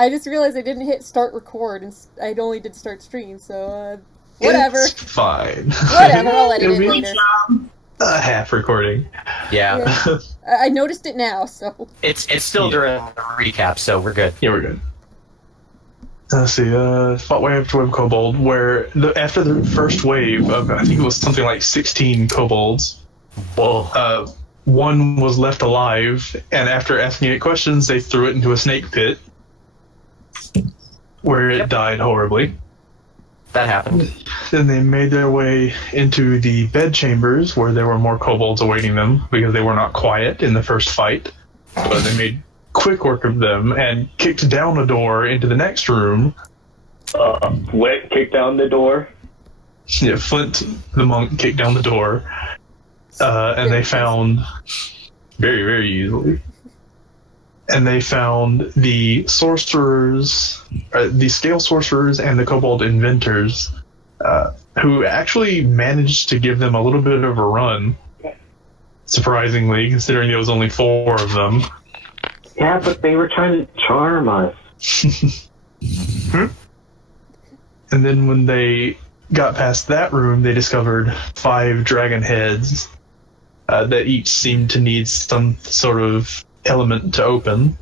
I just realized I didn't hit start record, and I only did start stream, so, whatever. It's fine. Whatever, I'll edit it later. Half recording. Yeah. I noticed it now, so... It's still during the recap, so we're good. Yeah, we're good. Let's see, fought wave to wave kobold, where after the first wave of, I think it was something like 16 kobolds, Whoa. one was left alive, and after asking it questions, they threw it into a snake pit, where it died horribly. That happened. Then they made their way into the bed chambers, where there were more kobolds awaiting them, because they were not quiet in the first fight. But they made quick work of them, and kicked down a door into the next room. Wet kicked down the door? Yeah, Flint, the monk, kicked down the door. And they found... Very, very easily. And they found the sorcerers, the scale sorcerers and the kobold inventors, who actually managed to give them a little bit of a run, surprisingly, considering there was only 4 of them. Yeah, but they were trying to charm us. And then when they got past that room, they discovered 5 dragon heads that each seemed to need some sort of element to open.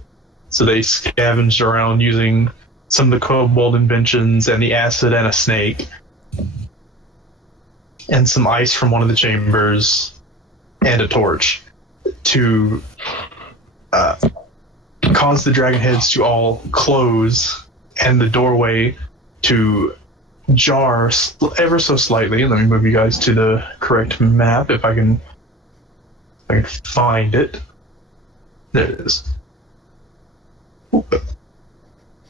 So they scavenged around using some of the kobold inventions and the acid and a snake and some ice from one of the chambers and a torch to cause the dragon heads to all close and the doorway to jar ever so slightly. Let me move you guys to the correct map if I can find it. There it is.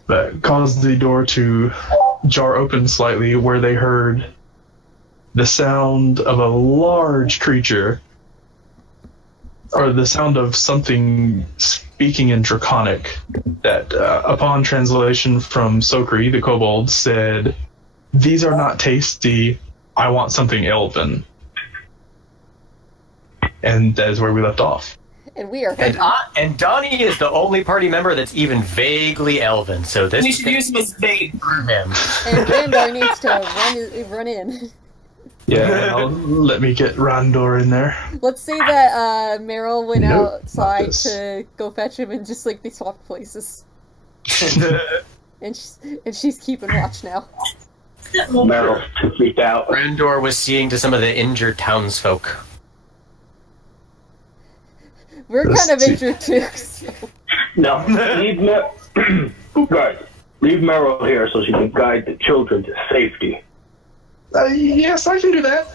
That caused the door to jar open slightly, where they heard the sound of a large creature, or the sound of something speaking in Draconic, that upon translation from Sokri, the kobold, said, "These are not tasty, I want something elven." And that is where we left off. And we are... And Donnie is the only party member that's even vaguely elven, so this... We should use him as bait. For him. And Randor needs to run in. Yeah, let me get Randor in there. Let's say that Meryl went outside to go fetch him, and just like they swapped places. and she's keeping watch now. Meryl's too freaked out. Randor was seeing to some of the injured townsfolk. We're kind of injured too. So. No, leave Meryl here so she can guide the children to safety. Yes, I can do that.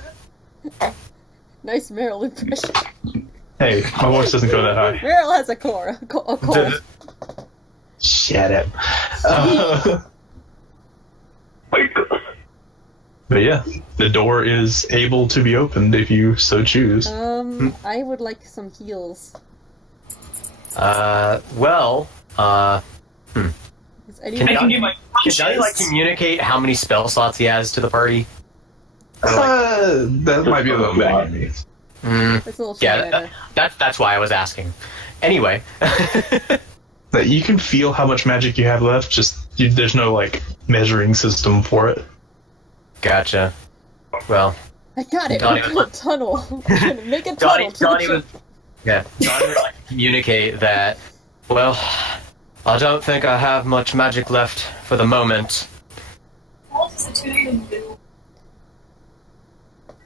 Nice Meryl impression. Hey, my voice doesn't go that high. Meryl has a cold. Shut up. But yeah, the door is able to be opened if you so choose. I would like some heals. Can Johnny communicate how many spell slots he has to the party? That might be a little bit. That's a little that's why I was asking. Anyway. That you can feel how much magic you have left, there's no, measuring system for it. Gotcha. Well... I got it! A tunnel! I'm gonna make a tunnel Donnie would communicate that, well, I don't think I have much magic left for the moment.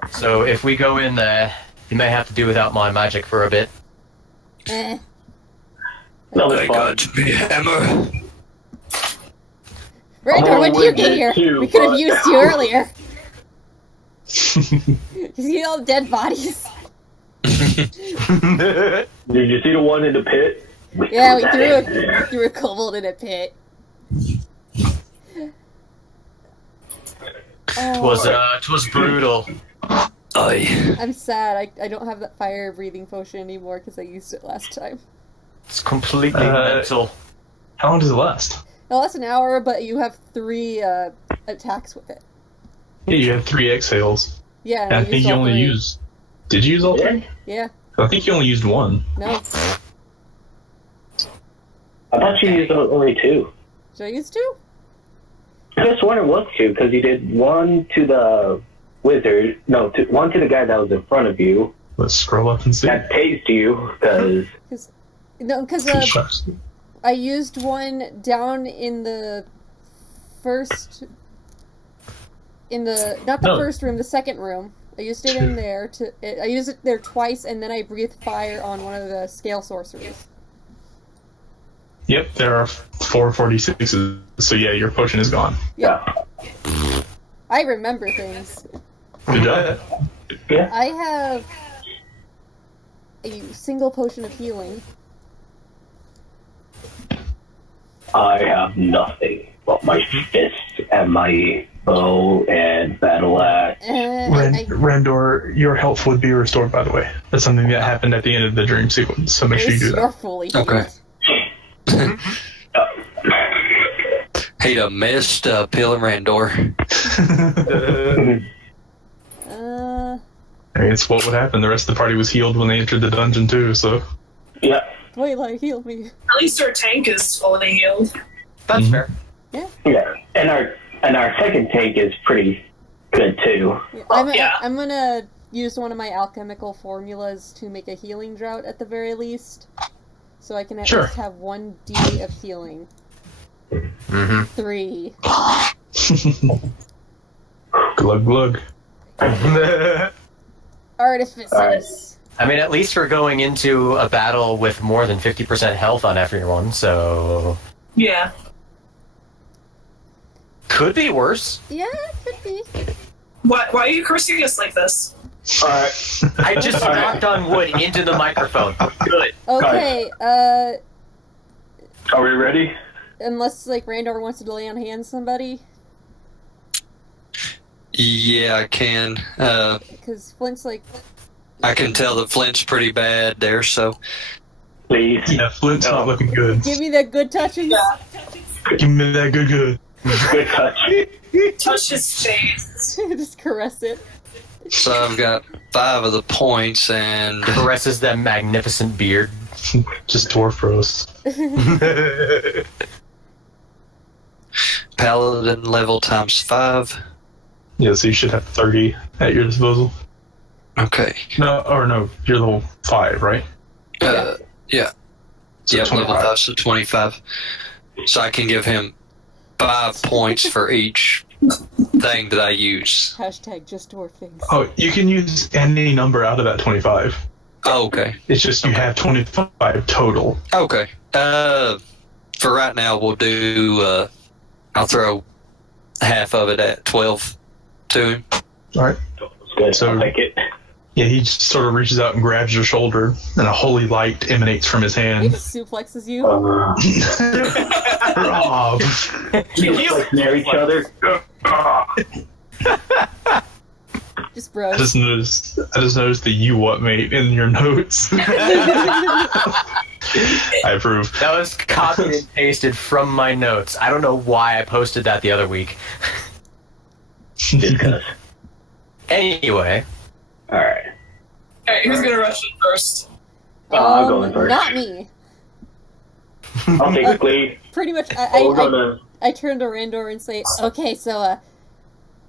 So if we go in there, you may have to do without my magic for a bit. No, I got to be hammer. Randor, when did you get here? We could have used you earlier. You see all the dead bodies? Did you see the one in the pit? Yeah, we threw a kobold in a pit. Twas brutal. I'm sad. I don't have that fire breathing potion anymore because I used it last time. It's completely mental. How long does it last? It lasts an hour, but you have 3 attacks with it. Yeah, you have 3 exhales. Yeah, and I think you only used... Did you use all 3? Yeah. I think you only used 1. No. I thought you used only 2. Did I use 2? I just wonder what to, because you did one to the wizard, one to the guy that was in front of you. Let's scroll up and see. That tased you, because... Because I used one down in the first... Not the first room, the second room. I used it in there I used it there twice, and then I breathed fire on one of the scale sorceries. Yep, there are 446s. So yeah, your potion is gone. Yeah. I remember things. Good job. Yeah. I have a single potion of healing. I have nothing but my fists and my bow and battle axe. Randor, your health would be restored, by the way. That's something that happened at the end of the dream sequence, so make sure you do that. You're fully healed. Okay. He'd have missed Pill and Randor. I mean, it's what would happen. The rest of the party was healed when they entered the dungeon, too, so... Yeah. Twilight, heal me. At least our tank is fully healed. That's fair. Yeah. And our second tank is pretty good, too. I'm gonna use one of my alchemical formulas to make a healing drought at the very least. So I can at least have 1d of healing. 3. Glug glug. Artificers. I mean, at least we're going into a battle with more than 50% health on everyone, so... Yeah. Could be worse. Yeah, it could be. Why are you cursing us like this? Alright. I just knocked on wood into the microphone. Good. Okay, Are we ready? unless, like, Randor wants to lay on hands somebody. Yeah, I can. Because Flint's, like... I can tell that Flint's pretty bad there, so... Please. Yeah, Flint's not looking good. Give me that good touching. Yeah. Give me that good. Good touch. Touch his face. Just caress it. So I've got 5 of the points, and... Caresses that magnificent beard. Just dwarf bros. Paladin level times 5. Yeah, so you should have 30 at your disposal. Okay. No, you're level 5, right? Yeah. So Yeah, 25. level 5, so 25. So I can give him 5 points for each thing that I use. Hashtag just dwarf things. Oh, you can use any number out of that 25. Oh, okay. It's just you have 25 total. Okay. For right now, we'll do, I'll throw half of it at 12 to him. Alright. Good. So- I'll take it. Yeah, he just sort of reaches out and grabs your shoulder, and a holy light emanates from his He hand. just suplexes you. Rob! You like near each other. Just bros. I just noticed the "you what mate" in your notes. I approve. That was copied and pasted from my notes. I don't know why I posted that the other week. Discuss. Anyway. Alright. Alright, who's gonna rush in first? I'll go in first. Not me. I'll take the lead. Pretty much, We're gonna... I turn to Randor and say, okay, so,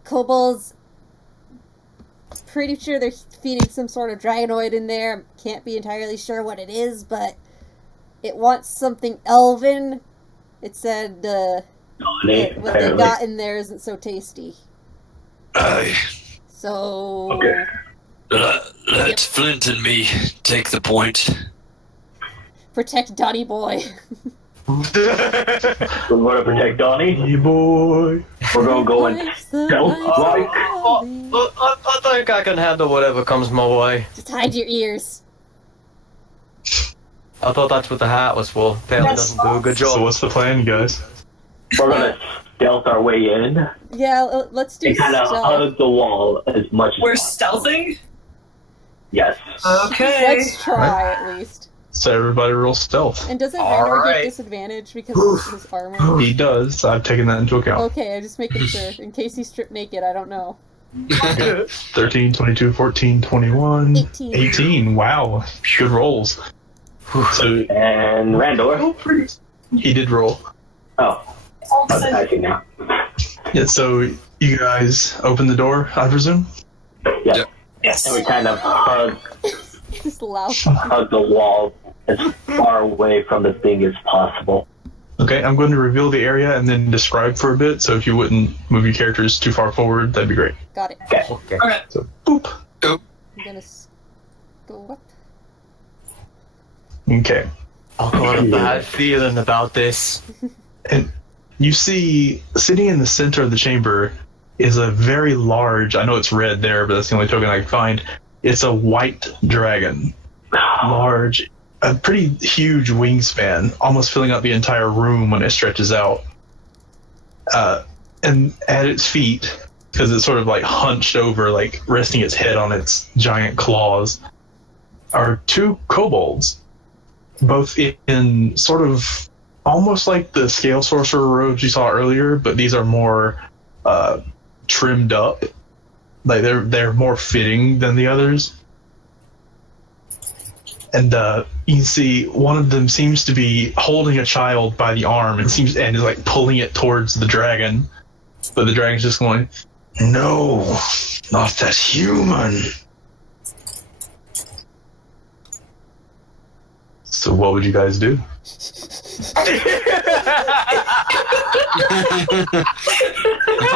kobolds, pretty sure they're feeding some sort of dragonoid in there. Can't be entirely sure what it is, but it wants something elven. It said, what they got in there isn't so tasty. Aye. So... Okay. Let Flint and me take the point. Protect Donny Boy. We're gonna protect Donnie. Hey boy. We're gonna go and stealth like. I think I can handle whatever comes my way. Just hide your ears. I thought that's what the hat was for. Apparently doesn't do a good So job. what's the plan, you guys? We're gonna stealth our way in Yeah, let's do and kind of stealth. hug the wall as much as We're possible. stealthing? Yes. Okay. Let's try, at least. So everybody roll stealth. And doesn't All Randor right. get disadvantage because of his armor? He does. I've taken that into account. Okay, I'm just making sure. In case he's stripped naked, I don't know. 13, 22, 14, 21, 18. 18. Wow. Good rolls. So And Randor. he did roll. Oh. I see now. Yeah, so you guys open the door, I presume? Yeah. Yep. Yes. And we kind of Just loud. hug the wall as far away from the thing as possible. Okay, I'm going to reveal the area and then describe for a bit, so if you wouldn't move your characters too far forward, that'd be great. Got it. Okay. Okay. So, boop. I'm gonna go up. Okay. I've got a bad feeling about this. And you see, sitting in the center of the chamber is a very large, I know it's red there, but that's the only token I can find. It's a white dragon. Large, a pretty huge wingspan, almost filling up the entire room when it stretches out. And at its feet, because it's sort of like hunched over, like resting its head on its giant claws, are two kobolds, both in sort of almost like the scale sorcerer robes you saw earlier, but these are more trimmed up. Like they're more fitting than the others. And you can see one of them seems to be holding a child by the arm and is like pulling it towards the dragon. But the dragon's just going, "No, not that human." So what would you guys do?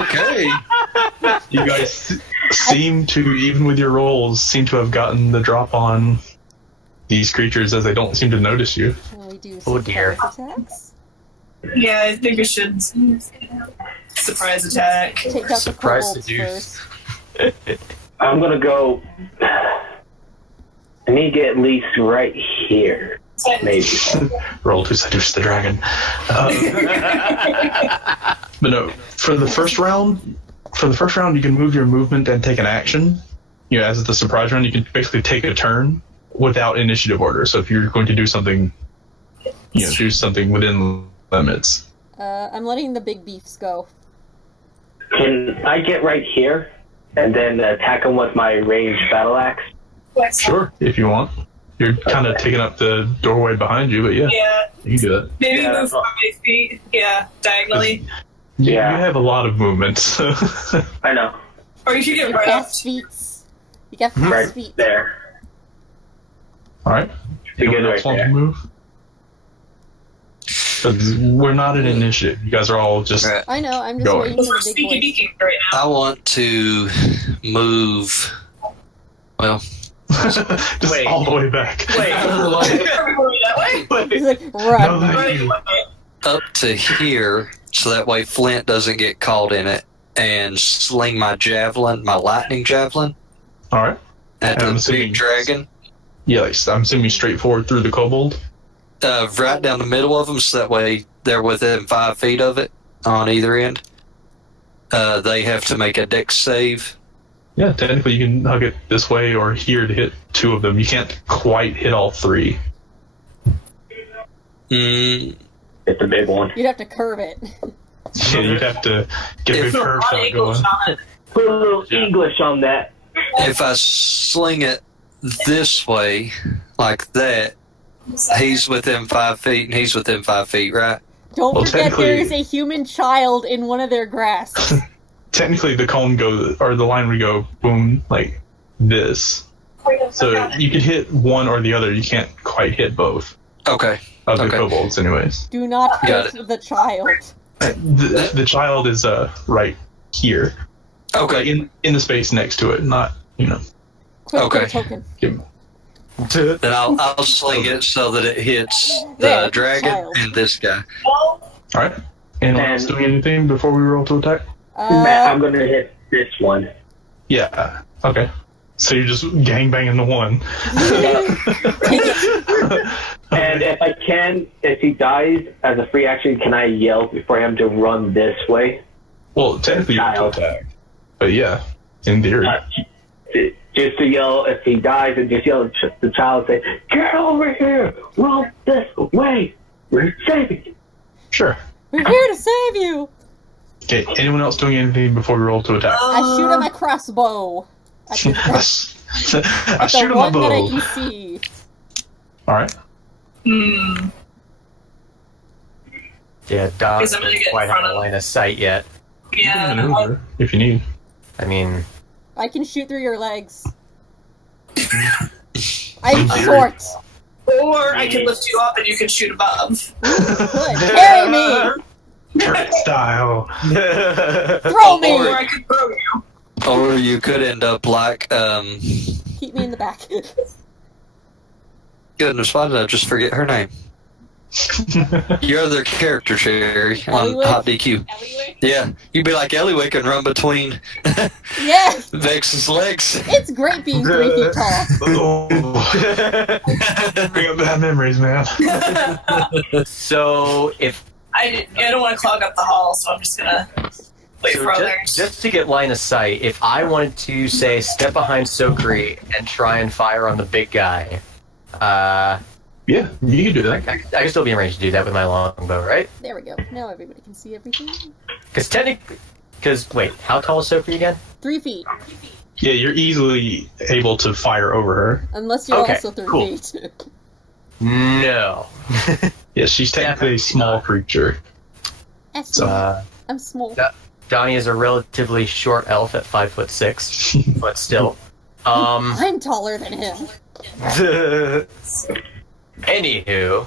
Okay. You guys seem to, even with your rolls, seem to have gotten the drop on these creatures as they don't seem to notice you. Can we do Oh, some dear. attacks? Yeah, I think we should surprise attack. Take out the Surprise kobolds seduce. first. I'm gonna go. I need to get at least right here. Maybe. Roll to seduce the dragon. But no, for the first round, you can move your movement and take an action. You know, as the surprise round, you can basically take a turn without initiative order. So if you're going to do something, do something within limits. I'm letting the big beefs go. Can I get right here and then attack him with my ranged battle axe? Sure, if you want. You're kind of taking up the doorway behind you, but yeah, Yeah, you can do that. maybe Yeah, move 5 feet. Yeah, diagonally. Yeah. You have a lot of movement. I know. Or you could get right up. Fast feet. You got fast Right feet. there. All right. You get Anyone right else want to there. move? 'Cause we're not in initiative. You guys are all just Right. I know. I'm just Go waiting We're for the big sneaky boys. beaky right now. I want to move. Well, just Wait. all the way back. Wait. Are we going that way? He's like, No, run. thank Right you. away. up to here, so that way Flint doesn't get caught in it, and sling my javelin, my lightning javelin, All right. at I'm the assuming- big dragon. Yeah, like, I'm assuming straight forward through the kobold. Right down the middle of them, so that way they're within 5 feet of it on either end. They have to make a dex save. Yeah, technically you can hug it this way or here to hit two of them. You can't quite hit all three. Mm, It's the big one. You'd have to curve it. Yeah, you'd have to get a If- big So, curve on shot Eagle going. shot. Put a little English on that. if I sling it this way, like that, he's within 5 feet, and he's within 5 feet, right? Don't Well, forget there technically- is a human child in one of their grasps. Technically the cone goes, or the line would go boom, like this. So you could hit one or the other. You can't quite hit both Okay. of the Okay. kobolds anyways. Do not Got hit the child. The child is right here. Like Okay. in the space next to it, not, Quick, Okay. get a token. Then I'll sling it so that it hits There, the dragon child. and this guy. Alright. Anyone else doing anything before we roll to attack? Matt, I'm gonna hit this one. Yeah. Okay. So you're just gangbanging the one. And if he dies as a free action, can I yell for him to run this way? Well, technically you have to Child. attack. But yeah, in theory. Just to yell if he dies, and just yell at the child, say, "Get over here! Run this way! We're saving you!" Sure. We're here to save you. Okay, anyone else doing anything before we roll to attack? I shoot at my crossbow. At the, I at shoot the at my one that I bow. can see. Alright. Hmm. Yeah, Don Because I'm gonna doesn't get in quite have front a of- line of sight yet. You Yeah. can maneuver if you need. I mean, I can shoot through your legs. I'm short. Or I can lift you up and you can shoot above. Good. Carry me. Turret style. Throw me. Or I could throw you. Or you could end up like, Keep me in the back. goodness, why did I just forget her name? Your other character, Sherry, on Eliwick? Hot DQ. Yeah, you'd be like Eliwick and run between Yeah. Vex's legs. It's great being 3 feet tall. Oh. Bring up bad memories, man. so if I don't want to clog up the hall, so I'm just gonna wait so for others. just to get line of sight, if I wanted to say step behind Sokri and try and fire on the big guy, Yeah, you can do that. I can still be in range to do that with my longbow, right? There we go. Now everybody can see everything. Because wait, how tall is Sokri again? 3 feet. Yeah, you're easily able to fire over her. Unless you're Okay, also 3 cool. feet. No. Yeah, she's technically a small creature. So, I'm small. Donnie is a relatively short elf at 5'6", but still. I'm taller than him. Anywho,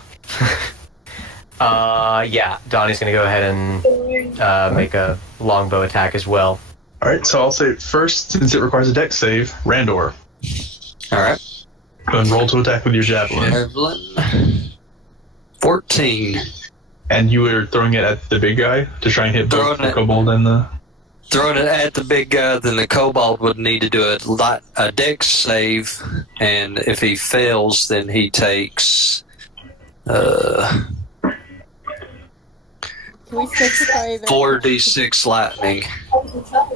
yeah, Donnie's gonna go ahead and make a longbow attack as well. Alright, so I'll say first, since it requires a dex save, Randor. Alright. Go and roll to attack with your javelin. Javelin. 14. And you were throwing it at the big guy to try and hit both Throwing the it. kobold and the... Throwing it at the big guy, then the kobold would need to do a dex save, and if he fails, then he takes... Can we specify that? 4d6 lightning,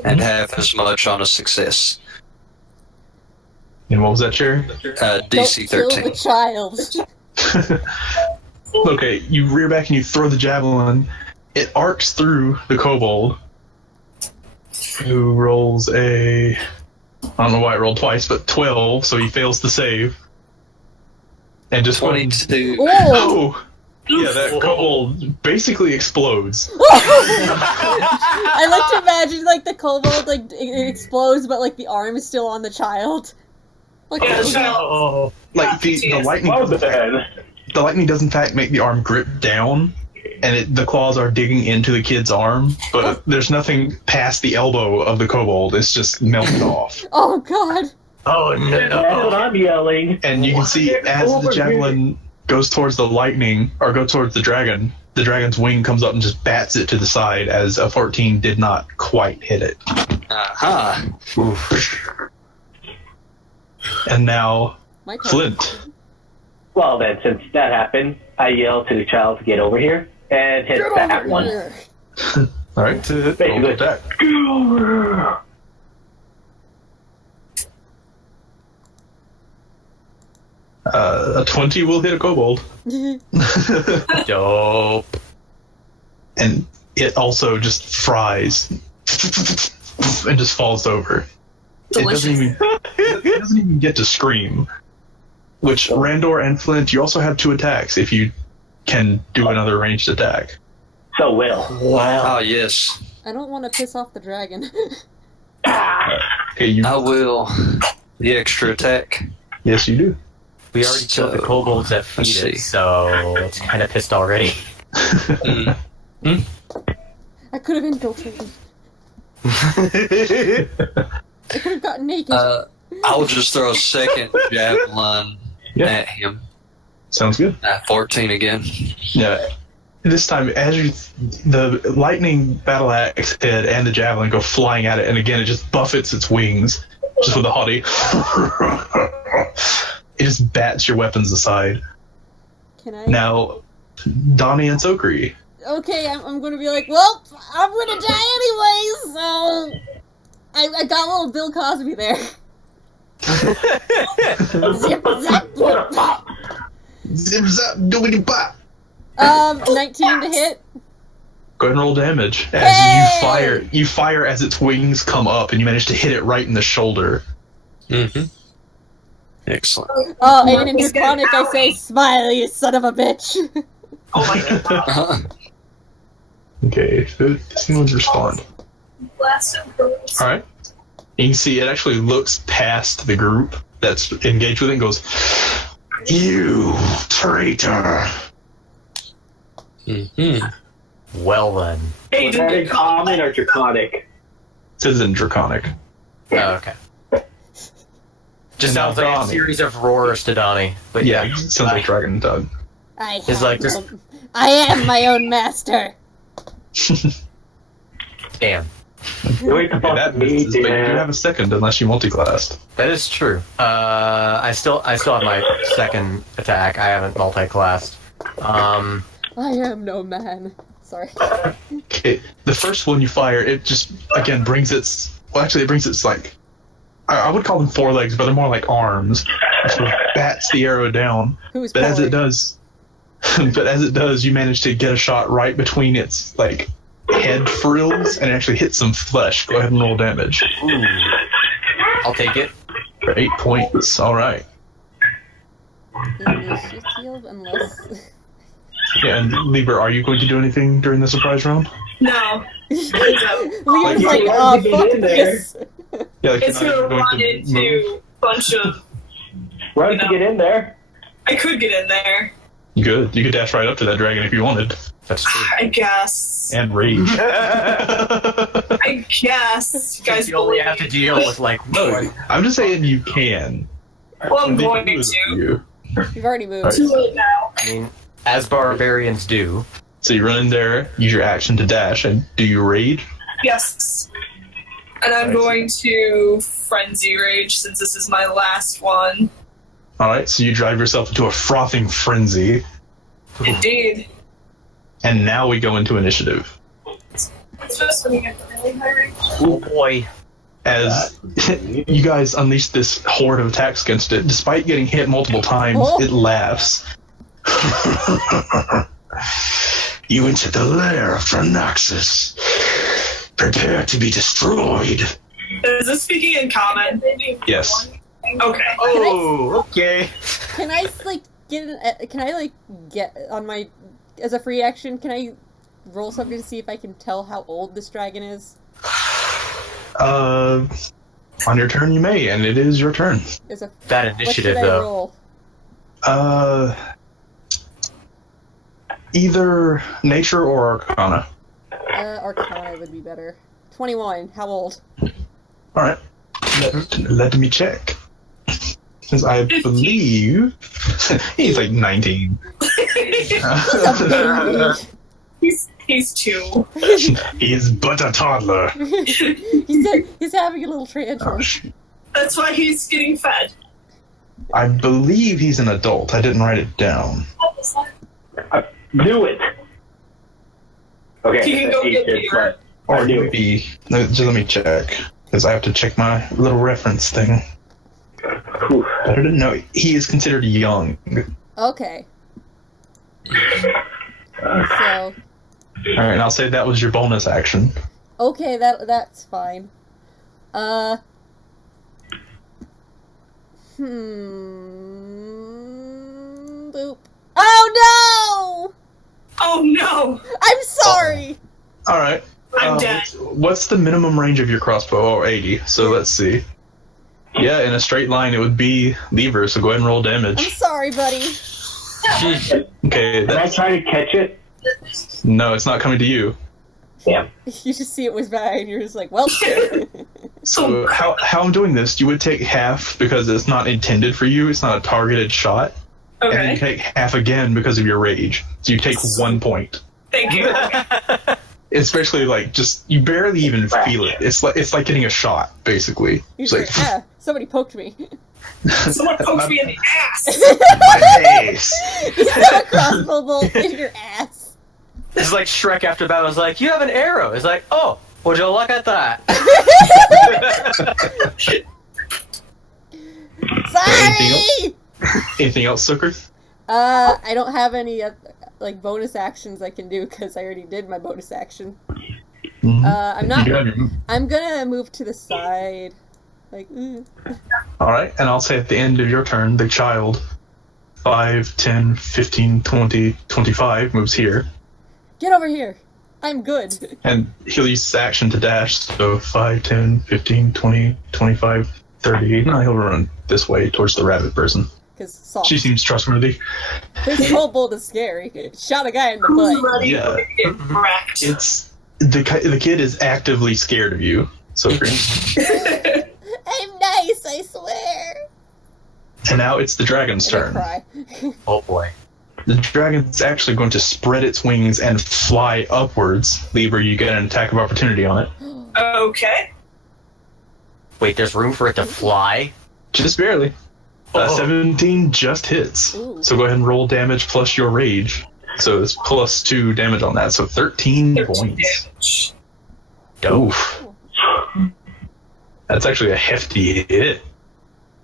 and half as much on a success. And what was that, Cherry? DC Don't kill 13. the child. Okay, you rear back and you throw the javelin. It arcs through the kobold, who rolls a... I don't know why it rolled twice, but 12, so he fails to save. And just... 22. Oh! Oh! Yeah, that kobold basically explodes. I like to imagine like the kobold like it explodes, but like the arm is still on the child. Like Yeah, the child. Like, the lightning... Well then. The lightning does in fact make the arm grip down, and the claws are digging into the kid's arm, but there's nothing past the elbow of the kobold. It's just melted off. Oh god. Oh That's what I'm yelling. And you can see as the Over here. javelin goes towards the lightning, or go towards the dragon's wing comes up and just bats it to the side, as a 14 did not quite hit it. Aha. And now, My turn. Flint. Well then, since that happened, I yell to the child to get over here and hit Get that over one. here. Alright, roll Basically, attack. get over here. A 20 will hit a kobold. dope. And it also just fries and just falls over. Delicious. It doesn't even get to scream. Which, Randor and Flint, you also have 2 attacks if you can do another ranged attack. So Will. Oh, yes. I don't want to piss off the dragon. Okay, you. I will. The extra attack. Yes, you do. We already killed the So, kobolds that let's feed it, see. so it's kind of pissed already. Mm. I could have infiltrated. I could have gotten naked. I'll just throw a second javelin Yeah. at him. Sounds good. 14 again. Yeah. This time, the lightning battle axe head and the javelin go flying at it, and again, it just buffets its wings, just with a haughty. It just bats your weapons aside. Can I? Now, Donnie and Sokri. Okay, I'm gonna be like, well, I'm gonna die anyway, so I got little Bill Cosby there. Zip, zap, boop, pop. Zip zap, doobity pop. 19 to hit. Go ahead and roll damage as Hey! you fire as its wings come up, and you manage to hit it right in the shoulder. Mm-hmm. Excellent. Oh, and in Draconic I say, smile, you son of a bitch. Oh my god. Okay, 15 would respond. Blast of girls. Alright. You can see it actually looks past the group that's engaged with it and goes, "You traitor!" Mm-hmm. Well then. Hey, Was that did in common or draconic? It says in Draconic. Oh, okay. Just And now sounds like a Donnie. series of roars to Donnie. But Yeah, it sounds like Dragon and Doug. It's like just- I am my own master. damn. Wait the Okay, fuck that me, misses, but you do Dan. have a second unless you multiclassed. That is true. I still have my second attack. I haven't multi-classed. I am no man. Sorry. Okay, the first one you fire, it just again brings its. Well, actually, it brings its like. I would call them forelegs, but they're more like arms. It sort of bats the arrow down, Who's but as it pulling? does, you manage to get a shot right between its like head frills and it actually hits some flesh. Go ahead and roll damage. Ooh. I'll take it. For 8 points. All right. Initiative, unless. Yeah, and Lieber, are you going to do anything during the surprise round? No. Leo's you like, wanted oh, to get fuck in there. this. Yeah, like, It's you're gonna not going run to into move? a bunch of. Why don't you get in there? I could get in there. Good. You could dash right up to that dragon if you wanted. That's true. I guess. And rage. I guess. You guys you only believe have to me. deal with like one. I'm just saying you can. Well, I'm They going do it for to. you. You've already moved. Alright. Too late now. I mean, as barbarians do. So you run in there, use your action to dash, and do you raid? Yes. And I'm Right. going to Frenzy Rage since this is my last one. Alright, so you drive yourself into a frothing frenzy, Indeed. and now we go into initiative. It's just when you get the really high range. Oh boy. As you guys unleash this horde of attacks against it, despite getting hit multiple times, Oh. it laughs. You entered the lair of Phronaxis. Prepare to be destroyed. Is this speaking in common? Yes. Okay. Oh, okay. Can I like get on my as a free action? Can I roll something to see if I can tell how old this dragon is? On your turn you may, and it is your turn. As a That what should initiative I though. roll? Either nature or arcana. Arcana would be better. 21. How old? Alright. Let me check. Since I believe he's like 19. He's two. He is but a toddler. he's having a little tantrum. That's why he's getting fed. I believe he's an adult. I didn't write it down. Do it. Okay. He can go he get did, Leader. Or do it. maybe. Just let me check. Because I have to check my little reference thing. Whew. I didn't know. He is considered young. Okay. So, Alright, and I'll say that was your bonus action. okay, that's fine. Boop. Oh Oh no! no! I'm sorry! Alright. I'm dead. What's the minimum range of your crossbow? Oh, 80. So let's see. Yeah, in a straight line it would be lever, so go ahead and roll I'm damage. sorry, buddy. Okay, Did I that's, try to catch it? no, it's not coming to you. Damn. You just see it was bad, and you're just like, well. So how I'm doing this, you would take half because it's not intended for you, it's not a targeted shot. And then you Okay. take half again because of your rage. So you take 1 point. Thank you. Especially like just you barely even feel it. It's like getting a shot, basically. He's It's like, ah, somebody poked me. Someone poked me in the ass. my face. You have a crossbow bolt in your ass. It's like Shrek after battle. It's like, you have an arrow. It's like, oh, would you look at that? Sorry! Anything else, Sucker? I don't have any like bonus actions I can do because I already did my bonus action. I'm You not. do have your I'm gonna move to the side. Like, Alright, and I'll say at the end of your turn, the child, 5, 10, 15, 20, 25, moves here. get over here. I'm good. And he'll use his action to dash, so 5, 10, 15, 20, 25, 30. No, he'll run this way towards the rabbit person. Because soft. She seems trustworthy. This kobold is scary. Shot a guy in the butt. Ready Yeah. to get wrecked. It's the kid is actively scared of you. So I'm nice, I swear. and now it's the dragon's And I turn. cry. Oh boy. The dragon's actually going to spread its wings and fly upwards. Lieber, you get an attack of opportunity on it. Okay. Wait, there's room for it to fly? Just barely. Oh. 17 just hits. Ooh. So go ahead and roll damage plus your rage. So it's plus 2 damage on that. So 13 13 points. damage. Oof. That's actually a hefty hit.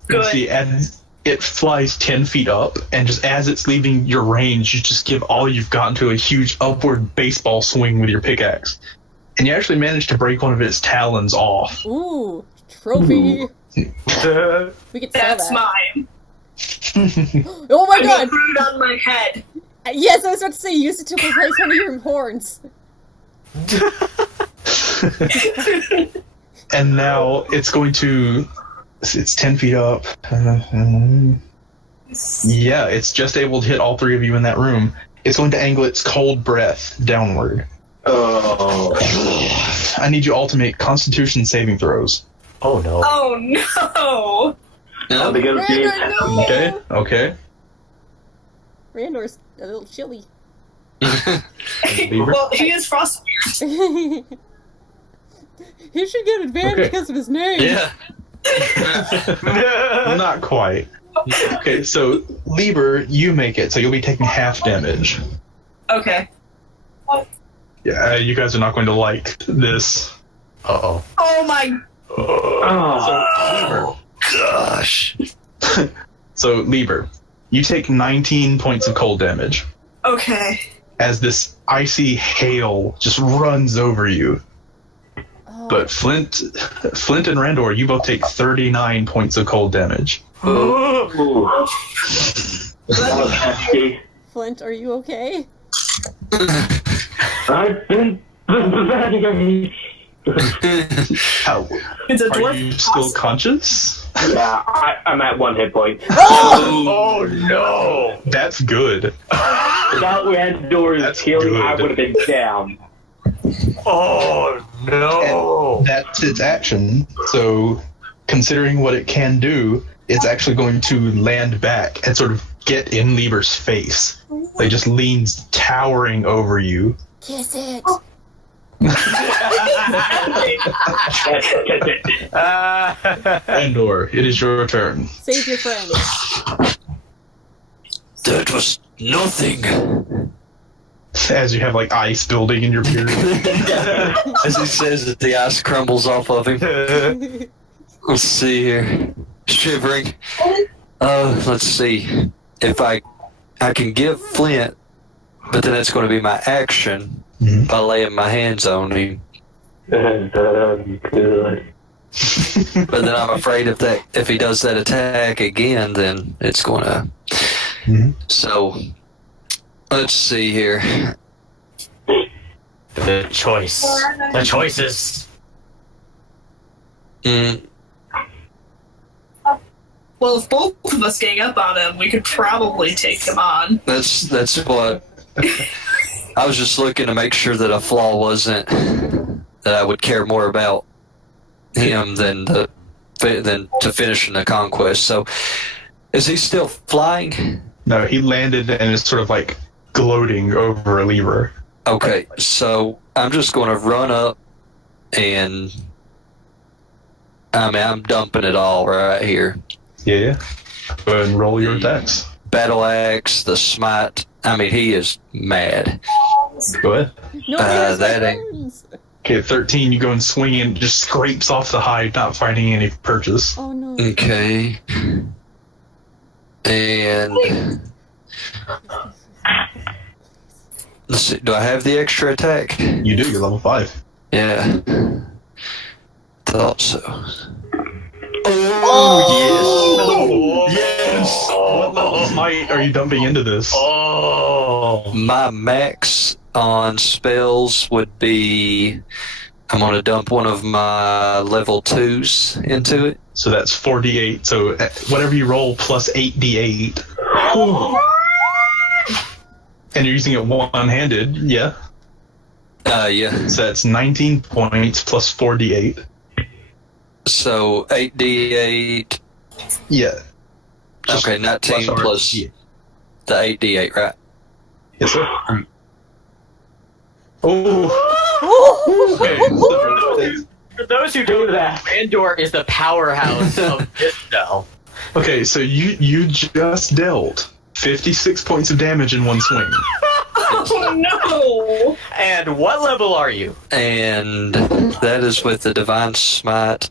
Good. See, as it flies 10 feet up, and just as it's leaving your range, you just give all you've got into a huge upward baseball swing with your pickaxe. And you actually manage to break one of its talons off. Ooh, trophy. We could sell That's that. mine. Oh my I'm god! gonna put it on my head. Yes, I was about to say, use it to replace one of your horns. And now it's going to... It's 10 feet up. Yeah, it's just able to hit all 3 of you in that room. It's going to angle its cold breath downward. Oh. I need you all to make Constitution saving throws. Oh no. Oh no! Are they gonna be Randor, no! Okay, okay. Randor's a little chilly. Beaver? Well, he is frostbeard. He should get advantage Okay. because of his name. Yeah. Not quite. Okay, so Lieber, you make it, so you'll be taking half damage. Okay. Yeah, you guys are not going to like this. Uh-oh. Oh my. Oh. Gosh. So Lieber, you take 19 points of cold damage Okay. as this icy hail just runs over you. Oh, But Flint and Randor, you both take 39 points of cold damage. Ooh. That was hefty. Flint, are you okay? I've been How, It's a are dwarf. you still conscious? Yeah, I'm at 1 hit point. Oh no! That's good. Without Randor's That's healing, good. I would have been down. Oh no! And that's its action. So, considering what it can do, it's actually going to land back and sort of get in Lieber's face. Like, just leans towering over you. Kiss it. Andor, it is your turn. Save your friend. That was nothing. As you have, like, ice building in your beard. As he says that the ice crumbles off of him. Let's see here. Shivering. Let's see. If I can give Flint, but then it's going to be my action Mhm. by laying my hands on him. Good. But then I'm afraid if he does that attack again, then it's going to. Mhm. So let's see here. The choice. The choices. Mm, Well, if both of us gang up on him, we could probably take him on. that's what I was just looking to make sure that a flaw wasn't that I would care more about him than to finishing the conquest. So, is he still flying? No, he landed and is sort of, like, gloating over a lever. Okay, so I'm just going to run up and I'm dumping it all right here. Yeah. Go ahead and roll your attacks. Battle axe, the smite. I mean, he is mad. Go ahead. No, there's that no ain't- burns. Okay, 13, you go and swing and just scrapes off the hide, not finding any purchase. Oh no. Okay. And let's see, do I have the extra attack? You do, you're level 5. Yeah. Thought so. Oh, yes! What level smite are you dumping into this? Oh. My max on spells would be I'm going to dump one of my level 2s into it. So that's 4d8. So whatever you roll plus 8d8. And you're using it one-handed, yeah? Yeah. So that's 19 points plus 4d8. So 8d8. Yeah. Okay, 19 plus yeah. the 8d8, right? Yes, sir. Oh. Okay, so For those who don't know, Randor is the powerhouse of this spell. okay, so you just dealt 56 points of damage in one swing. Oh no! And what level are you? And that is with the Divine Smite.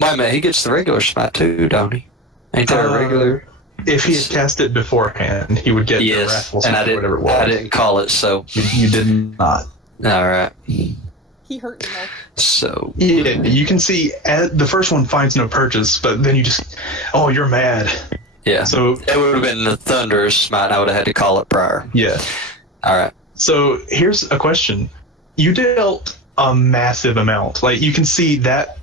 Wait a minute, he gets the regular Smite too, don't he? Ain't that a regular? If he had cast it beforehand, he would get the Yes, Wrathful and Smite or whatever it was. I didn't call it, so. You did not. Alright. He hurt me though. So. Yeah, you can see the first one finds no purchase, but then you just, oh, you're mad. Yeah. So it would have been the Thunderous Smite. I would have had to call it prior. yeah. Alright. So here's a question: you dealt a massive amount. Like you can see that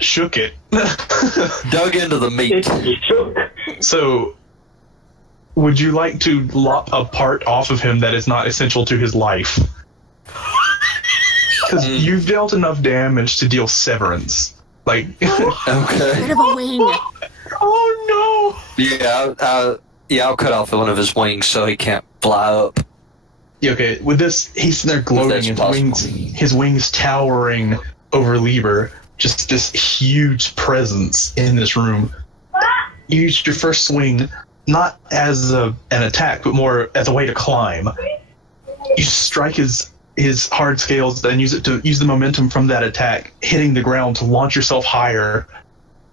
shook it. Dug into the meat. It shook. So, would you like to lop a part off of him that is not essential to his life? Because you've dealt enough damage to deal severance. Like, Okay. Bit of a wing. oh Yeah, I'll cut off one of his wings so he can't fly up. no. Yeah, okay, with this, he's sitting there gloating, That's his wings towering over Lieber. Just this huge presence in this room. You used your first swing not as an attack, but more as a way to climb. You strike his hard scales, then use the momentum from that attack, hitting the ground to launch yourself higher.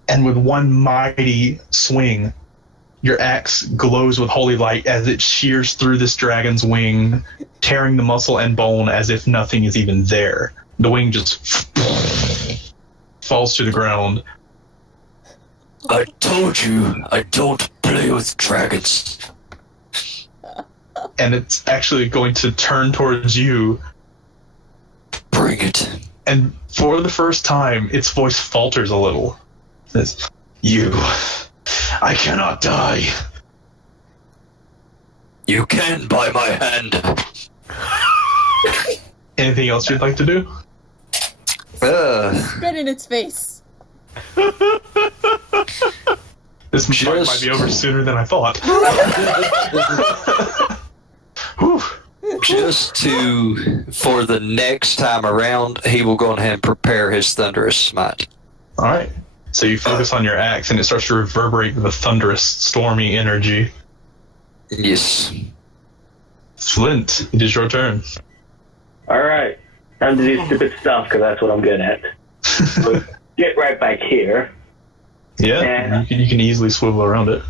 And with one mighty swing, your axe glows with holy light as it shears through this dragon's wing, tearing the muscle and bone as if nothing is even there. The wing just falls to the ground. I told you, I don't play with dragons. And it's actually going to turn towards you. Bring it. And for the first time, its voice falters a little. It says, "You, I cannot die." You can by my hand. Anything else you'd like to do? Spit in its face. This might be over sooner than I thought. Whew. Just for the next time around, he will go ahead and prepare his Thunderous Smite. All right. So you focus on your axe, and it starts to reverberate with a thunderous, stormy energy. Yes. Flint, it is your turn. All right. Time to do stupid stuff because that's what I'm good at. So get right back here. Yeah, Yeah. you can easily swivel around it.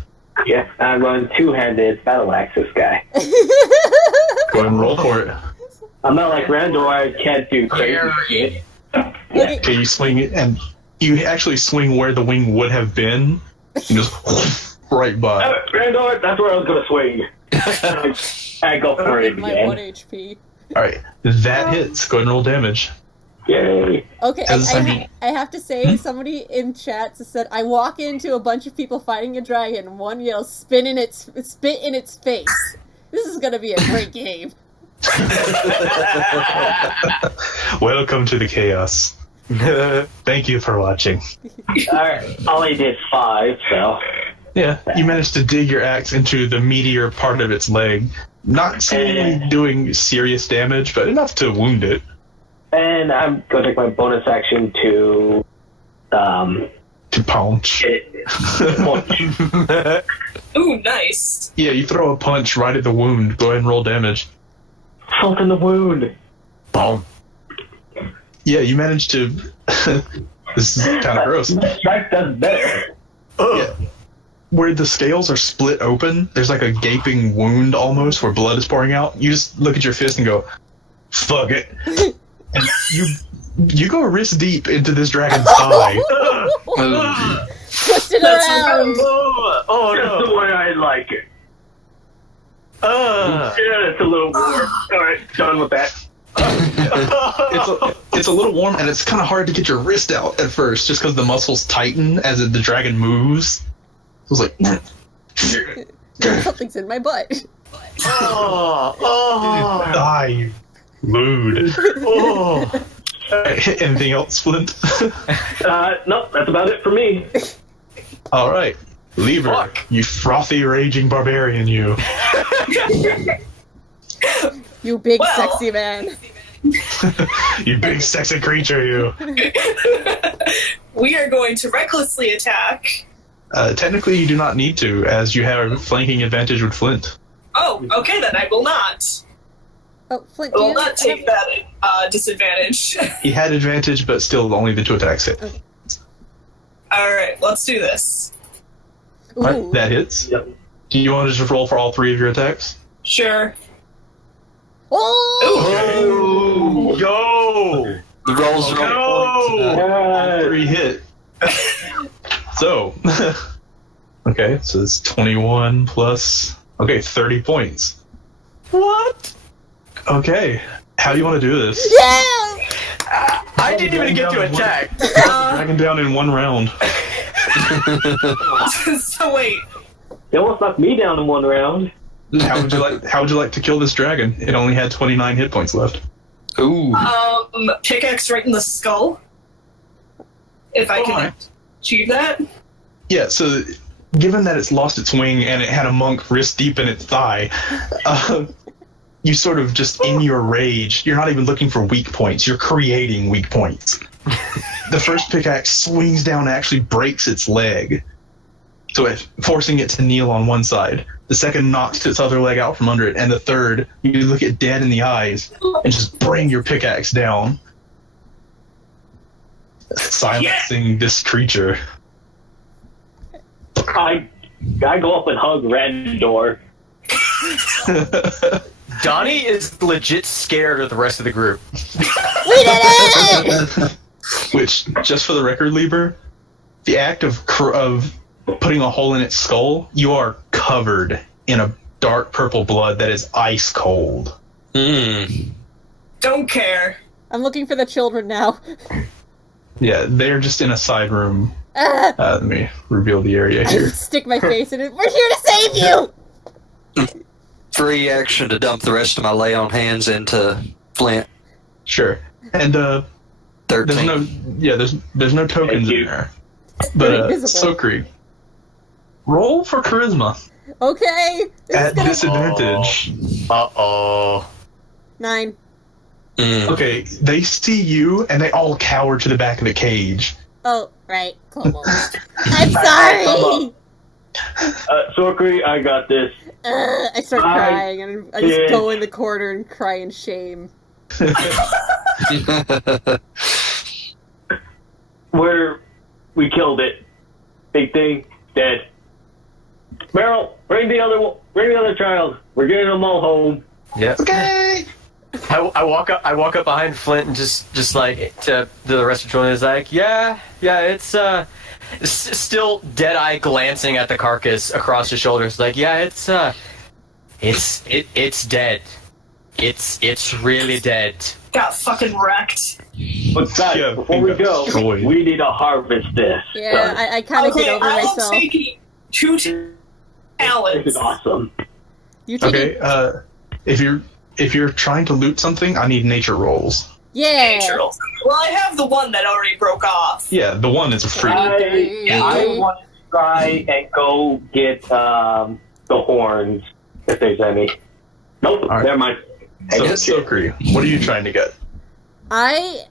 Yeah, I'm going two-handed battle axe this guy. Go ahead and roll for it. I'm not like Randor, I can't do crazy shit. Yeah. Okay, you swing it, and you actually swing where the wing would have been, and just right by. Randor, that's where I was going to swing. I go for it My 1 again. HP. All right, that hits. Go ahead and roll damage. Yay. Okay, As I mean- I have to say, somebody in chat said, I walk into a bunch of people fighting a dragon, and one yells, spit in its face. This is gonna be a great game. Welcome to the chaos. Thank you for watching. Alright, only did 5, so. Yeah, you managed to dig your axe into the meatier part of its leg. Not seemingly doing serious damage, but enough to wound it. And I'm going to take my bonus action to. To punch. Punch. Ooh, nice. Yeah, you throw a punch right at the wound. Go ahead and roll damage. Salt in the wound. Boom. Yeah, you managed to. This is kind of gross. Strike does better. Yeah. Where the scales are split open, there's like a gaping wound almost where blood is pouring out. You just look at your fist and go, "Fuck it," and you go wrist deep into this dragon's thigh. Twist it That's around. Oh Just the way I like it. Yeah, it's a little warm. All right, done with that. It's a little warm, and it's kind of hard to get your wrist out at first, just because the muscles tighten as the dragon moves. It was like, Something's in my butt. die, you lewd. Anything else, Flint? No, that's about it for me. All right, Lever, Fuck. you frothy, raging barbarian, you. You big Well. sexy man. You big sexy creature, you. We are going to recklessly attack. Technically, you do not need to, as you have a flanking advantage with Flint. Oh, okay then. I will not. Oh, Flint, I do will you not take that disadvantage. He had advantage, but still only the 2 attacks hit. All right, let's do this. Ooh. That hits. Yep. Do you want to just roll for all 3 of your attacks? Sure. Oh! Go! The rolls are All 3 hit. So, okay, so it's 21 plus, 30 points. What? Okay, how do you want to do this? Yeah! I didn't even get to attack. Dragon down in 1 round. So wait. They almost knocked me down in 1 round. How would you like to kill this dragon? It only had 29 hit points left. Ooh. Pickaxe right in the skull. If I can Alright. achieve that. Yeah, so given that it's lost its wing and it had a monk wrist deep in its thigh, you sort of just, in your rage, you're not even looking for weak points, you're creating weak points. The first pickaxe swings down and actually breaks its leg, so forcing it to kneel on one side. The second knocks its other leg out from under it, and the third, you look it dead in the eyes and just bring your pickaxe down, silencing this creature. I go up and hug Randor. Donnie is legit scared of the rest of the group. We did it! Which, just for the record, Lieber, the act of putting a hole in its skull, you are covered in a dark purple blood that is ice cold. Don't care. I'm looking for the children now. Yeah, they're just in a side room. Ah, Let me reveal the area I here. stick my face in it. We're here to save you! Free action to dump the rest of my lay on hands into Flint. Sure. And there's 13. there's no tokens Thank in you. there. They're But invisible. Sokri, roll for charisma Okay. This is at gonna... disadvantage. Uh-oh. 9. Okay, they see you and they all cower to the back of the cage. Oh, right. Kobolds. I'm sorry! Sorcery, I got this. I start crying and I just go in the corner and cry in shame. We killed it. Big thing, dead. Meryl, bring the other child. We're getting them all home. Yep. Okay. I walk up behind Flint and just like to the rest of the children is like, yeah, it's still dead eye glancing at the carcass across his shoulders, like, yeah, it's dead. It's really dead. Got fucking wrecked. But guys, Yeah, before we go, destroyed. we need to harvest this. Yeah, So, I kind of get over I will myself. take 2 this talents. is awesome. You take Okay. it. If you're trying to loot something, I need nature rolls. Yeah. Well, I have the one that already broke off. Yeah, the one is a free. I want to try and go get the horns, if there's any. Nope, All right. never mind. So, Hey, Sokri, what are you trying to get? I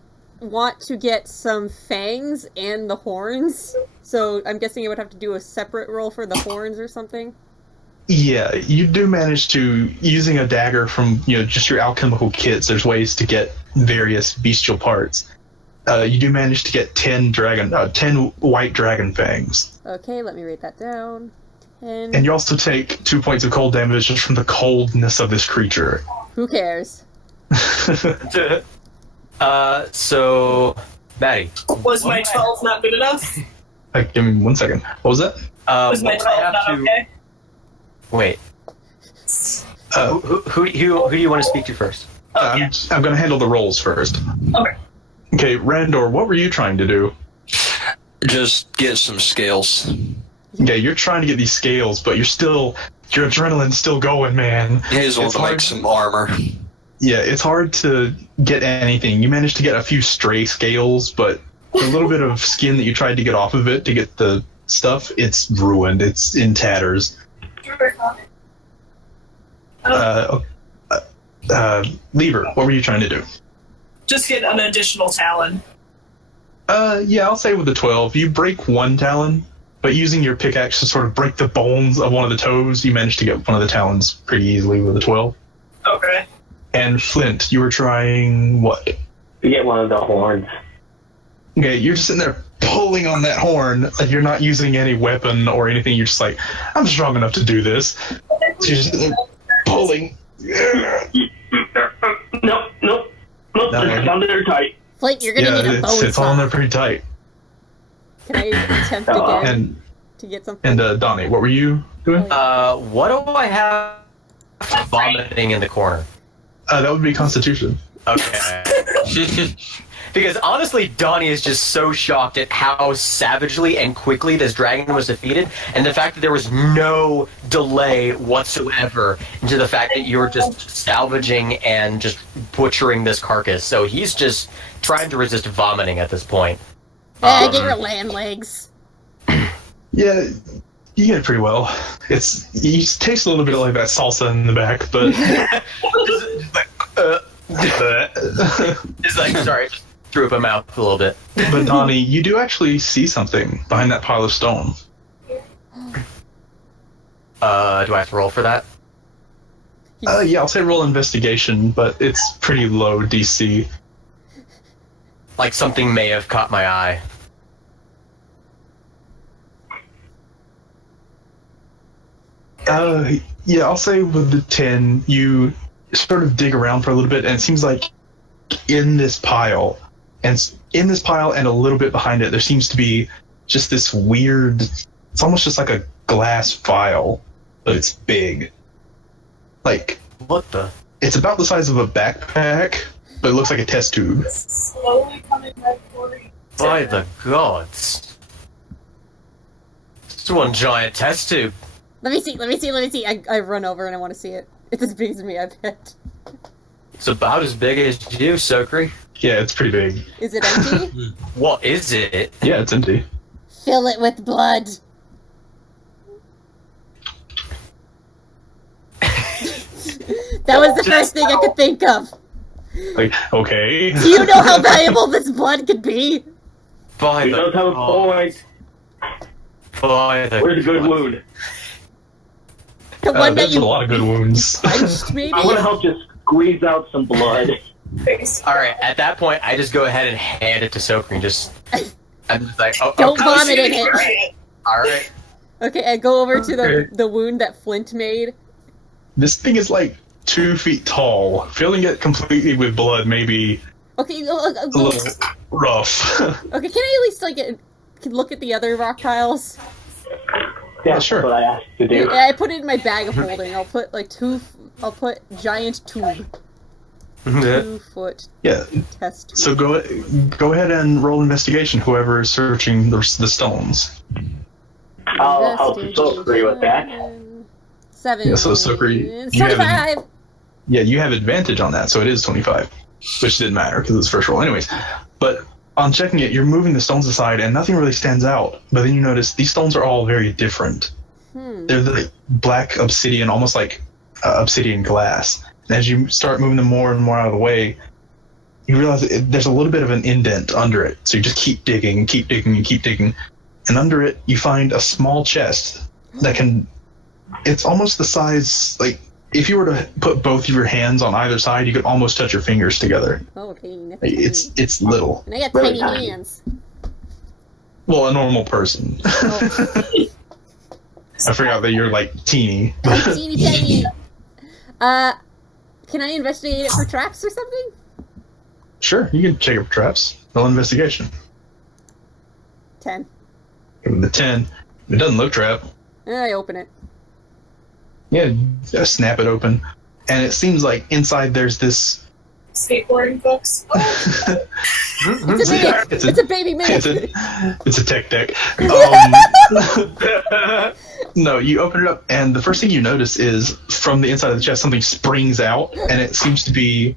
want to get some fangs and the horns. So I'm guessing I would have to do a separate roll for the horns or something. Yeah, you do manage to, using a dagger from just your alchemical kits, there's ways to get various bestial parts. You do manage to get 10 white dragon fangs. Okay, let me write that down. 10. And you also take 2 points of cold damage just from the coldness of this creature. Who cares? So Maddie, Was my 12 not good enough? Give me 1 second. What was that? Was my what would I 12 have not to okay? wait? Who do you want to speak to first? I'm going to handle the rolls first. Okay. Okay, Randor, what were you trying to do? Just get some scales. Okay, you're trying to get these scales, but your adrenaline's still going, man. He just wants It's to hard- make some armor. Yeah, it's hard to get anything. You managed to get a few stray scales, but the little bit of skin that you tried to get off of it to get the stuff, it's ruined. It's in tatters. Lever, what were you trying to do? Just get an additional talon. Yeah, I'll say with the 12, you break one talon, but using your pickaxe to sort of break the bones of one of the toes, you managed to get one of the talons pretty easily with a 12. Okay. And Flint, you were trying what? To get one of the horns. Okay, you're just sitting there pulling on that horn, like you're not using any weapon or anything, you're just like, I'm strong enough to do this. So you're just sitting there pulling. Nope. No. It's under tight. Flint, you're gonna need a bone it's on there saw. pretty tight. Can I attempt again And to get something? Donnie, what were you doing? What do I have vomiting in the corner? That would be Constitution. Okay. Because honestly, Donnie is just so shocked at how savagely and quickly this dragon was defeated, and the fact that there was no delay whatsoever into the fact that you were just salvaging and just butchering this carcass. So he's just trying to resist vomiting at this point. Get your land legs. Yeah, you get it pretty well. You taste a little bit like that salsa in the back, but It's like, sorry, just threw up my mouth a little bit. But Donnie, you do actually see something behind that pile of stone. Do I have to roll for that? Yeah, I'll say roll investigation, but it's pretty low DC. Like something may have caught my eye. Yeah, I'll say with the 10, you sort of dig around for a little bit, and it seems like in this pile and a little bit behind it, there seems to be just this weird, it's almost just like a glass vial, but it's big. Like, What the? it's about the size of a backpack, but it looks like a test tube. Slowly coming back for you. By the gods. It's one giant test tube. Let me see. I run over and I want to see it. It's as big as me, I bet. It's about as big as you, Sokri. Yeah, it's pretty big. Is it empty? What is it? Yeah, it's empty. Fill it with blood. That was the first thing I could think of. Like, okay. Do you know how valuable this blood could be? By You the don't have a gods. point. By the Where's a good gods. wound? The one that There's a you lot of good wounds. punched, maybe? I'm gonna help you squeeze out some blood. Alright, at that point, I just go ahead and hand it to Sokri. I'm just like, oh, Don't oh, vomit in it. alright. Okay, I go over to Okay. the wound that Flint made. This thing is like 2 feet tall. Filling it completely with blood may be Okay, a little rough. okay. Can I at least look at the other rock piles? Yeah, sure. That's what I asked you to do. Yeah, I put it in my bag of holding. I'll put I'll put giant tube, 2 foot Yeah. test tube. So go ahead and roll investigation. Whoever is searching the stones. I'll help Sokri with that. 7. Yeah, so Sokri, you have 25. Yeah, you have advantage on that, so it is 25, which didn't matter because it's first roll, anyways. But on checking it, you're moving the stones aside, and nothing really stands out. But then you notice these stones are all very different. They're the black obsidian, almost like obsidian glass. And as you start moving them more and more out of the way, you realize that there's a little bit of an indent under it. So you just keep digging and keep digging and keep digging. And under it, you find a small chest that can... It's almost the size... Like, if you were to put both of your hands on either side, you could almost touch your fingers together. Okay, that's Like, tiny. it's little. And I got Really tiny tiny. hands. Well, a normal person. Oh. I forgot that you're, like, teeny. Teeny tiny. Can I investigate it for traps or something? Sure, you can check it for traps. Roll investigation. 10. Give it the 10. It doesn't look trap. I open it. Yeah, just snap it open. and it seems like inside there's this. Skateboarding books. It's a baby man. It's a tech deck. No, you open it up, and the first thing you notice is from the inside of the chest, something springs out, and it seems to be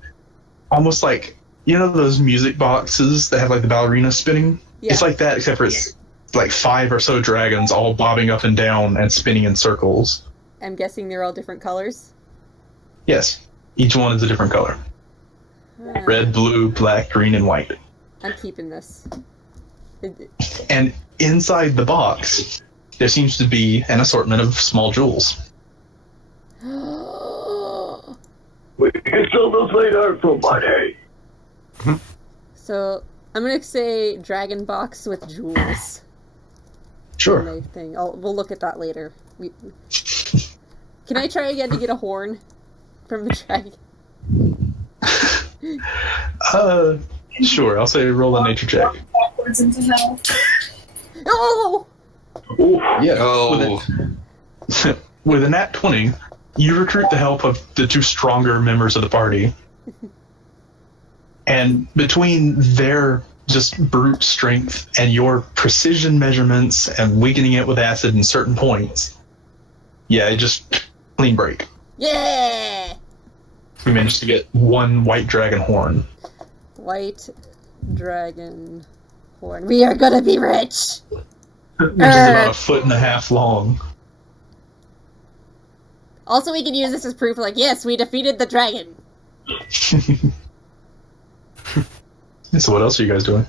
almost like, you know, those music boxes that have like the ballerina spinning. Yeah. It's like that, except for it's like 5 or so dragons all bobbing up and down and spinning in circles. I'm guessing they're all different colors. Yes, each one is a different color. Red, blue, black, green, and white. I'm keeping this. And inside the box, there seems to be an assortment of small jewels. We can sell those later for money. So I'm gonna say dragon box with jewels. Sure. My thing. We'll look at that later. Can I try again to get a horn from the dragon? Sure. I'll say roll a nature check. Backwards into hell. Oh! Yeah. Oh. With a nat 20, you recruit the help of the 2 stronger members of the party. And between their just brute strength and your precision measurements and weakening it with acid in certain points, yeah, it just clean break. Yeah! We managed to get 1 white dragon horn. White dragon horn. We are gonna be rich! Which is about 1.5 feet long. Also, we can use this as proof, like, yes, we defeated the dragon. So what else are you guys doing?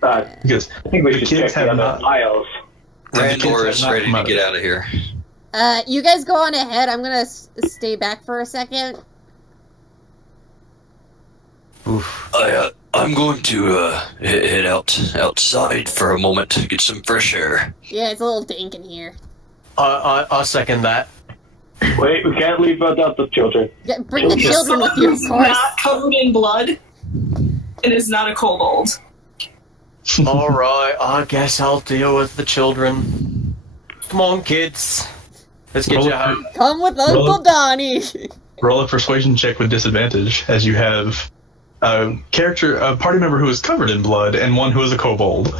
Because I think we the should kids check the have other not. files. Randor is ready to get out of here. You guys go on ahead. I'm gonna stay back for a second. Oof. I'm going to head outside for a moment to get some fresh air. Yeah, it's a little dank in here. I'll second that. Wait, we can't leave without the children. Yeah, bring the children with you, of It's course. not covered in blood. It is not a kobold. Alright, I guess I'll deal with the children. Come on, kids. Let's get you home. Come with Uncle Donnie. Roll a persuasion check with disadvantage, as you have a party member who is covered in blood, and one who is a kobold.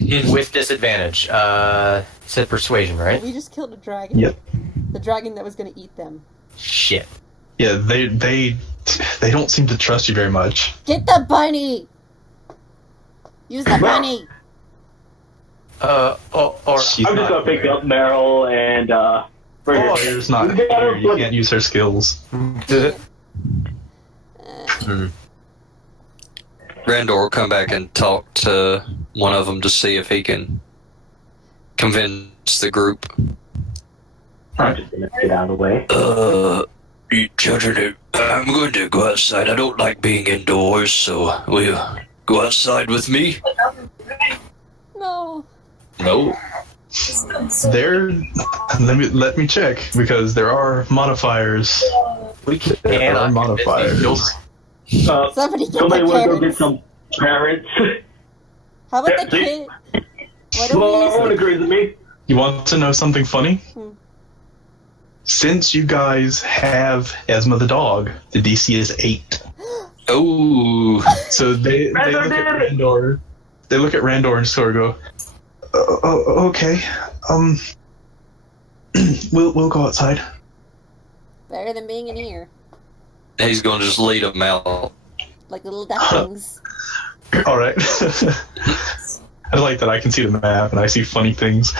With disadvantage. Said persuasion, right? We just killed a dragon. Yep. The dragon that was gonna eat them. Shit. Yeah, they don't seem to trust you very much. Get the bunny. Use the bunny. She's I'm just gonna pick up Meryl and bring her. She's not here. You can't use her skills. Randor will come back and talk to one of them to see if he can convince the group. I'm just gonna get out of the way. You children, I'm going to go outside. I don't like being indoors, so will you go outside with me? No. No. Let me check, because there are modifiers. We There can't. are modifiers. Somebody get Somebody the want to go get parents. some parents? How about Yeah, the please. kid? Why don't Well, we everyone use agrees with me. You want to know something funny? Hmm. Since you guys have Esma the dog, the DC is 8. Oh. So they look at Randor. They look at Randor and sort of go, "Oh, okay. We'll go outside." better than being in here, He's going to just lead them out. like little ducklings. All right. I like that I can see the map and I see funny things.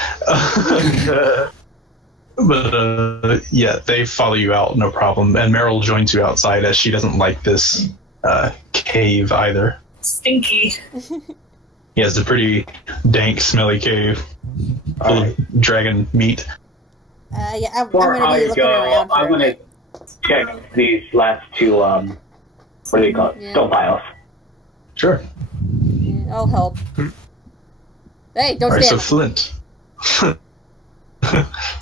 But yeah, they follow you out, no problem. And Meryl joins you outside, as she doesn't like this cave either. Stinky. Yeah, it's a pretty dank, smelly cave full of dragon meat. Yeah, I'm Before gonna be I looking go, around for I'm a gonna bit. check these last two, what do you call it? Yeah. Stone piles. Sure. Yeah, I'll help. Hey, don't All right, so stand. Flint.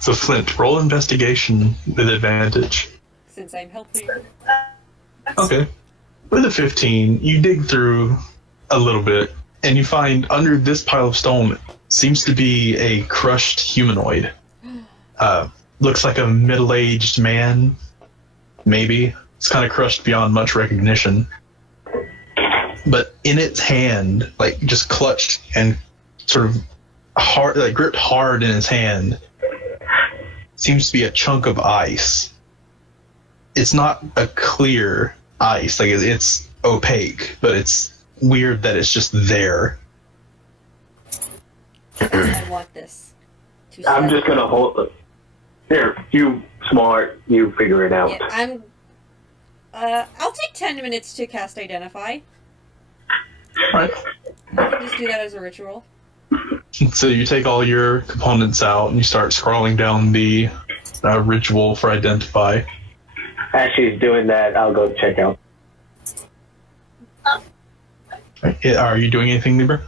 So Flint, roll investigation with advantage. Since I'm helping. Okay. With a 15, you dig through a little bit, and you find under this pile of stone seems to be a crushed humanoid. Looks like a middle-aged man maybe. It's kind of crushed beyond much recognition. But in its hand, like just clutched and sort of hard, like gripped hard in his hand, seems to be a chunk of ice. It's not a clear ice, like it's opaque, but it's weird that it's just there. I want this. I'm just gonna hold it. Here, you smart, you figure it out. Yeah, I'll take 10 minutes to cast Identify. Right. I can just do that as a ritual. So you take all your components out and you start scrolling down the ritual for Identify. As she's doing that, I'll go check out. Are you doing anything, Libra?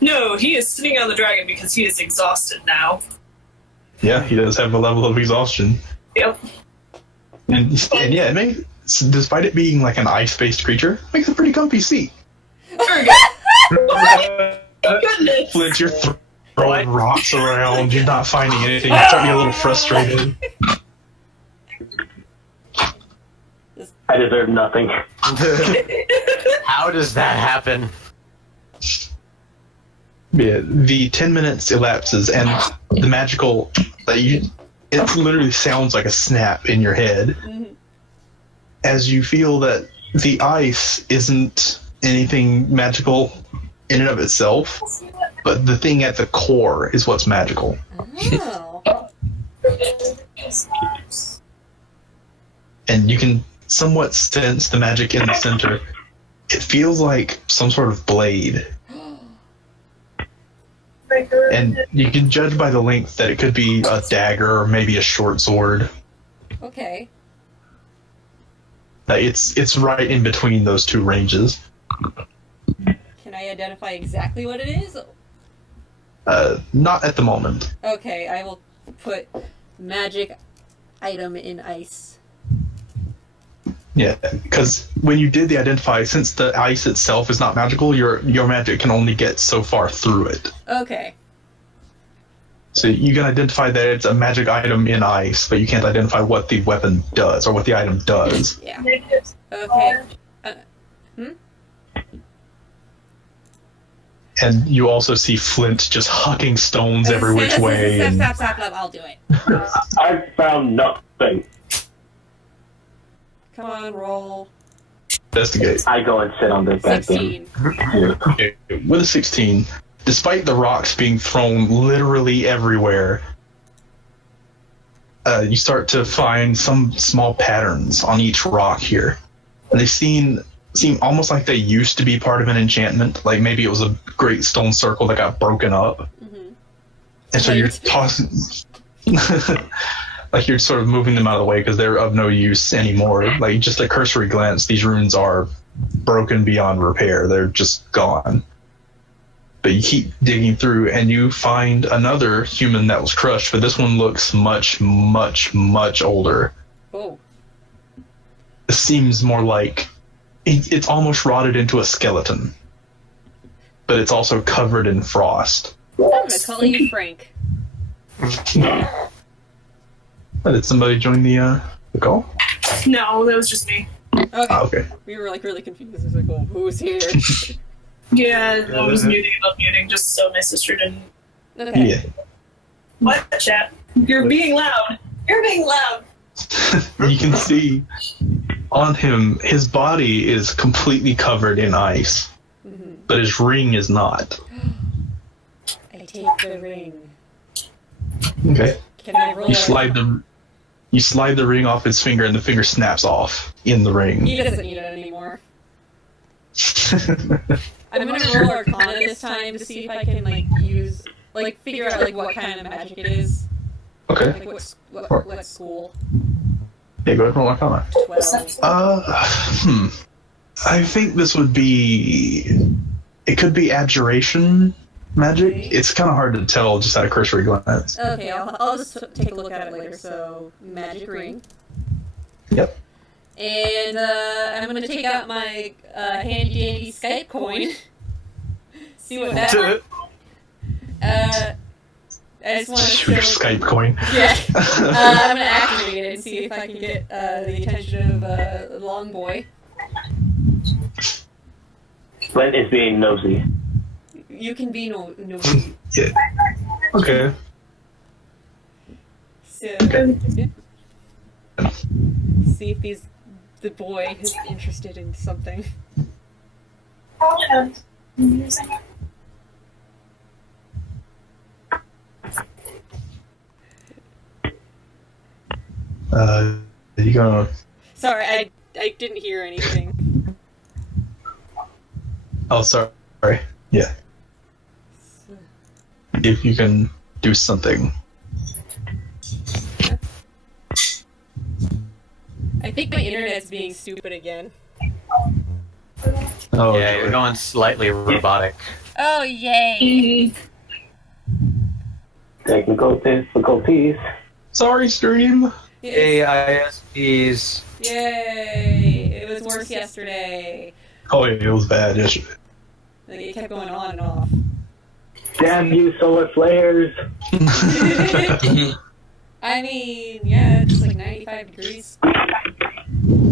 No, he is sitting on the dragon because he is exhausted now. Yeah, he does have a level of exhaustion. Yep. And yeah, despite it being like an ice-based creature, it makes a pretty comfy seat. Very good. Goodness. Flint, you're throwing rocks around, you're not finding anything, you're starting to get a little frustrated. I deserve nothing. How does that happen? Yeah, the 10 minutes elapses and the magical, it literally sounds like a snap in your head. Mm-hmm. As you feel that the ice isn't anything magical in and of itself, but the thing at the core is what's magical. Oh. And you can somewhat sense the magic in the center. It feels like some sort of blade. And you can judge by the length that it could be a dagger or maybe a short sword. Okay. It's right in between those two ranges. Can I identify exactly what it is? Not at the moment. Okay, I will put magic item in ice. Yeah, because when you did the identify, since the ice itself is not magical, your magic can only get so far through it. Okay. So you can identify that it's a magic item in ice, but you can't identify what the weapon does or what the item does. Yeah. Okay. And you also see Flint just hucking stones every which way. Stop, I'll do it. I found nothing. Come on, roll. Investigate. I go and sit on the bed. 16. Okay, with a 16, despite the rocks being thrown literally everywhere, you start to find some small patterns on each rock here. And they seem almost like they used to be part of an enchantment. Like maybe it was a great stone circle that got broken up. Mm-hmm. And so you're tossing... like you're sort of moving them out of the way because they're of no use anymore. Like just a cursory glance, these runes are broken beyond repair. They're just gone. But you keep digging through and you find another human that was crushed, but this one looks much, much, much older. Oh. It seems more like it's almost rotted into a skeleton, but it's also covered in frost. I'm gonna call you Frank. Did somebody join the call? No, that was just me. Okay. Okay. We were like really confused. It was like, well, who's here? Yeah, I was muting about muting just so my sister didn't. Okay. Yeah. What, chat? You're being loud. You're being loud. You can see on him, his body is completely covered in ice, Mm-hmm. but his ring is not. I take the ring. Okay. Can I roll? You slide the ring off his finger, and the finger snaps off in the ring. He doesn't need it anymore. I'm gonna roll Arcana this time to see if I can figure out like what kind of magic it is. Okay. Like what school? Yeah, go ahead and roll Arcana. 12. I think this would be. It could be abjuration magic. Okay. It's kind of hard to tell just at a cursory glance. Okay, I'll just take a look at it later. So magic ring. Yep. And I'm gonna take out my handy dandy Skype coin. See what that. I just want to Shoot your show. Skype coin. Yeah. I'm gonna activate it and see if I can get the attention of Long Boy. Flint is being nosy. You can be no. Yeah. Okay. So, see if the boy is interested in something. You gonna? Sorry, I didn't hear anything. Oh, sorry. Yeah. If you can do something. I think my internet's being stupid again. Oh, Yeah, you're going slightly robotic. Oh, yay! Technical difficulties. Sorry, stream. AISPs. Yay! It was worse yesterday. Oh, yeah, it was bad yesterday. Like, it kept going on and off. Damn you, solar flares. I mean, yeah, it's like 95 degrees.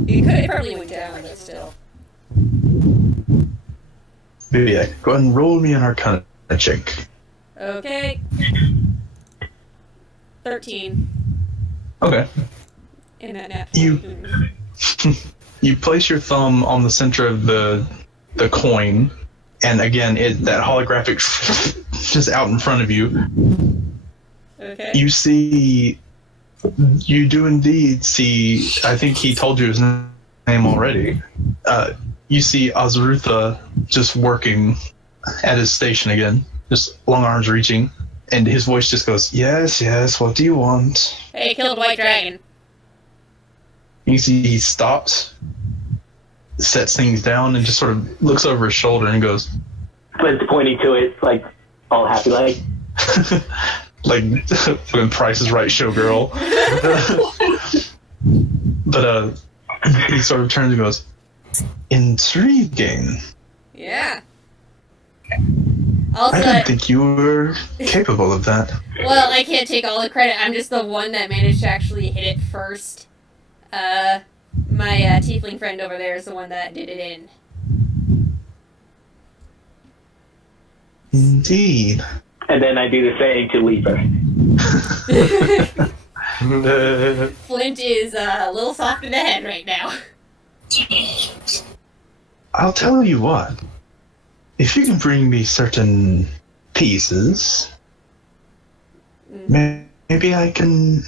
It probably went down, but still. Maybe yeah, go ahead and roll me an Arcana check. Okay. 13. Okay. In that net. You place your thumb on the center of the coin, and again, that holographic just out in front of you. Okay. You do indeed see. I think he told you his name already. You see Azarutha just working at his station again, just long arms reaching, and his voice just goes, "Yes, what do you want?" Hey, killed White Dragon. You see he stops, sets things down, and just sort of looks over his shoulder and goes, Flint's pointing to it, like, all happy, like, like when Price is Right showgirl. But he sort of turns and goes, "Intriguing. Yeah. I Also, didn't think you were capable of that." well, I can't take all the credit. I'm just the one that managed to actually hit it first. My tiefling friend over there is the one that did it in. Indeed. and then I do the same to Weaver. Flint is a little soft in the head right now. I'll tell you what. If you can bring me certain pieces, maybe I can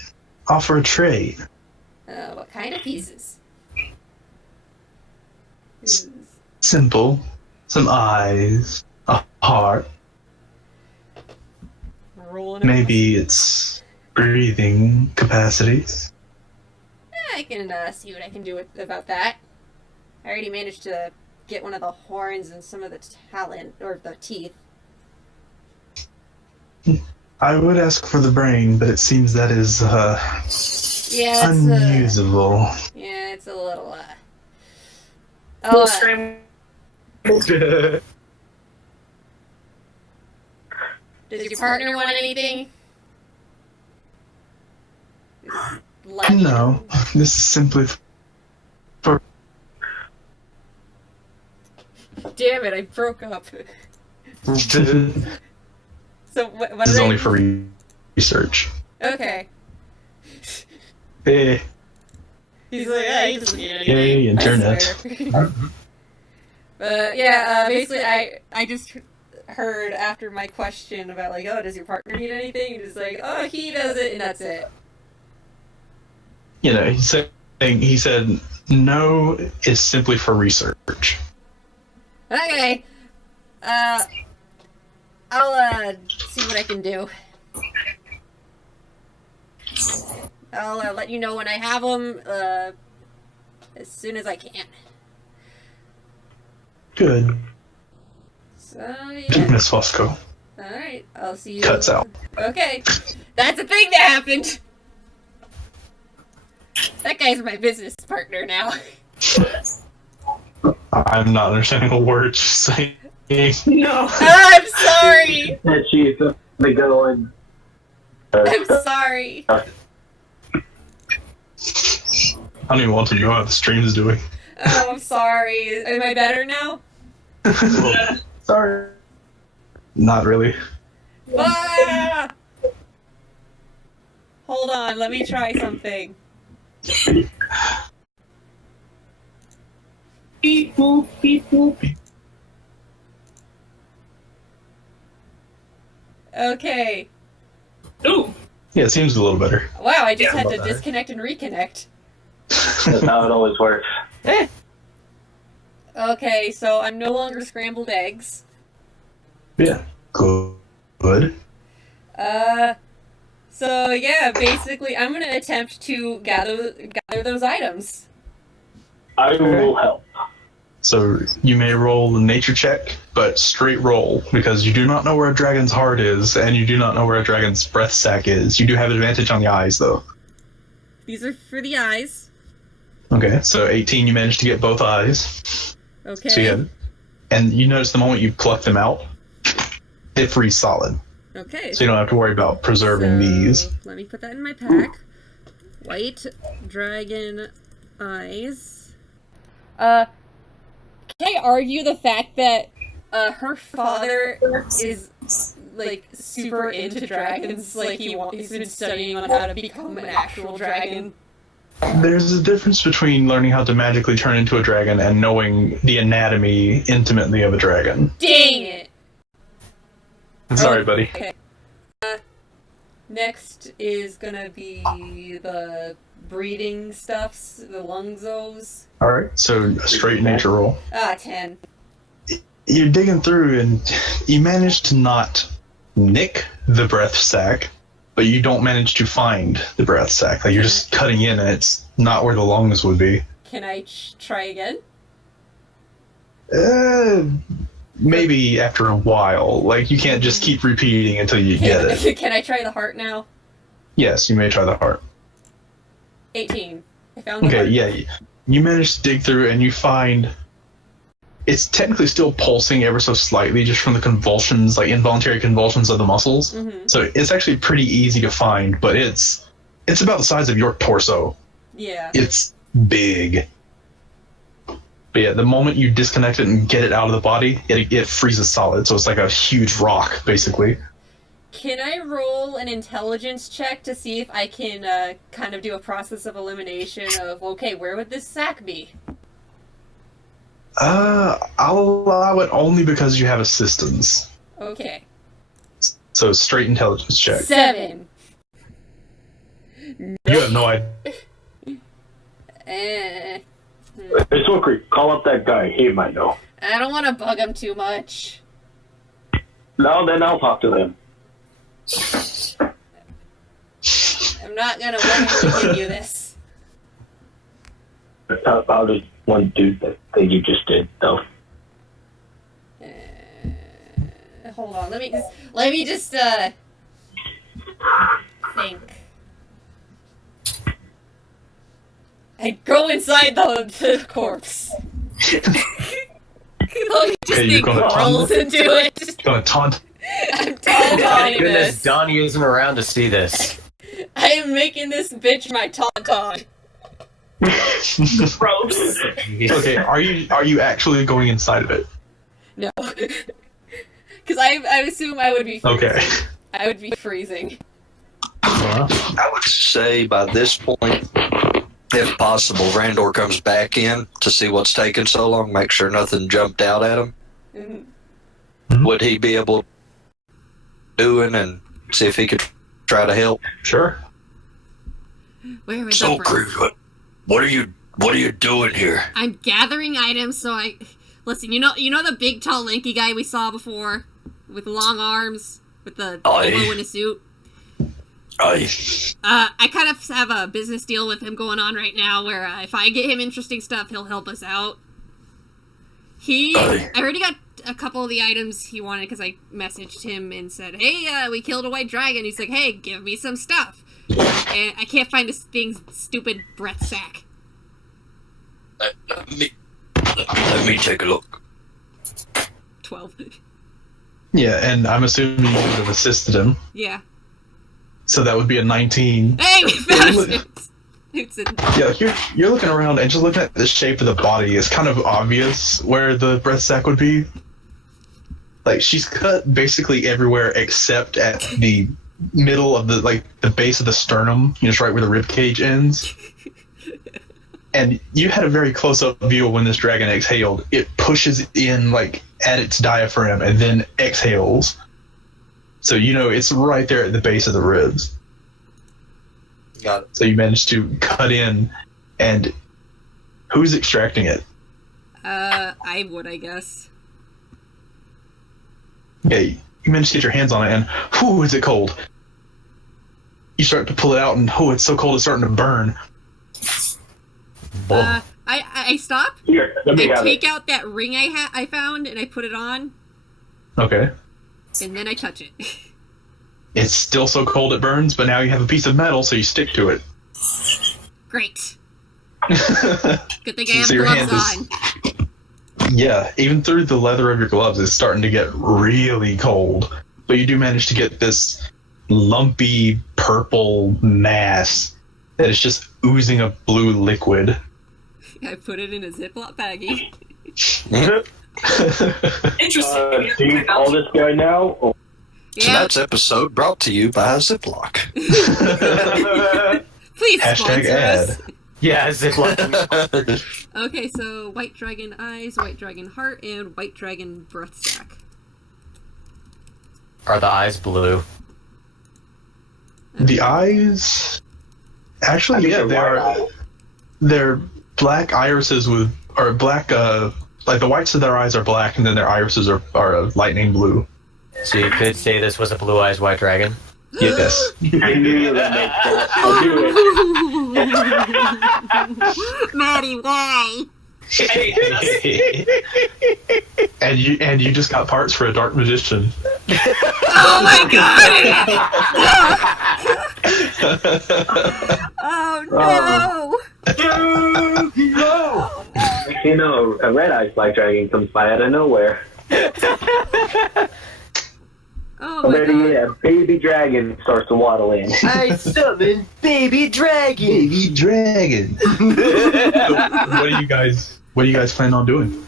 offer a trade. What kind of pieces? Simple. Some eyes, a heart. Rolling Maybe it's breathing capacities. I can see what I can do about that. I already managed to get one of the horns and some of the talent, or the teeth. I would ask for the brain, but it seems that is Yeah, unusable. Yeah, it's a little Little scream. Does your partner want anything? No, this is simply for. Damn it, I broke up. So what This is only for research. Okay. Eh, He's like, yeah, he doesn't need anything. Yay, internet. swear. But yeah, basically, I just heard after my question about like, oh, does your partner need anything? Just like, oh, he does it, and that's it. You know, he said no is simply for research. Okay. I'll see what I can do. I'll let you know when I have them. As soon as I can. Good. So yeah. Miss Fosco All right. I'll see you. cuts out. Okay. That's a thing that happened. That guy's my business partner now. I'm not understanding a word you're saying. No. I'm sorry. And she's the going. I'm sorry. I don't even want to know how the stream is doing. Oh, I'm sorry. Am I better now? Sorry. Not really. Ah! Hold on, let me try something. Beep boop, beep boop. Okay. Ooh. Yeah, it seems a little better. Wow, I just had to about that. disconnect and reconnect. That's how it always works. Okay, so I'm no longer scrambled eggs. Yeah. Good. So yeah, basically I'm gonna attempt to gather those items. I will help. So you may roll a nature check, but straight roll, because you do not know where a dragon's heart is, and you do not know where a dragon's breath sac is. You do have advantage on the eyes, though. These are for the eyes. Okay, so 18, you managed to get both eyes. Okay. So and you notice the moment you pluck them out, it frees solid. Okay. So you don't have to worry about preserving these. Let me put that in my pack. White dragon eyes. Can I argue the fact that her father is like super into dragons? Like he's been studying on how to become an actual dragon. There's a difference between learning how to magically turn into a dragon and knowing the anatomy intimately of a dragon. Dang it! Sorry, buddy. Okay. Next is gonna be the breeding stuffs, the lungzos. Alright, so a straight nature roll. 10. You're digging through and you manage to not nick the breath sac, but you don't manage to find the breath sac. Like you're just cutting in and it's not where the lungs would be. Can I try again? Maybe after a while. Like you can't just keep repeating until you get it. Can I try the heart now? Yes, you may try the heart. 18. I found the Okay, heart. yeah. You manage to dig through and you find it's technically still pulsing ever so slightly just from the convulsions, like involuntary convulsions of the muscles. Mm-hmm. So it's actually pretty easy to find, but it's about the size of your torso. Yeah. It's big. But yeah, the moment you disconnect it and get it out of the body, it freezes solid. So it's like a huge rock, basically. Can I roll an intelligence check to see if I can kind of do a process of elimination of, okay, where would this sack be? I'll allow it only because you have assistance. Okay. So straight intelligence check. 7. You have no idea. Eh. Hey, Swokri, call up that guy. He might know. I don't want to bug him too much. No, then I'll talk to them. I'm not gonna willingly give you this. I'll just one dude that thing you just did, though. Hold on, let me just think. I go inside the corpse. Let me just Okay, you're think gonna rolls into it. Gonna taunt. I'm Thank taunting goodness this. Donnie isn't around to see this. I am making this bitch my tauntaun. Gross. Okay, are you actually going inside of it? No. Because I assume I would be freezing. Okay. I would be freezing. I would say by this point, if possible, Randor comes back in to see what's taking so long, make sure nothing jumped out at him. Mhm. Would he be able to do it and see if he could try to help? Sure. Where is So, that? Cruz, what are you doing here? I'm gathering items so I listen. You know the big, tall, lanky guy we saw before with long arms with the Aye. polo in a suit. I kind of have a business deal with him going on right now where if I get him interesting stuff, he'll help us out. Aye. I already got a couple of the items he wanted because I messaged him and said, hey, we killed a white dragon. He's like, hey, give me some stuff. And I can't find this thing's stupid breath sack. Let me take a look. 12. Yeah, and I'm assuming you would have assisted him. Yeah. So that would be a 19. Hey, we found it! It's in... Yeah, you're looking around and just looking at the shape of the body. It's kind of obvious where the breath sac would be. Like, she's cut basically everywhere except at the middle of the base of the sternum, just right where the rib cage ends. And you had a very close-up view of when this dragon exhaled. It pushes in, at its diaphragm and then exhales. So, it's right there at the base of the ribs. Got it. So you managed to cut in, and who's extracting it? I would, I guess. Okay, you managed to get your hands on it, and whew, is it cold. You start to pull it out, and it's so cold it's starting to burn. I stop. Here, let me I have take it. out that ring I found, and I put it on, Okay. and then I touch it. It's still so cold it burns, but now you have a piece of metal, so you stick to it. Great. Good thing I have So your gloves hand on. Yeah, even through the leather of your gloves, it's starting to get really cold. But you do manage to get this lumpy purple mass that is just oozing a blue liquid. I put it in a Ziploc baggie. Interesting. Do you call this guy now? Or Tonight's episode brought to you by Ziploc. Please Hashtag sponsor ad. us. Yeah, Ziploc. Okay, so white dragon eyes, white dragon heart, and white dragon breath sac. Are the eyes blue? The eyes... Actually, yeah, they're black irises or black, the whites of their eyes are black, and then their irises are lightning blue. So you could say this was a blue eyes white dragon. Yes. I knew that makes sense. I'll do it. Maddie, why? and you just got parts for a dark magician. Oh my god! Oh no! Next you know, a red-eyed black dragon comes by out of nowhere. Oh Or my better god. yet, a baby dragon starts to waddle in. I summon baby dragon. Baby dragon. What do you guys plan on doing?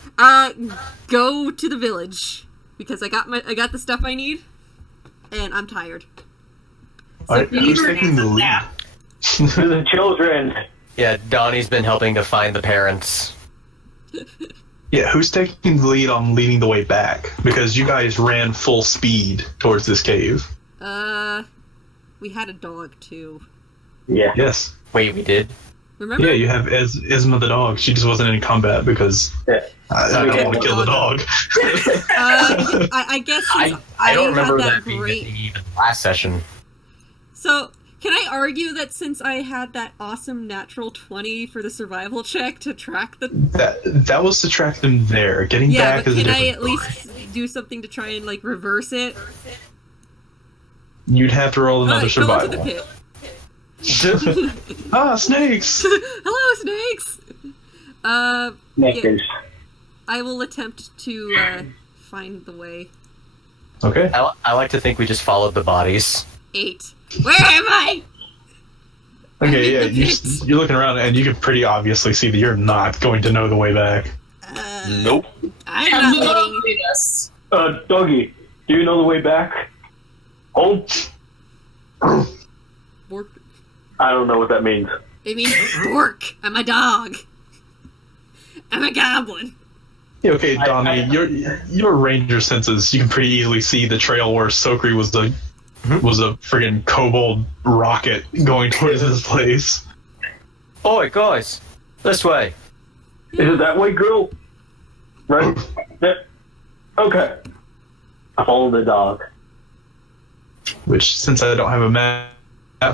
Go to the village because I got the stuff I need, and I'm tired. Alright, who's taking the lead? To the children. Yeah, Donnie's been helping to find the parents. Yeah, who's taking the lead on leading the way back? Because you guys ran full speed towards this cave. We had a dog too. Yeah. Yes. Wait, we did? Remember? Yeah, you have Isma the dog. She just wasn't in combat because Yeah. I don't want to kill the dog. I guess since I don't had remember that that being great. even last session. So, can I argue that since I had that awesome natural 20 for the survival check to track the... That was to track them there. Getting Yeah, back but is a can I different at least do something to try and, reverse it? You'd have to roll another Alright, go into survival. the pit. Snakes! Hello, snakes! Knickers. I will attempt to, find the way. Okay. I like to think we just followed the bodies. 8. Where am I? Okay, yeah, I'm in the pit. you're looking around and you can pretty obviously see that you're not going to know the way back. Nope. I'm Come not along leading. with us. Doggy, do you know the way back? Home? Bork. I don't know what that means. It means bork. I'm a dog. I'm a goblin. Yeah, okay, Donnie, your ranger senses, you can pretty easily see the trail where Sokri was a friggin' kobold rocket going towards this place. Oi, guys. This way. Is it that way, girl? Right? Yeah. Okay. I follow the dog. Which, since I don't have a map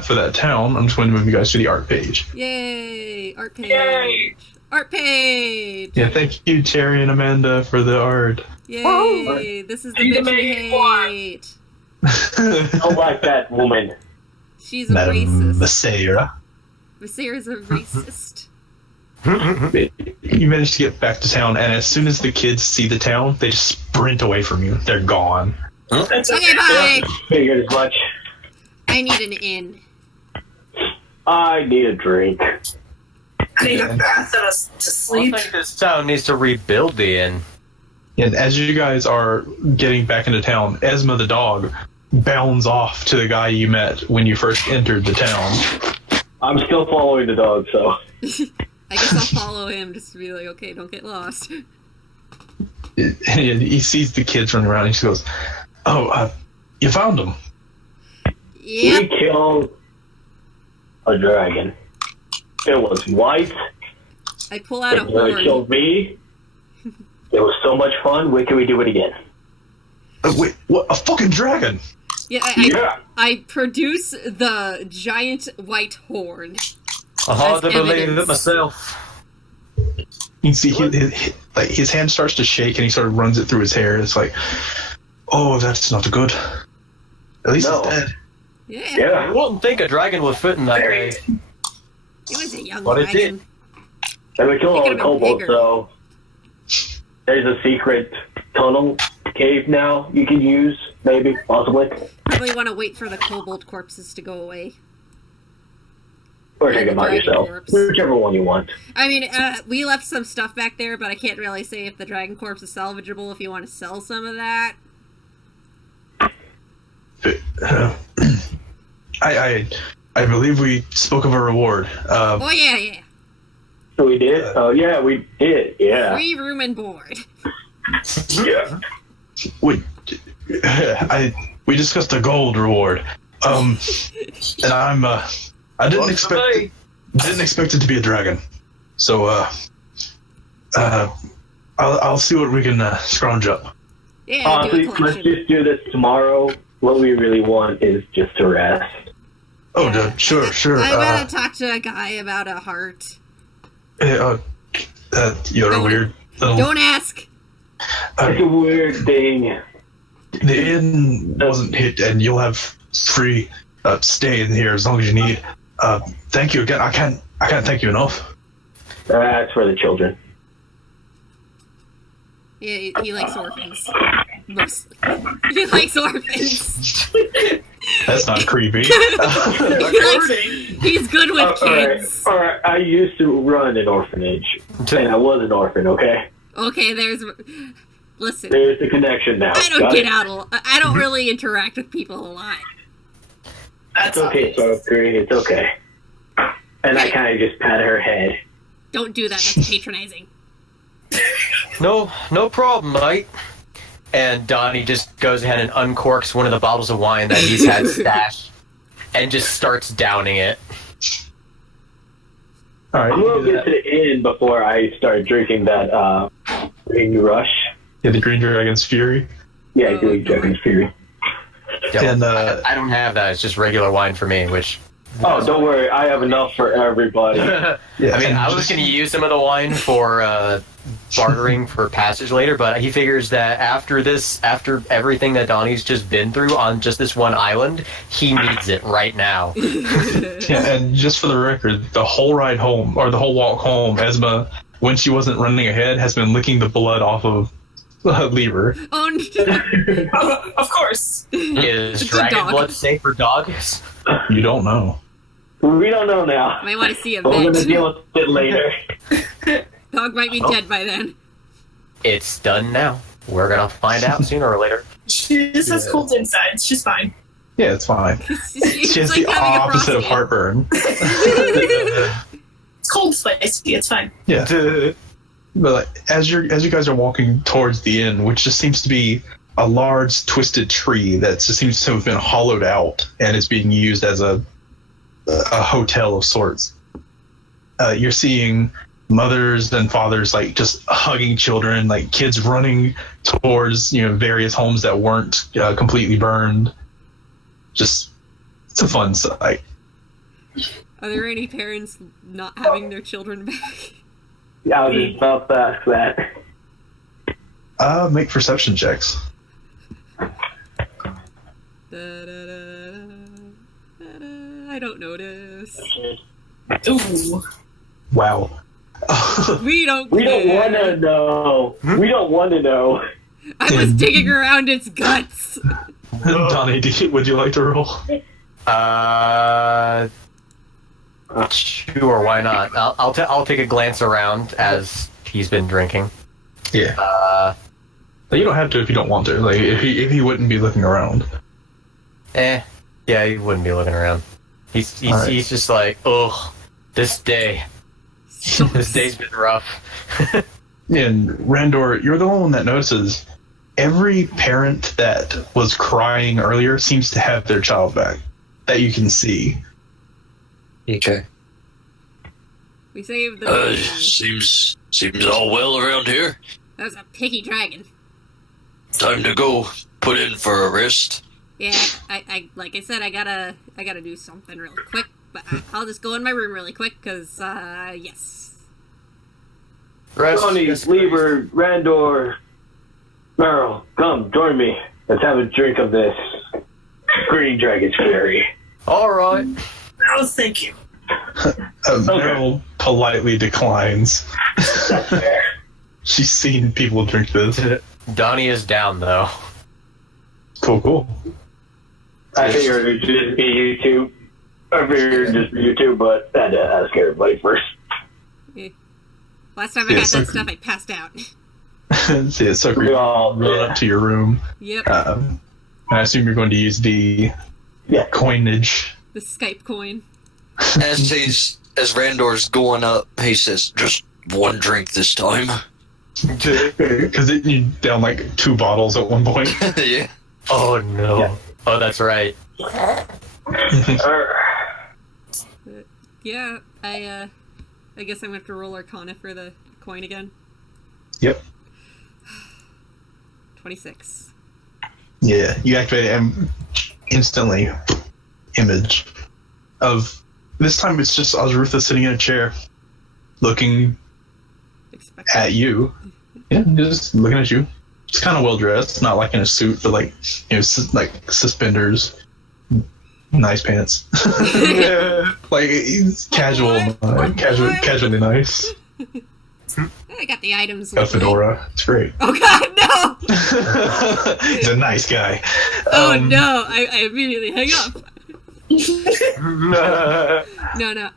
for that town, I'm just going to move you guys to the art page. Yay! Art page. Yay! Art page. Yeah, thank you, Cherry and Amanda, for the art. Yay! This is the You're bitch the we main one. hate. I don't like that woman. She's a Madam racist. Masera. Visera's a racist. You managed to get back to town, and as soon as the kids see the town, they just sprint away from you. They're gone. That's Okay, bye. Figured as much. I need an inn. I need a drink. I need a bath and to I sleep. think this town needs to rebuild the inn. And as you guys are getting back into town, Esma the dog bounds off to the guy you met when you first entered the town. I'm still following the dog, so. I guess I'll follow him just to be like, okay, don't get lost. He sees the kids running around and he goes, "Oh, you found them." Yep. We killed a dragon. It was white. I pull out a It nearly horn. killed me. It was so much fun. When can we do it again? Wait, what? A fucking dragon? Yeah, Yeah. I produce the giant white horn. I hard to As believe it evidence. myself. You can see his hand starts to shake and he sort of runs it through his hair. It's like, oh, that's not good. At least No. it's dead. Yeah. Yeah. I wouldn't think a dragon would fit in that cave. It was a young But it dragon. And we killed all It the could've been kobolds, bigger. so there's a secret tunnel cave now you can use, maybe, possibly. Probably want to wait for the kobold corpses to go away. Or take them out Dragon yourself. corpse. Whichever one you want. I mean, we left some stuff back there, but I can't really say if the dragon corpse is salvageable if you want to sell some of that. I believe we spoke of a reward. Oh, yeah. So we did? Oh, yeah, we did. Yeah. Free room and board. Yeah. we discussed a gold reward. And I didn't expect it to be a dragon. So I'll see what we can scrounge up. Yeah, do Honestly, a let's collection. just do this tomorrow. What we really want is just to rest. Oh, Yeah. sure. I gotta talk to a guy about a heart. You're Don't- weird. Don't ask. It's a weird thing. The inn wasn't hit, and you'll have free stay in here as long as you need. Thank you again. I can't thank you enough. That's for the children. He likes orphans. Mostly. He likes orphans. That's not creepy. He's good with kids. Alright, I used to run an orphanage. And I was an orphan, okay? Okay, listen. There's the connection now. I don't Got get it? out. I don't really interact with people a lot. That's It's okay, obvious. Sorcery, it's okay. And I kind of just pat her head. Don't do that. That's patronizing. No problem, mate. And Donnie just goes ahead and uncorks one of the bottles of wine that he's had stashed and just starts downing it. All right, I'm you gonna do get to that. the inn before I start drinking that Green Rush. Yeah, the Green Dragon's Fury. Yeah, Oh, Green Dragon's Fury. And I don't have that. It's just regular wine for me, which... Oh, don't worry, I have enough for everybody. I yeah, mean, and I was just- going to use some of the wine for bartering for passage later, but he figures that after everything that Donnie's just been through on just this one island, he needs it right now. Yeah, and just for the record, the whole ride home, or the whole walk home, Esma, when she wasn't running ahead, has been licking the blood off of Lever. Oh, no. Oh, of course. Is It's a dragon dog. blood safe for dogs? You don't know. We don't know now. Might want to see a But we're gonna vet. deal with it later. Dog might be dead by then. It's done now. We're going to find out sooner or later. She just has Yeah. cold insides. She's fine. Yeah, it's fine. It's She has like the having a opposite of frosty. heartburn. It's cold spicy. It's fine. Yeah. But like, as you guys are walking towards the inn, which just seems to be a large twisted tree that just seems to have been hollowed out and is being used as a hotel of sorts. You're seeing mothers and fathers like just hugging children, like kids running towards various homes that weren't completely burned. Just it's a fun sight. Are there any parents not having their children back? Yeah, I was just about to ask that. Make perception checks. I don't notice. Ooh. Wow. We don't We don't care. want to know. We don't want to know. I was digging around its guts. Donnie, would you like to roll? Sure, why not? I'll take a glance around as he's been drinking. Yeah. But you don't have to if you don't want to. Like, if he wouldn't be looking around. Yeah, he wouldn't be looking around. He's All right. he's just like, ugh, this day. This day's been rough. And Randor, you're the only one that notices every parent that was crying earlier seems to have their child back. That you can see. Okay. We saved the Seems all well around here. That was a picky dragon. Time to go put in for a rest. Yeah, I like I said, I gotta do something real quick, but I'll just go in my room really quick, because, yes. Tony, Lieber, Randor, Merrill, come, join me. Let's have a drink of this green dragon's fury. Alright. Oh, thank you. Meryl politely declines. That's fair. She's seen people drink this. Donnie is down, though. Cool. I figured it'd just be you two. I figured it'd just be you two, but I had to ask everybody first. Yeah. Last time I had that stuff, I passed out. Yeah, so We all run up to your room. Yep. And I assume you're going to use the coinage. The Skype coin. As Randor's going up, he says, "Just one drink this time." Because you down like 2 bottles at one point. Yeah. Oh, no. Yeah. Oh, that's right. Yeah, I guess I'm gonna have to roll Arcana for the coin again. Yep. 26. Yeah, you activate it and instantly image of this time it's just Azrutha sitting in a chair looking at you. Yeah, just looking at you. It's kind of well dressed, not like in a suit, but like, you know, like suspenders, nice pants. Like it's casual, casually nice. I got the items. Got a with me. fedora. It's great. Oh god, no! He's a nice guy. Oh no! I immediately hang up. No.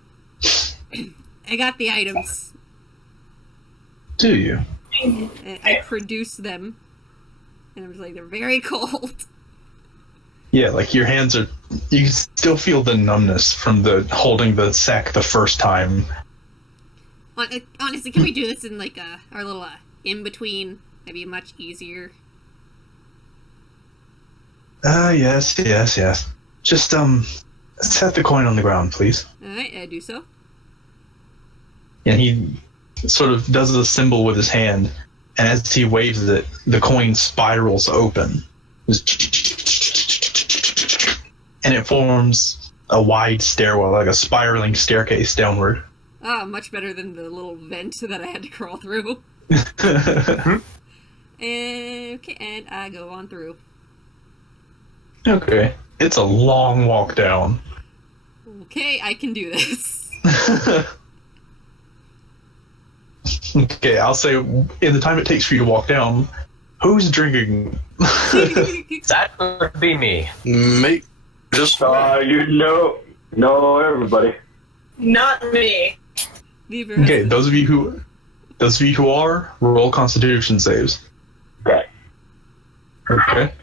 I got the items. Do you? I produced them. And I was like, they're very cold. Yeah, like your hands are. You can still feel the numbness from the holding the sack the first time. Honestly, can we do this in like our little in between? That'd be much easier. Yes. Just set the coin on the ground, please. Alright, I do so. And he sort of does a symbol with his hand, and as he waves it, the coin spirals open. And it forms a wide stairwell, like a spiraling staircase downward. Ah, much better than the little vent that I had to crawl through. Okay, and I go on through. Okay. It's a long walk down. Okay, I can do this. Okay, I'll say in the time it takes for you to walk down, who's drinking? That would be me. Me. Just You know everybody. Not me. Lever Okay, has- those of you who are, roll Constitution saves. Okay. Okay.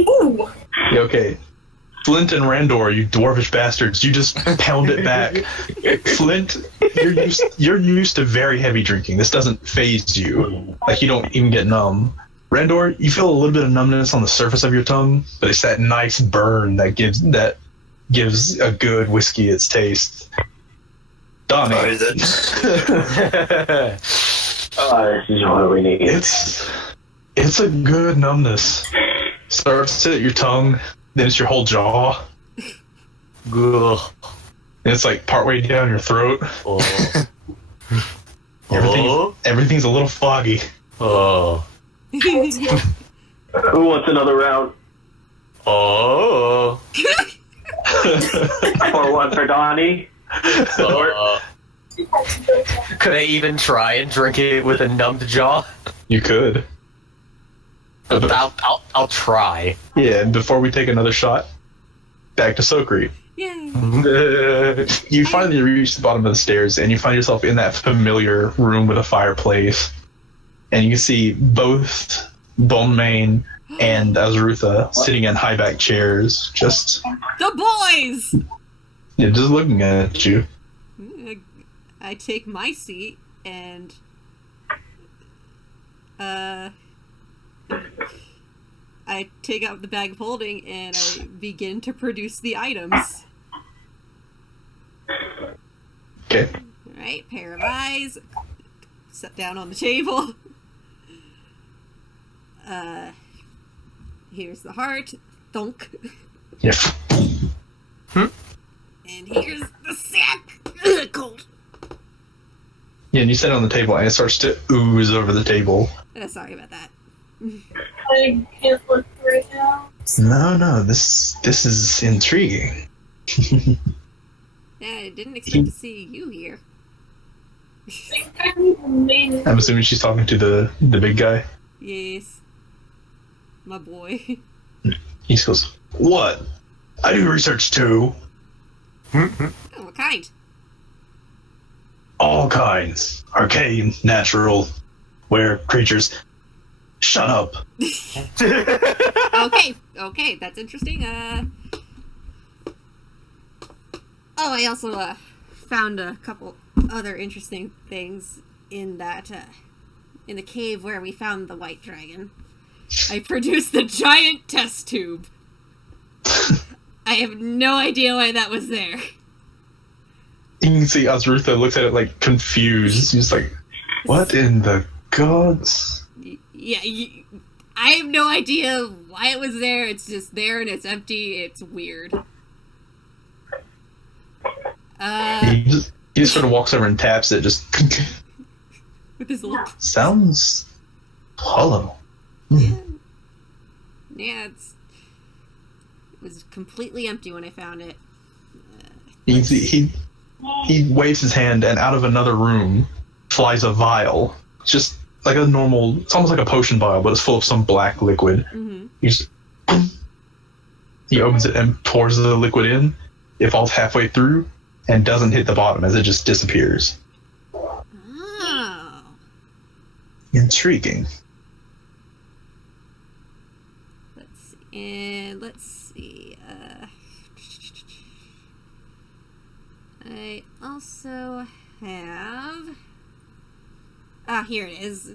Ooh. Yeah, okay. Flint and Randor, you dwarvish bastards, you just pound it back. Flint, you're used to very heavy drinking. This doesn't phase you. Like, you don't even get numb. Randor, you feel a little bit of numbness on the surface of your tongue, but it's that nice burn that gives a good whiskey its taste. Donnie. Alright, then. This is what we need. It's a good numbness. Starts at your tongue, then it's your whole jaw. Ugh. And it's like partway down your throat. Oh. Everything's a little foggy. Oh. Who wants another round? Oh. Or one for Donnie? Could I even try and drink it with a numbed jaw? You could. I'll try. Yeah, before we take another shot, back to Sokri. Yay. You finally reach the bottom of the stairs, and you find yourself in that familiar room with a fireplace. And you can see both Bone Mane and Azrutha sitting in high back chairs, just The boys! just looking at you. I take my seat and I take out the bag of holding and I begin to produce the items. Okay. Alright, pair of eyes. Set down on the table. Here's the heart. Thunk. Yeah. And here's the sack. Ugh, cold. Yeah, and you set it on the table, and it starts to ooze over the table. Sorry about that. I can't look right now. No, this is intriguing. Yeah, I didn't expect to see you here. I'm assuming she's talking to the big guy. Yes. My boy. He goes, "What? I do research too. Oh, what kind? All kinds. Arcane, natural, where creatures... Shut up." Okay, that's interesting. Oh, I also found a couple other interesting things in that in the cave where we found the white dragon. I produced the giant test tube. I have no idea why that was there. You can see Azrutha looks at it like confused. He's like, "What in the gods?" Yeah, I have no idea why it was there. It's just there and it's empty. It's weird. He just sort of walks over and taps it. Just With his little... sounds hollow. Yeah, it was completely empty when I found it. You can see he waves his hand, and out of another room flies a vial. Just like a normal, it's almost like a potion vial, but it's full of some black liquid. Mm-hmm. He opens it and pours the liquid in. It falls halfway through and doesn't hit the bottom as it just disappears. Oh. Intriguing. Let's see. I also have... here it is.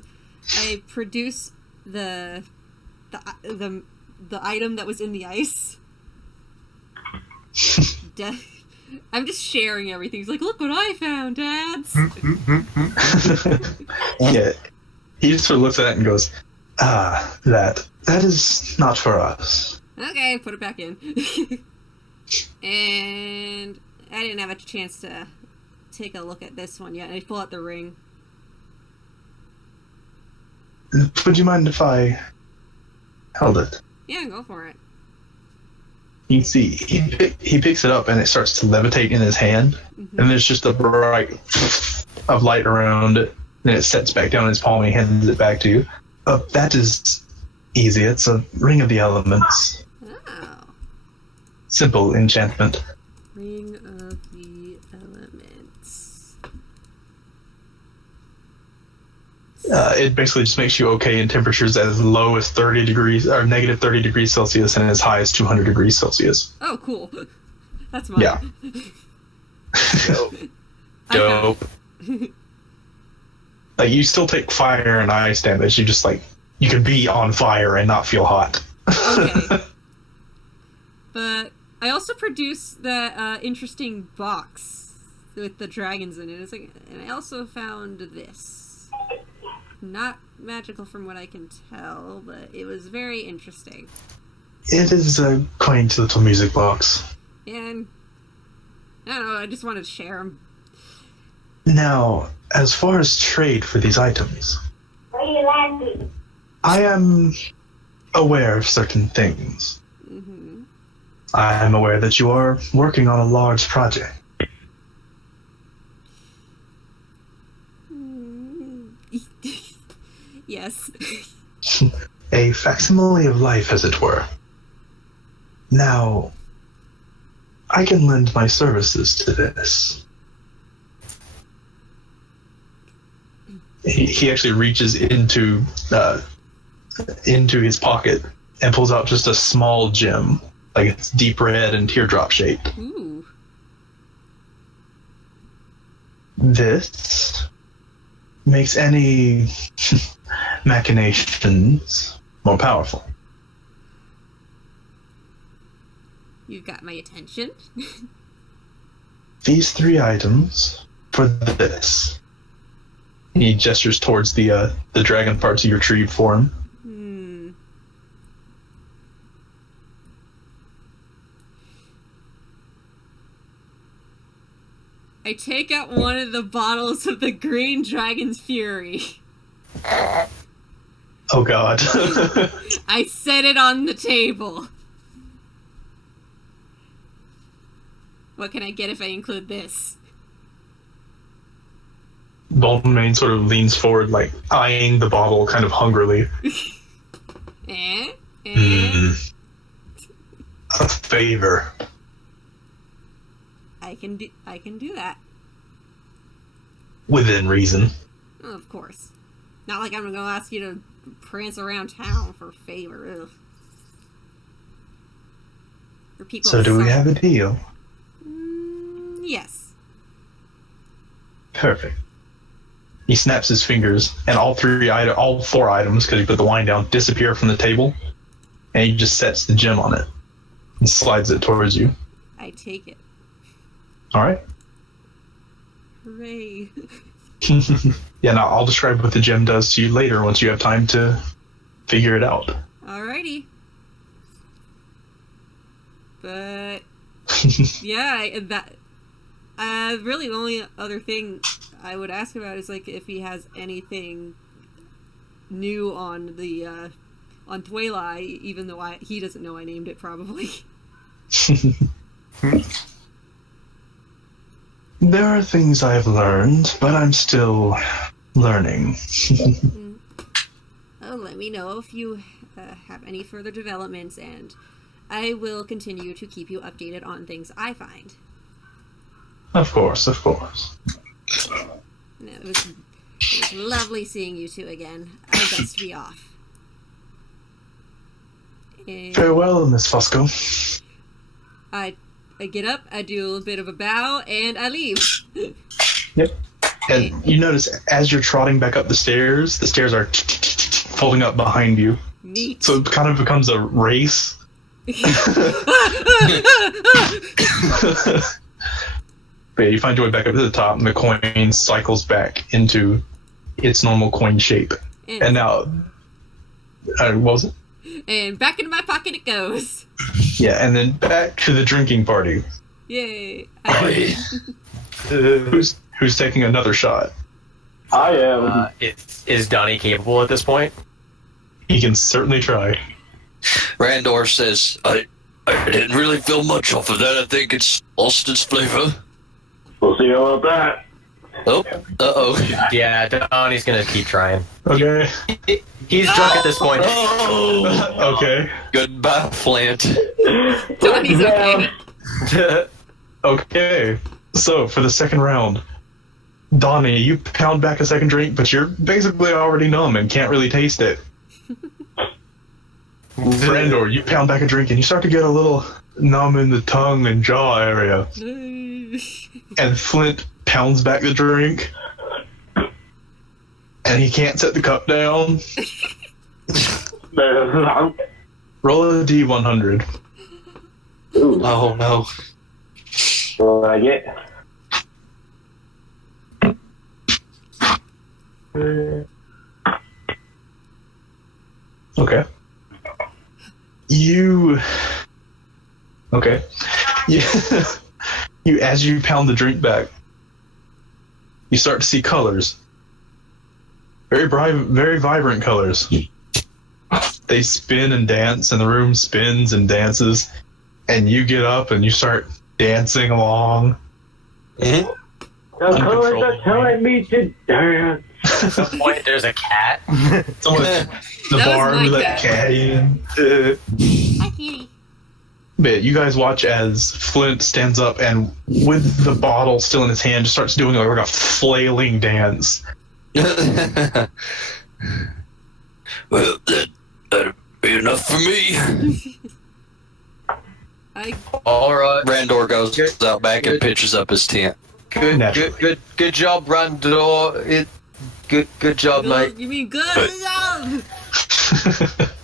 I produce the item that was in the ice. I'm just sharing everything. He's like, "Look what I found, Dads." Yeah. He just sort of looks at it and goes, that is not for us." Okay, put it back in. And I didn't have a chance to take a look at this one yet. I pull out the ring. Would you mind if I held it? Yeah, go for it. You can see he picks it up and it starts to levitate in his hand, and there's just a bright of light around it. Then it sets back down in his palm and he hands it back to you. That is easy. It's a ring of the elements. Oh. Simple enchantment. Ring of the Elements. It basically just makes you okay in temperatures as low as 30 degrees or negative 30 degrees Celsius and as high as 200 degrees Celsius. Oh, cool. That's mine. Yeah. Dope. Like, you still take fire and ice damage. You just, like, you can be on fire and not feel hot. Okay. But I also produced that interesting box with the dragons in it. It's like, and I also found this. Not magical from what I can tell, but it was very interesting. It is a quaint little music box. And I don't know, I just wanted to share them. Now, as far as trade for these items, I am aware of certain things. Mm-hmm. I am aware that you are working on a large project. Yes. A facsimile of life, as it were. Now, I can lend my services to this. He actually reaches into his pocket and pulls out just a small gem, like it's deep red and teardrop shaped. Ooh. This makes any machinations more powerful. You've got my attention. These 3 items for this. He gestures towards the dragon parts you retrieved for him. I take out one of the bottles of the Green Dragon's Fury. Oh god. I set it on the table. What can I get if I include this? Baldwin sort of leans forward, like eyeing the bottle kind of hungrily. A favor. I can do that. Within reason. Oh, of course. Not like I'm gonna ask you to prance around town for a favor. Ugh. For people. So do we have a deal? Yes. Perfect. He snaps his fingers, and all 4 items, because he put the wine down, disappear from the table, and he just sets the gem on it and slides it towards you. I take it. All right. Hooray. Yeah, now I'll describe what the gem does to you later once you have time to figure it out. Alrighty. But yeah, really the only other thing I would ask about is like if he has anything new on the on Dwelai, even though he doesn't know I named it probably. There are things I've learned, but I'm still learning. Oh, let me know if you have any further developments, and I will continue to keep you updated on things I find. Of course, of course. No, it was lovely seeing you two again. I best be off. And Farewell, Miss Fosco. I get up, I do a little bit of a bow, and I leave. Yep. And you notice as you're trotting back up the stairs are folding up behind you. Neat. So it kind of becomes a race. But yeah, you find your way back up to the top, and the coin cycles back into its normal coin shape. And now, what was it? And back into my pocket it goes. Yeah, and then back to the drinking party. Yay. Who's taking another shot? I am. Is Donnie capable at this point? He can certainly try. Randor says, I didn't really feel much off of that. I think it's lost its flavor. We'll see about that. Oh, uh-oh. Yeah, Donnie's gonna keep trying. Okay. He's drunk at this point. Oh! Okay. Goodbye, Flant. Tony's okay. Okay. So, for the second round, Donnie, you pound back a second drink, but you're basically already numb and can't really taste it. Randor, you pound back a drink and you start to get a little numb in the tongue and jaw area. And Flint pounds back the drink, and he can't set the cup down. Roll a D100. Ooh, Oh, no. what I get? Okay. Okay. You, as you pound the drink back, you start to see colors. Very bright, very vibrant colors. They spin and dance, and the room spins and dances, and you get up and you start dancing along. The colors are telling me to dance. At some point, there's a cat. Someone at the That was bar my who let cat. cat in. Hi, kitty. But you guys watch as Flint stands up and, with the bottle still in his hand, just starts doing like a flailing dance. Well, that'd be enough for me. All right. Randor goes out back and pitches up his tent. Naturally. Good job, Randor. Good job, mate. You mean good job?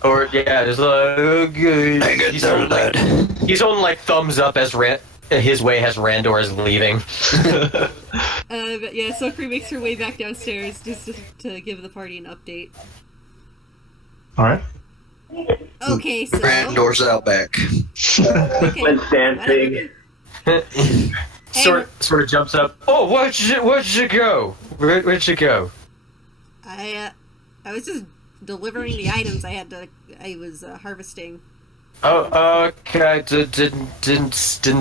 Or yeah, just like good. I get that. He's on like thumbs up as his way as Randor is leaving. But yeah, Sokri makes her way back downstairs just to give the party an update. All right. Okay, so... Randor's out back. Okay, Flint's dancing. Sort of jumps up. Oh, where'd you go? Where'd you go? I was just delivering the items I was harvesting. Oh, okay. Didn't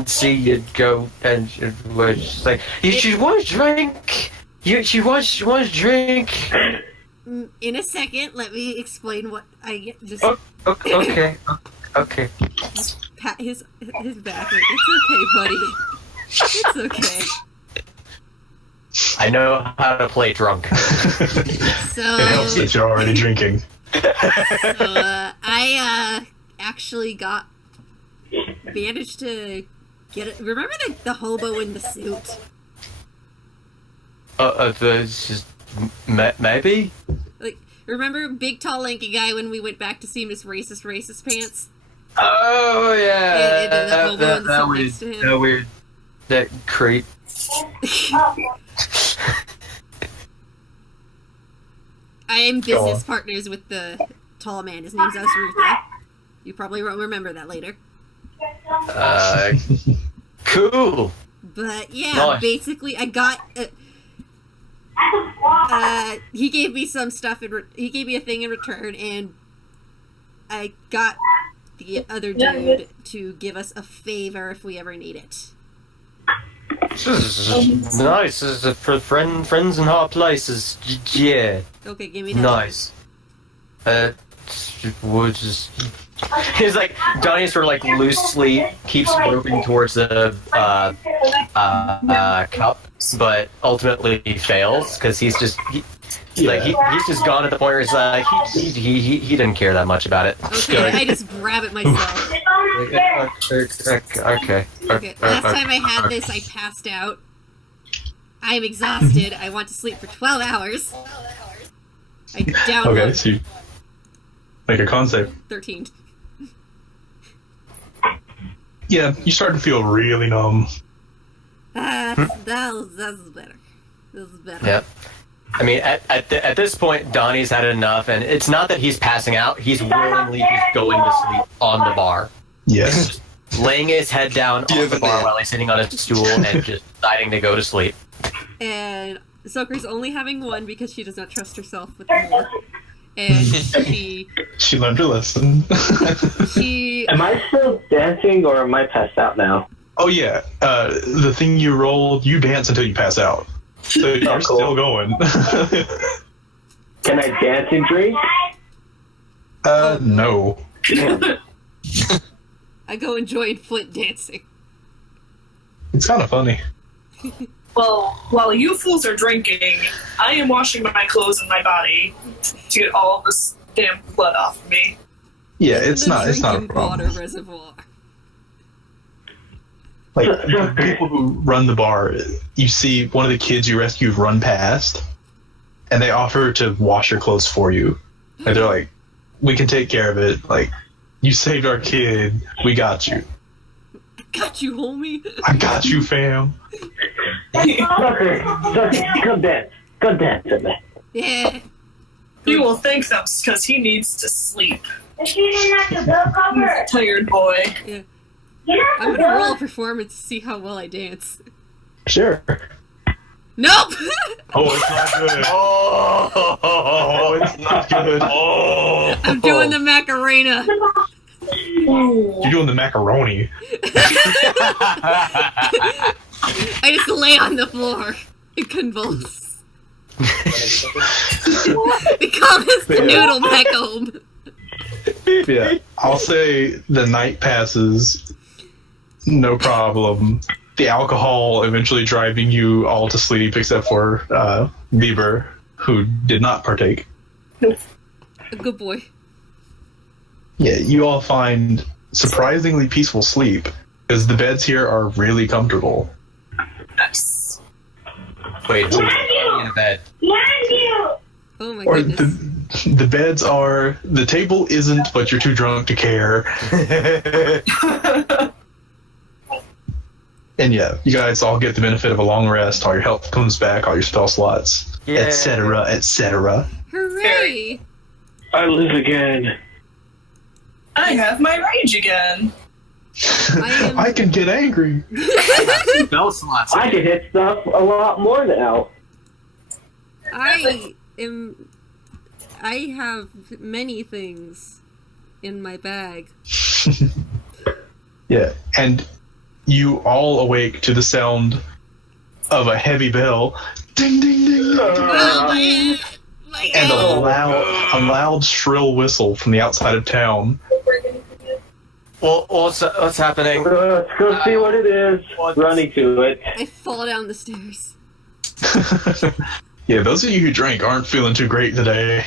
see you go and was like she wants drink. She wants drink. In a second, let me explain what I just Okay. pat his back. It's okay, buddy. It's okay. I know how to play drunk. So It helps that you're already drinking. I actually managed to get it. Remember the hobo in the suit? Maybe. Like, remember big, tall, lanky guy when we went back to see Miss Racist Pants? Oh yeah. And the hobo in the suit next to him. That weird. That creep. I am business partners with the tall man. His name's Azrutha. You probably won't remember that later. Cool. But yeah, Nice. basically, I got. He gave me some stuff. He gave me a thing in return, and I got the other dude to give us a favor if we ever need it. Nice. This is for friends in hard places. Yeah. Okay, give me that. Nice. Would just. He's like Donnie sort of like loosely keeps moving towards the cup, but ultimately fails because he's just he's just gone at the point where it's like he didn't care that much about it. Okay, I just grab it myself. Okay. Okay, last time I had this, I passed out. I am exhausted. I want to sleep for 12 hours. I download Okay, so you make a con save. 13. Yeah, you start to feel really numb. That's better. This is better. Yep. I mean, at this point, Donnie's had enough, and it's not that he's passing out. He's willingly just going to sleep on the bar. Yes. Laying his head down on the bar while he's sitting on a stool and just deciding to go to sleep. And Sokri's only having one because she does not trust herself with more. And she learned her lesson. Am I still dancing or am I passed out now? Oh yeah, the thing you rolled, you dance until you pass out. So you're cool. still going. Can I dance and drink? No. I go enjoy Flint dancing. It's kind of funny. Well, while you fools are drinking, I am washing my clothes and my body to get all of this damn blood off of me. Yeah, it's not a drinking problem. water reservoir. Like, the people who run the bar, you see one of the kids you rescued run past, and they offer to wash your clothes for you. And they're like, we can take care of it. Like, you saved our kid. We got you. I got you, homie. I got you, fam. Sucker, come dance. Come dance with me. Yeah. You will thank them because he needs to sleep. She didn't have to go cover. Tired boy. Yeah. You don't I'm have to gonna go. roll a performance to see how well I dance. Sure. Nope! Oh, it's not good. Oh, it's not good. Oh. I'm doing the Macarena. You're doing the macaroni. I just lay on the floor and convulse. Become his noodle back home. Yeah, I'll say the night passes, no problem. The alcohol eventually driving you all to sleep, except for Lieber, who did not partake. A good boy. Yeah, you all find surprisingly peaceful sleep, because the beds here are really comfortable. Nice. Wait, who's in a bed? Oh my Or goodness. the beds are, the table isn't, but you're too drunk to care. And yeah, you guys all get the benefit of a long rest, all your health comes back, all your spell slots, Yeah. etc., etc. Hooray! I live again. I have my rage again. I can get angry. Spell slots. I can hit stuff a lot more now. I have many things in my bag. Yeah, and you all awake to the sound of a heavy bell. Ding, ding, ding. Oh my And a god! loud, shrill whistle from the outside of town. Well, what's happening? Let's go see what it is. Running to it. I fall down the stairs. Yeah, those of you who drank aren't feeling too great today.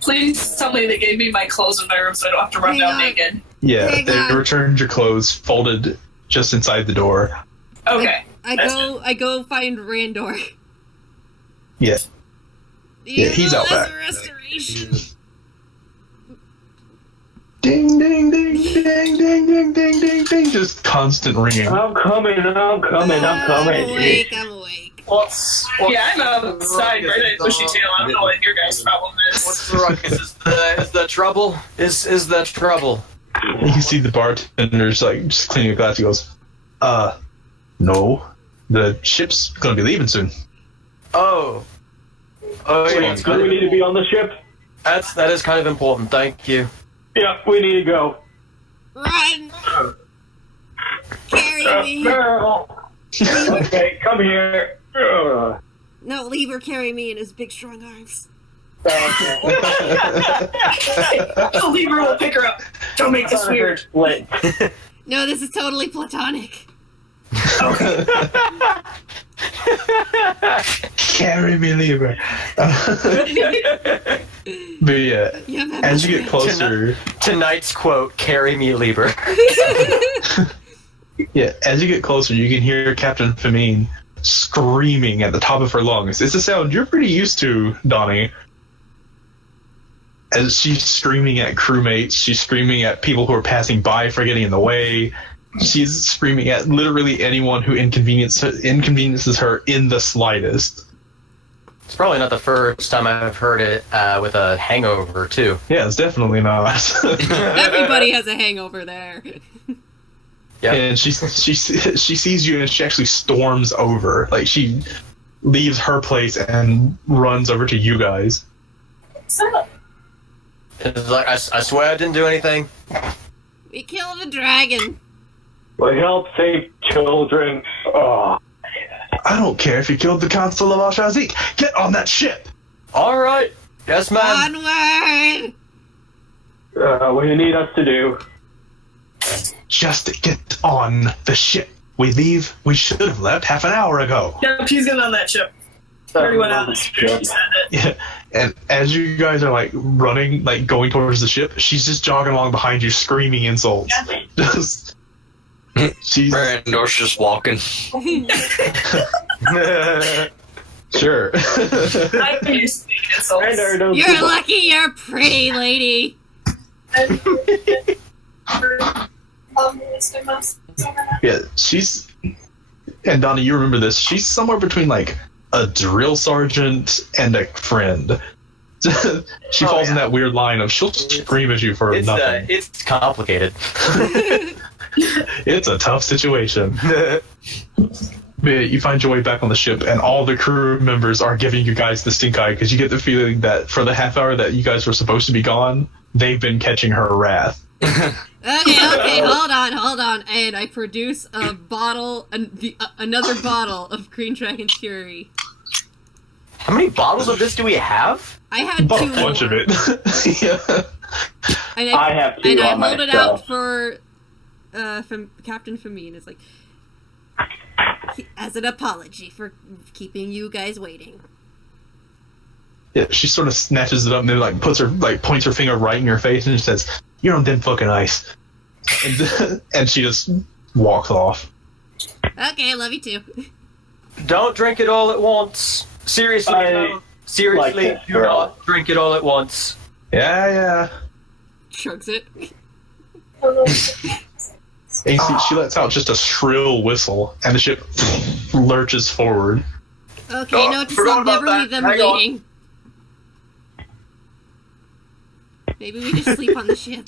Please tell me they gave me my clothes in my room so I don't have to run Hang down on. naked. Yeah, Hang they on. returned your clothes folded just inside the door. Okay. I go find Randor. Yeah. Yeah, he's out back. Restoration. Ding, ding, ding, ding, ding, ding, ding, ding, ding. Just constant ringing. I'm coming. I'm awake. Yeah, I'm outside right at Bushy Tail. I don't know what your guys' problem is. What's the ruckus? Is the trouble? Is the trouble? You can see the bartender's like just cleaning a glass. He goes, no. The ship's gonna be leaving soon. Oh. Oh, yeah. Do we need to be on the ship? That is kind of important. Thank you. Yeah, we need to go. Run! Carry me! Girl. Okay, come here. No, leave or carry me in his big strong arms. The Libra will pick her up. Don't make this weird. Split. No, this is totally platonic. Carry me, Lieber. But yeah, You have as you get closer, Tonight's quote: "Carry me, Lieber." yeah, as you get closer, you can hear Captain Famine screaming at the top of her lungs. It's a sound you're pretty used to, Donnie. As she's screaming at crewmates, she's screaming at people who are passing by for getting in the way. She's screaming at literally anyone who inconveniences her in the slightest. It's probably not the first time I've heard it with a hangover, too. Yeah, it's definitely not. Everybody has a hangover there. Yeah. And she sees you and she actually storms over. Like she leaves her place and runs over to you guys. It's like, I swear I didn't do anything. We killed a dragon. We help save children. Oh. I don't care if you killed the Consul of Al-Shazik. Get on that ship. All right. Yes, ma'am. Onward! What do you need us to do? Just get on the ship. We leave. We should have left half an hour ago. Yep, he's getting on that ship. Already went on the ship. She said it. Yeah. And as you guys are like running, like going towards the ship, she's just jogging along behind you, screaming insults. Just, she's Randor's just walking. sure. I'm used to the insults. You're lucky you're pretty, lady. Yeah, she's, and Donnie, you remember this. She's somewhere between like a drill sergeant and a friend. She falls in that weird line of she'll scream at you for nothing. It's complicated. It's a tough situation. But yeah, you find your way back on the ship, and all the crew members are giving you guys the stink eye because you get the feeling that for the half hour that you guys were supposed to be gone, they've been catching her wrath. Okay, hold on. And I produce a bottle, another bottle of Green Dragon's Fury. How many bottles of this do we have? I had Bought two a bunch more. of it. Yeah. And I have two and I on hold it myself. out for from Captain Famine. It's like, as an apology for keeping you guys waiting. Yeah, she sort of snatches it up and then like points her finger right in your face and says, "You're on them fucking ice," and she just walks off. Okay, love you too. Don't drink it all at once. Seriously, I seriously, like this do girl. not drink it all at once. Yeah. Chugs it. And you see, she lets out just a shrill whistle, and the ship lurches forward. Okay, Oh, note to forgot self, about never that. leave them Hang on. waiting. Maybe we just sleep on the ship.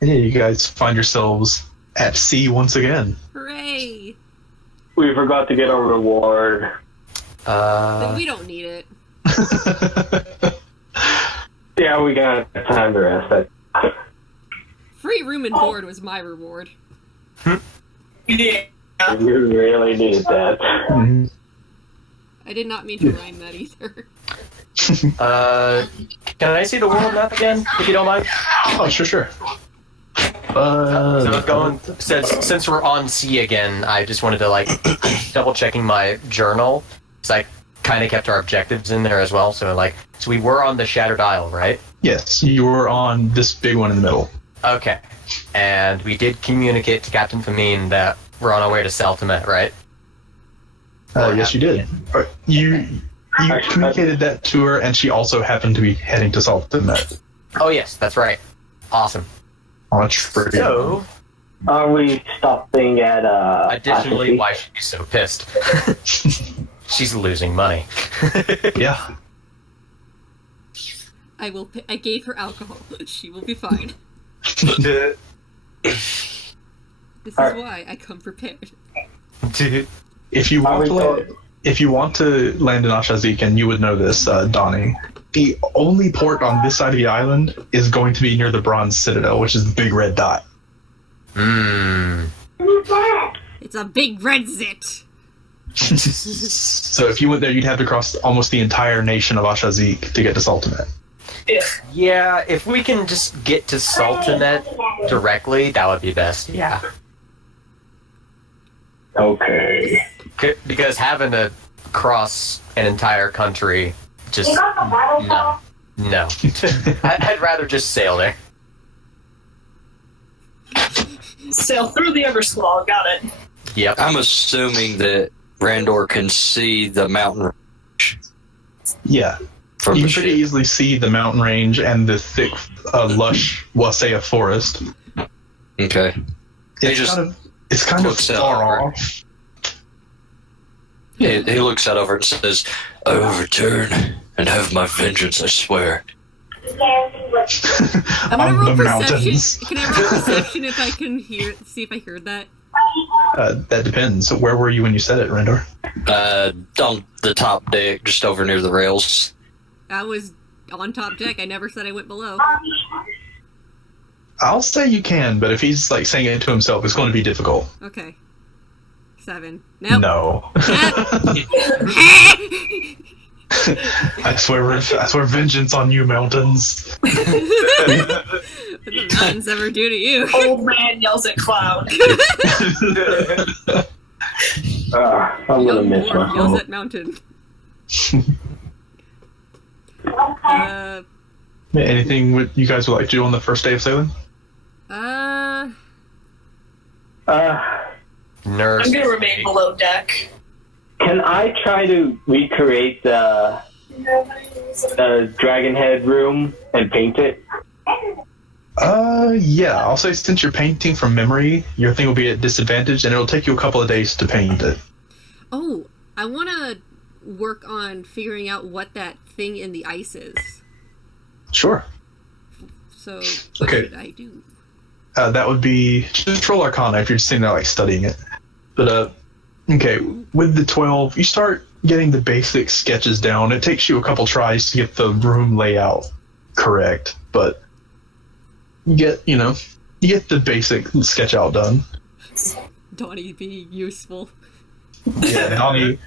And yeah, you guys find yourselves at sea once again. Hooray! We forgot to get our reward. But we don't need it. Yeah, we got time to rest. Free room and board was my reward. Yeah. We really needed that. Mhm. I did not mean to rhyme that either. Can I see the world map again, if you don't mind? Oh, sure. So going since we're on sea again, I just wanted to like double checking my journal, because I kind of kept our objectives in there as well. So we were on the Shattered Isle, right? Yes, you were on this big one in the middle. Okay, and we did communicate to Captain Famine that we're on our way to Saltamet, right? Yes, you did. You communicated that to her, and she also happened to be heading to Saltamet Oh yes, that's right. Awesome. on a trip. So, Are we stopping at additionally, Ashley? why should be so pissed? She's losing money. Yeah. I gave her alcohol. She will be fine. This is why I come prepared. If you want Are to we land, if you want to land in Ashazik, and you would know this, Donnie, the only port on this side of the island is going to be near the Bronze Citadel, which is the big red dot. It's a big red zit. So if you went there, you'd have to cross almost the entire nation of Ashazik to get to Saltamet. Yeah. Yeah, if we can just get to Saltamet directly, that would be best. Yeah. Okay. Because having to cross an entire country, just no. I'd rather just sail there. Sail through the Eversquall, got it. Yep. I'm assuming that Randor can see the mountain range Yeah. from You the can pretty ship. easily see the mountain range and the thick, lush Wasea forest. Okay. He just It's kind of looks out far over. off. He looks out over and says, "I will return and have my vengeance, I swear." I'm gonna On roll the perception. mountains. Can I roll perception if I can see if I heard that? That depends. Where were you when you said it, Rendor? On the top deck, just over near the rails. I was on top deck. I never said I went below. I'll say you can, but if he's like saying it to himself, it's going to be difficult. Okay. 7. Nope. No. I swear vengeance on you, mountains. What the mountains ever do to you? Old man yells at cloud. I'm gonna Young miss dwarf my yells home. at mountain. Anything you guys would like to do on the first day of sailing? Nurse. I'm gonna remain below deck. Can I try to recreate the dragon head room and paint it? Yeah. I'll say since you're painting from memory, your thing will be at disadvantage, and it'll take you a couple of days to paint it. Oh, I want to work on figuring out what that thing in the ice is. Sure. So, what Okay. should I do? That would be just roll Arcana if you're just sitting there like studying it. But okay, with the 12, you start getting the basic sketches down. It takes you a couple tries to get the room layout correct, but you get the basic sketch out done. Donnie being useful. Yeah, Donnie,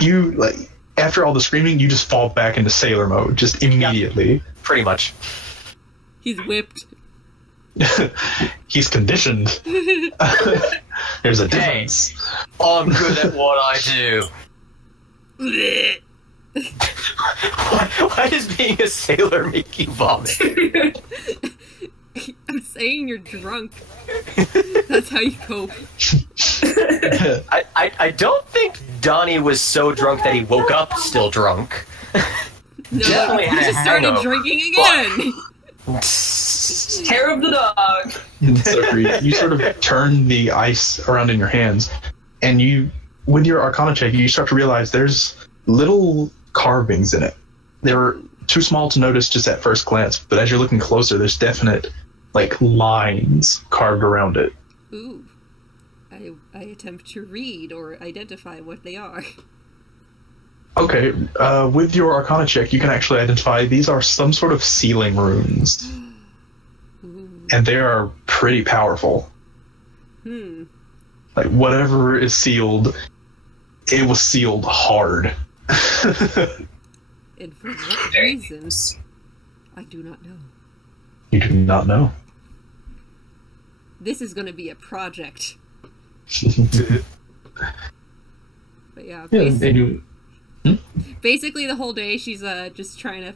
you like after all the screaming, you just fall back into sailor mode just immediately. Pretty much. He's whipped. He's conditioned. There's a difference. I'm good at what I do. Why does being a sailor make you vomit? I'm saying you're drunk. That's how you cope. I don't think Donnie was so drunk that he woke up still drunk. No, Definitely he had a just started hangover. drinking again. Hair of the dog. So you sort of turn the ice around in your hands, and you, with your Arcana check, you start to realize there's little carvings in it. They're too small to notice just at first glance, but as you're looking closer, there's definite, like, lines carved around it. Ooh. I attempt to read or identify what they are. Okay, with your Arcana check, you can actually identify these are some sort of sealing runes. Ooh. And they are pretty powerful. Like, whatever is sealed, it was sealed hard. And for what reason? I do not know. You do not know. This is going to be a project. But yeah, basically the whole day she's just trying to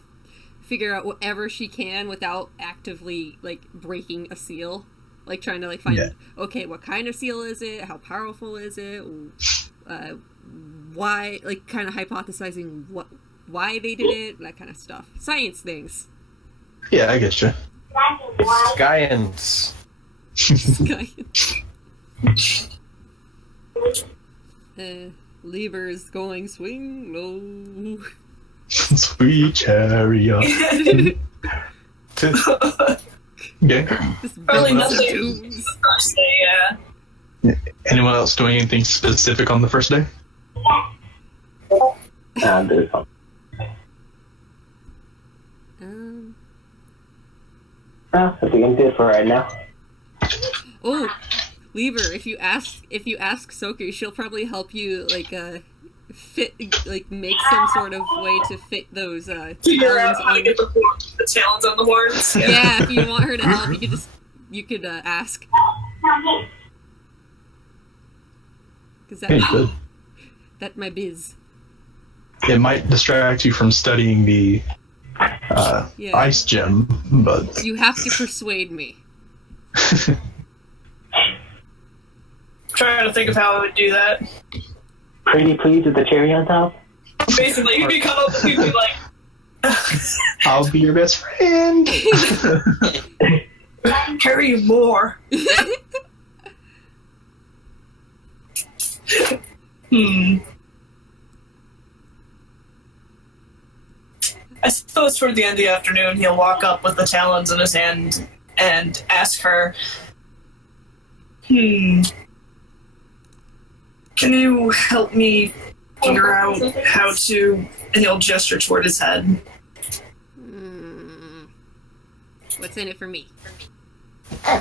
figure out whatever she can without actively like breaking a seal, like trying to like find okay, what kind of seal is it, how powerful is it, why, like kind of hypothesizing why they did it, that kind of stuff, science things. Yeah, I get you. Science. Levers going swing low. Sweet chariot. Okay. Probably Bells nothing. and tunes. First day, yeah. Anyone else doing anything specific on the first day? There's some. I think I'm good for right now. Oh, Lever, if you ask Soku, she'll probably help you like fit, like make some sort of way to fit those Figure out talons how to on. get the talons on the horns. Yeah, if you want her to help, you could ask. Cause Hey, good. that my biz. It might distract you from studying the ice gem, but You have to persuade me. Trying to think of how I would do that. Pretty pleased with the cherry on top. Basically, you'd be come up and you'd be like, I'll be your best friend. carry more. I suppose toward the end of the afternoon, he'll walk up with the talons in his hand and ask her, can you help me figure out how to... And he'll gesture toward his head. What's in it for me? I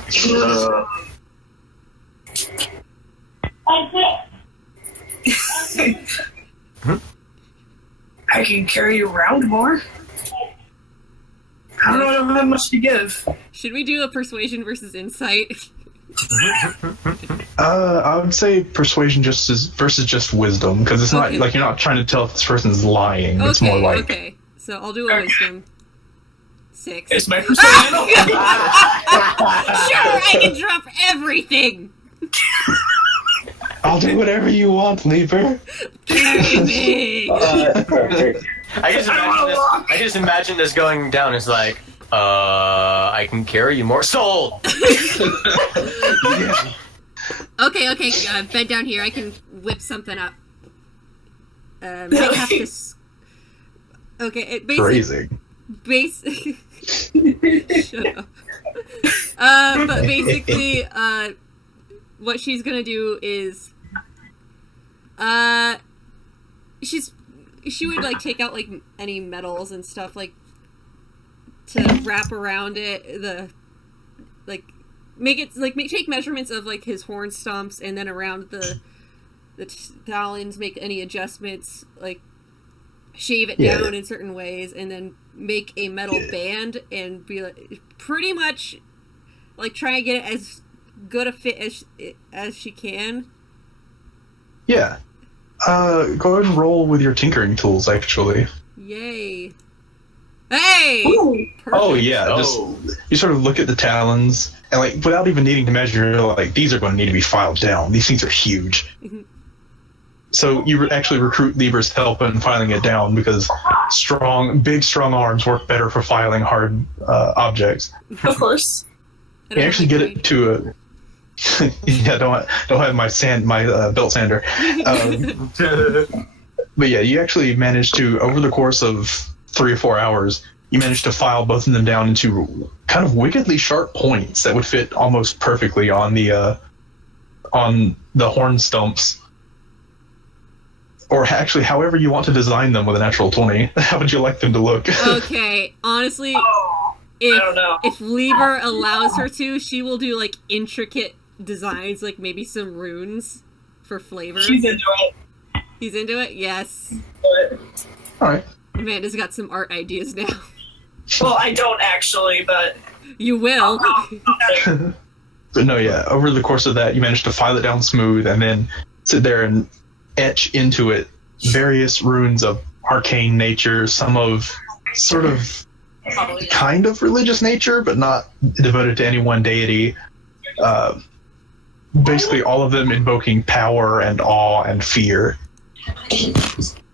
can carry you around more. I don't have much to give. Should we do a persuasion versus insight? I would say persuasion versus just wisdom, because it's not like you're not trying to tell if this person's lying. It's more like Okay. So I'll do a wisdom. 6. It's my persuasion. Sure, I can drop everything. I'll do whatever you want, Lever. Everything. Perfect. I just imagine this going down. It's like, I can carry you more. Sold. Okay. Bed down here. I can whip something up. Might have to. Okay, it basically. Phrasing. Shut up. But basically, what she's gonna do is, she would like take out like any metals and stuff like to wrap around it, take measurements of like his horn stumps and then around the talons, make any adjustments, like shave it Yeah. down in certain ways, and then make a metal band and be like, pretty much like try and get it as good a fit as she can. Yeah. Go ahead and roll with your tinkering tools, actually. Yay! Hey! Ooh. Perfect. Oh, yeah. Just you sort of look at the talons, and like without even needing to measure, you're like, these are going to need to be filed down. These things are huge. So you actually recruit Lieber's help in filing it down because big, strong arms work better for filing hard objects. Of course. You actually get it to a. Yeah, don't have my belt sander. But yeah, you actually managed to, over the course of 3 or 4 hours, you managed to file both of them down into kind of wickedly sharp points that would fit almost perfectly on the horn stumps. Or actually, however you want to design them with a natural 20. How would you like them to look? Okay, honestly, I don't know. if Lieber allows her to, she will do like intricate designs, like maybe some runes for flavor. She's into it. He's into it? Yes. But, All right. Amanda's got some art ideas now. well, I don't actually, but You will. But no, yeah, over the course of that, you managed to file it down smooth and then sit there and etch into it various runes of arcane nature, some of sort of kind of religious nature, but not devoted to any one deity. Basically, all of them invoking power and awe and fear.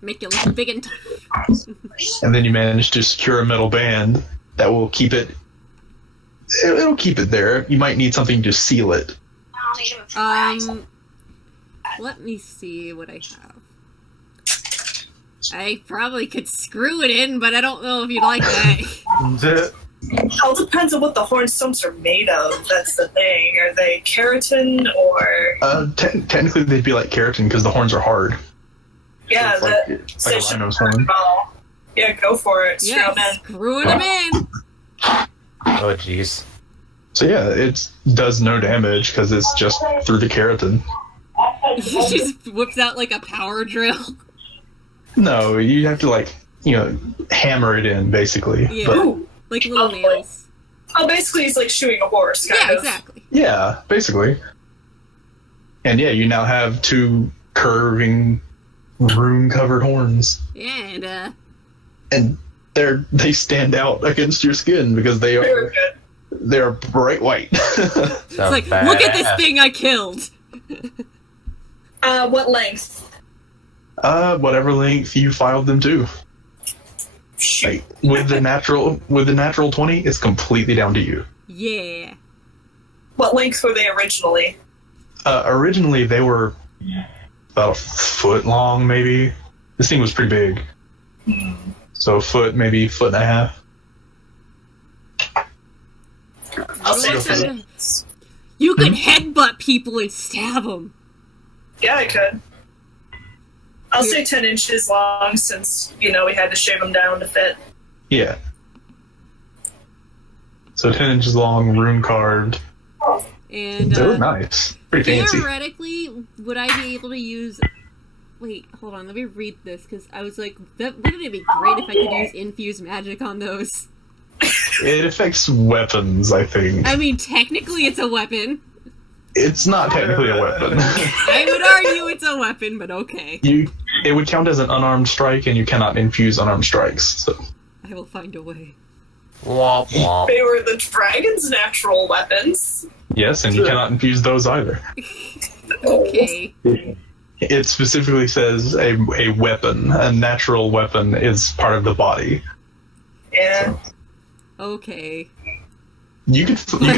Make it look big and tough. And then you manage to secure a metal band that will keep it. It'll keep it there. You might need something to seal it. Let me see what I have. I probably could screw it in, but I don't know if you'd like that. it all depends on what the horn stumps are made of. That's the thing. Are they keratin or? Technically, they'd be like keratin because the horns are hard. Yeah, So it's like a rhino's horn. Yeah, go for it. Yeah, Straw man. screwing them in. Oh, jeez. So yeah, it does no damage because it's just through the keratin. She just whips out like a power drill. No, you have to hammer it in basically. Yeah, But like little nails. Oh, basically, he's like shooting a horse, kind Yeah, of. exactly. yeah, basically. And yeah, you now have 2 curving, rune-covered horns, Yeah, and they stand out against your skin because they Very are good. bright white. it's like, look at this thing I killed. What length? Whatever length you filed them to. Shoot. Like, with the natural 20, it's completely down to you. Yeah. What length were they originally? Originally, they were about a foot long, maybe. This thing was pretty big. So a foot, maybe foot and a half. I'll say What's 10. that? You could headbutt people and stab them. Yeah, I could. I'll say 10 inches long since, we had to shave them down to fit. Yeah. So 10 inches long, rune carved. And They look nice. Pretty fancy. theoretically, would I be able to use... Wait, hold on, let me read this, because I was like, wouldn't it be great if I could use infused magic on those? It affects weapons, I think. I mean, technically it's a weapon. It's not technically a weapon. I would argue it's a weapon, but okay. It would count as an unarmed strike, and you cannot infuse unarmed strikes. So I will find a way. Womp womp. They were the dragon's natural weapons. yes, and you cannot infuse those either. Okay. It specifically says a weapon. A natural weapon is part of the body. Yeah. Okay. You can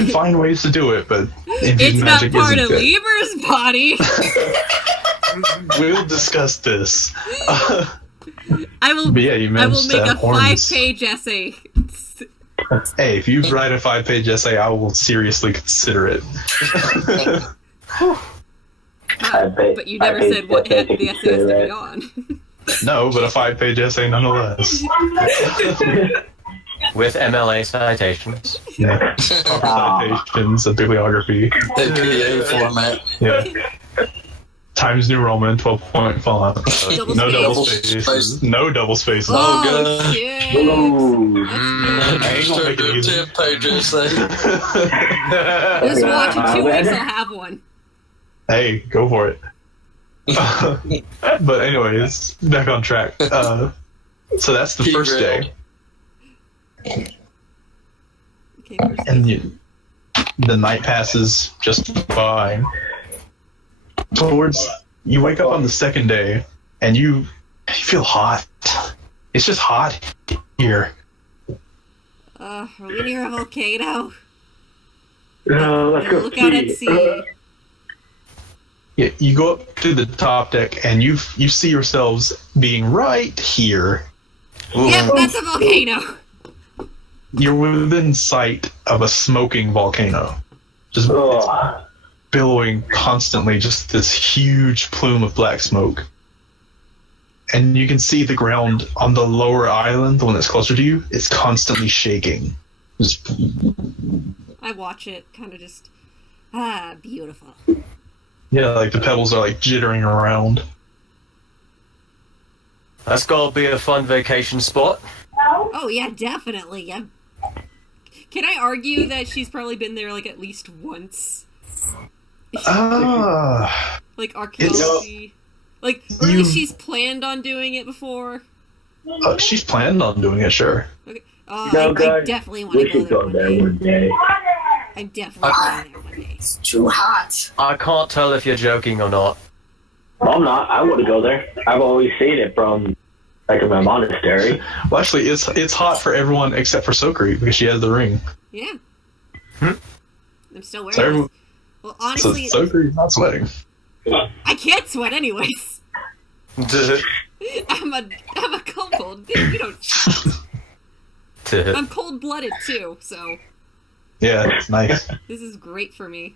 find ways to do it, but It's infused not magic part isn't of fit. Lieber's body. We'll discuss this. I will. But yeah, you I will managed to make a have horns. 5-page essay. Hey, if you write a 5-page essay, I will seriously consider it. But you never said what the essay has to be on. No, but a 5-page essay nonetheless. With MLA citations. Yeah. Proper citations, a bibliography. APA format. Yeah. Times New Roman 12-point font. Double No double space. spaces. No double spaces. Oh, Oh, God. shit. Ooh. That's I ain't gonna make it easy. 10 pages there. good. Just watch in 2 weeks, I'll have one. Hey, go for it. But anyways, back on track. So that's the first day, Okay, first and the night passes just fine. You wake up on the second day, and you feel hot. It's just hot here. are we near a volcano? Let's go Look out at ski. sea. Yeah, you go up to the top deck, and you see yourselves being right here. Yep, that's a volcano. You're within sight of a smoking volcano. Just it's billowing constantly, just this huge plume of black smoke. And you can see the ground on the lower island, the one that's closer to you, it's constantly shaking. Just, I watch it, kind of just, beautiful. yeah, like the pebbles are like jittering around. That's gotta be a fun vacation spot. Oh yeah, definitely. Yeah. Can I argue that she's probably been there like at least once? Like archaeology, or at least she's planned on doing it before. She's planned on doing it, sure. Okay. No, I guys, definitely want we to should go go there there one day. one day. I'm definitely going there one day. It's too hot. I can't tell if you're joking or not. Well, I'm not. I want to go there. I've always seen it from like my monastery. Well, actually, it's hot for everyone except for Sokri because she has the ring. Yeah. Hmm. I'm still wearing So, it. Well, so honestly, Sokri's not sweating. I can't sweat anyways. I'm a kobold. You don't. I'm cold-blooded too, so Yeah, it's nice. this is great for me.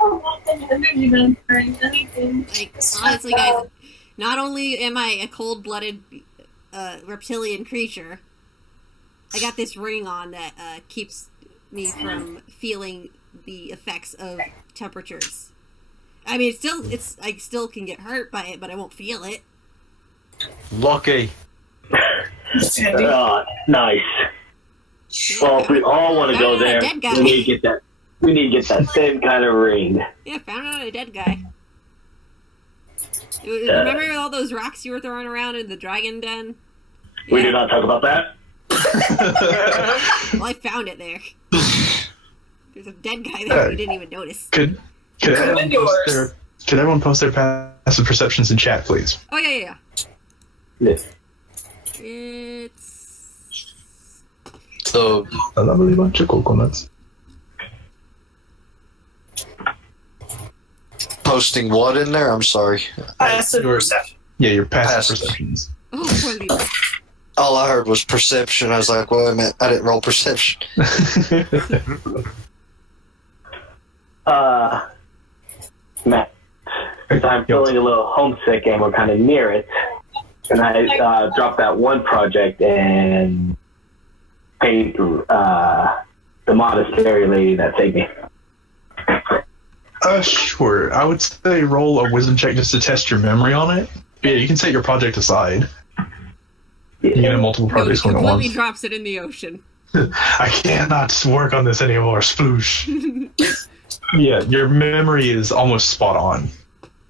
I haven't even heard anything. Like, honestly, guys, not only am I a cold-blooded reptilian creature, I got this ring on that keeps me from feeling the effects of temperatures. I mean, I still can get hurt by it, but I won't feel it. Lucky. Nice. Well, if we all want to go there, Dead guy. we need to get that. We need to get that same kind of ring. Yeah, found out a dead guy. Remember all those rocks you were throwing around in the dragon den? We did not talk about that. Well, I found it there. There's a dead guy there. You didn't even notice. Could everyone post their passive perceptions in chat, please? Oh yeah. Yes. It's So, A lovely bunch of coconuts. posting what in there? I'm sorry. Passive Yours. perception. Yeah, your passive Passive. perceptions. poor Leo. All I heard was perception. I was like, wait a minute, I didn't roll perception. Matt, I'm feeling a little homesick and we're kind of near it. And I dropped that one project and paid the monastery lady that saved me. Sure. I would say roll a wisdom check just to test your memory on it. Yeah, you can set your project aside. You can have multiple No, he projects going at completely once. drops it in the ocean. I cannot work on this anymore, sploosh. Yeah, your memory is almost spot on.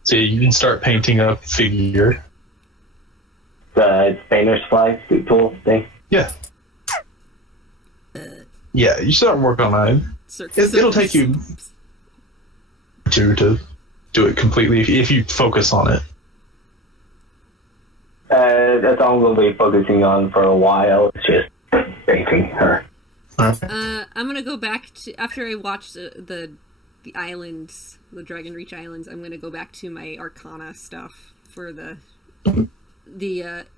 So you can start painting a figure. The painter's supply tool thing. Yeah. Yeah, you start work on that. It'll take you to do it completely if you focus on it. That's all I'm going to be focusing on for a while. It's just painting her. I'm gonna go back to after I watched the islands, the Dragon Reach Islands. I'm gonna go back to my Arcana stuff for the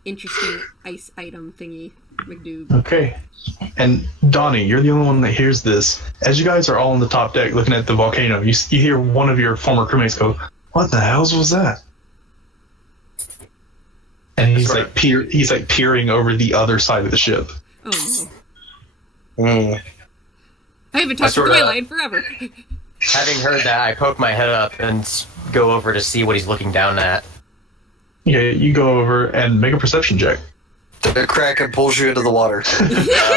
interesting ice item thingy, McDoob. Okay. And Donnie, you're the only one that hears this. As you guys are all on the top deck looking at the volcano, you hear one of your former crewmates go, "What the hell was that?" And he's like peering over the other side of the ship. Oh no. I haven't talked to sort my of- line forever. Having heard that, I poke my head up and go over to see what he's looking down at. Yeah, you go over and make a perception check. The Kraken pulls you into the water.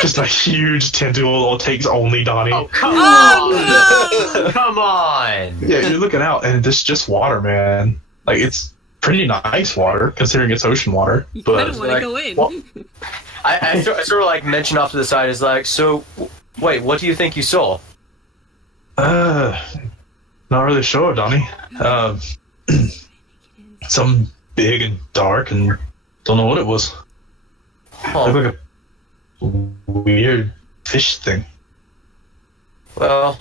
Just a huge tentacle takes only Donnie. Oh, come Oh, on! Come on! Yeah, you're looking out, and it's just water, man. Like, it's pretty nice water, considering it's ocean water. You kind But of want to like, go in. well- I sort of like mention off to the side is like, so, wait, what do you think you saw? not really sure, Donnie. Something big and dark, and don't know what it was. Oh, Looked like a weird fish thing. well,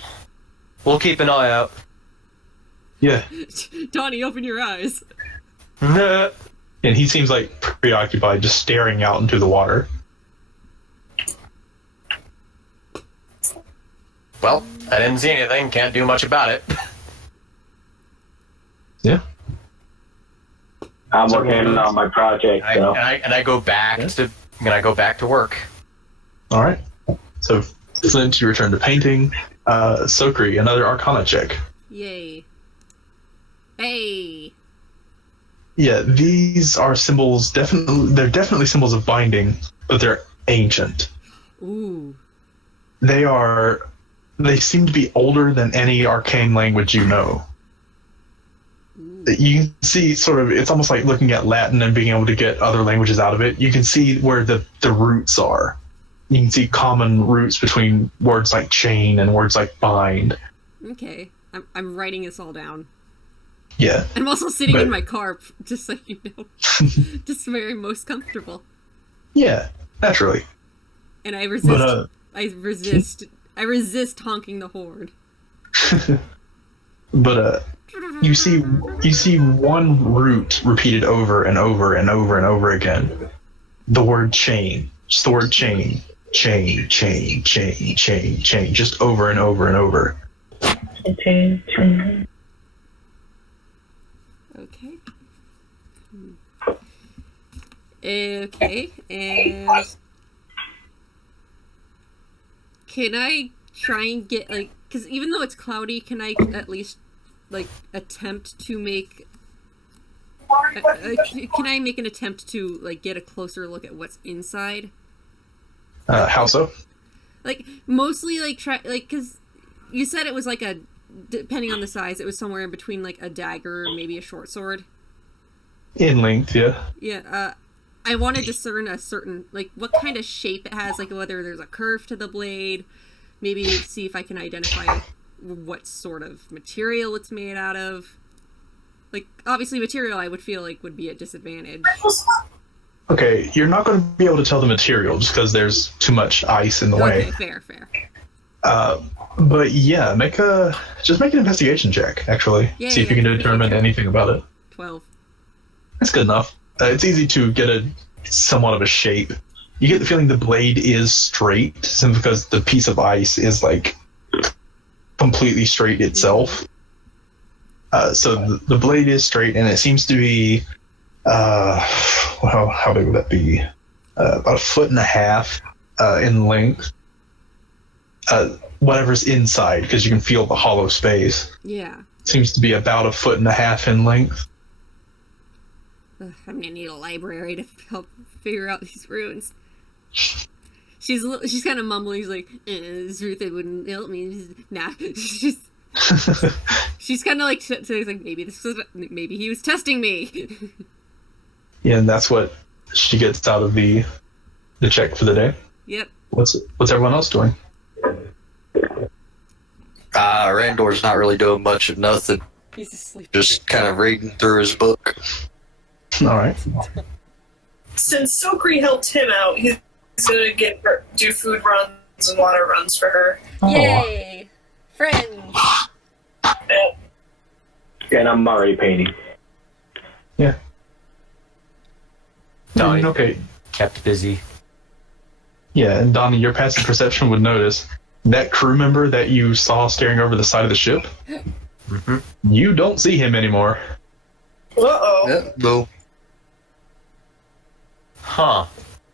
we'll keep an eye out. Yeah, Donnie, open your eyes. and he seems like preoccupied, just staring out into the water. Well, I didn't see anything. Can't do much about it. Yeah. I'm working on my project, so. And I go back to work. All right. So, Flint, you return to painting. Sokri, another Arcana check. Yay. Hey. Yeah, these are symbols. They're definitely symbols of binding, but they're ancient. Ooh. They seem to be older than any arcane language you know. You can see sort of, it's almost like looking at Latin and being able to get other languages out of it. You can see where the roots are. You can see common roots between words like chain and words like bind. Okay. I'm writing this all down. Yeah. I'm also sitting But- in my car, just so you know. Just where I'm most comfortable. Yeah, naturally. And I resist. But, I resist honking the horn. but you see one root repeated over and over and over and over again. The word chain. Just the word chain. Chain, chain, chain, chain, chain. Just over and over and over. Okay. Okay, and can I try and get, like, because even though it's cloudy, can I at least, like, attempt to make, can I make an attempt to, like, get a closer look at what's inside? How so? Like, mostly, like, because you said it was, like, depending on the size, it was somewhere in between, like, a dagger or maybe a short sword. In length, yeah. Yeah, I want to discern a certain, like, what kind of shape it has, like, whether there's a curve to the blade, maybe see if I can identify what sort of material it's made out of. Like, obviously material I would feel like would be at disadvantage. Okay, you're not going to be able to tell the material just because there's too much ice in the way. Okay, fair. But yeah, just make an investigation check, actually. Yeah, See if you can determine anything about it. 12. That's good enough. It's easy to get somewhat of a shape. You get the feeling the blade is straight, simply because the piece of ice is like completely straight itself. So the blade is straight, and it seems to be, how big would that be? About 1.5 feet in length. Whatever's inside, because you can feel the hollow space. Yeah. Seems to be about 1.5 feet in length. I'm gonna need a library to help figure out these runes. She's kind of mumbling. She's like, "This Ruth, it wouldn't help me." Nah, she's kind of like, so like maybe he was testing me. Yeah, and that's what she gets out of the check for the day. Yep. What's everyone else doing? Randor's not really doing much of nothing. He's asleep. Just kind of reading through his book. All right. Since Sokri helped him out, he's gonna do food runs and water runs for her. Yay! Friends! And I'm already painting. Yeah. Donnie Okay. kept busy. Yeah, and Donnie, your passive perception would notice that crew member that you saw staring over the side of the ship. Mm-hmm. You don't see him anymore. Uh-oh. No. Huh.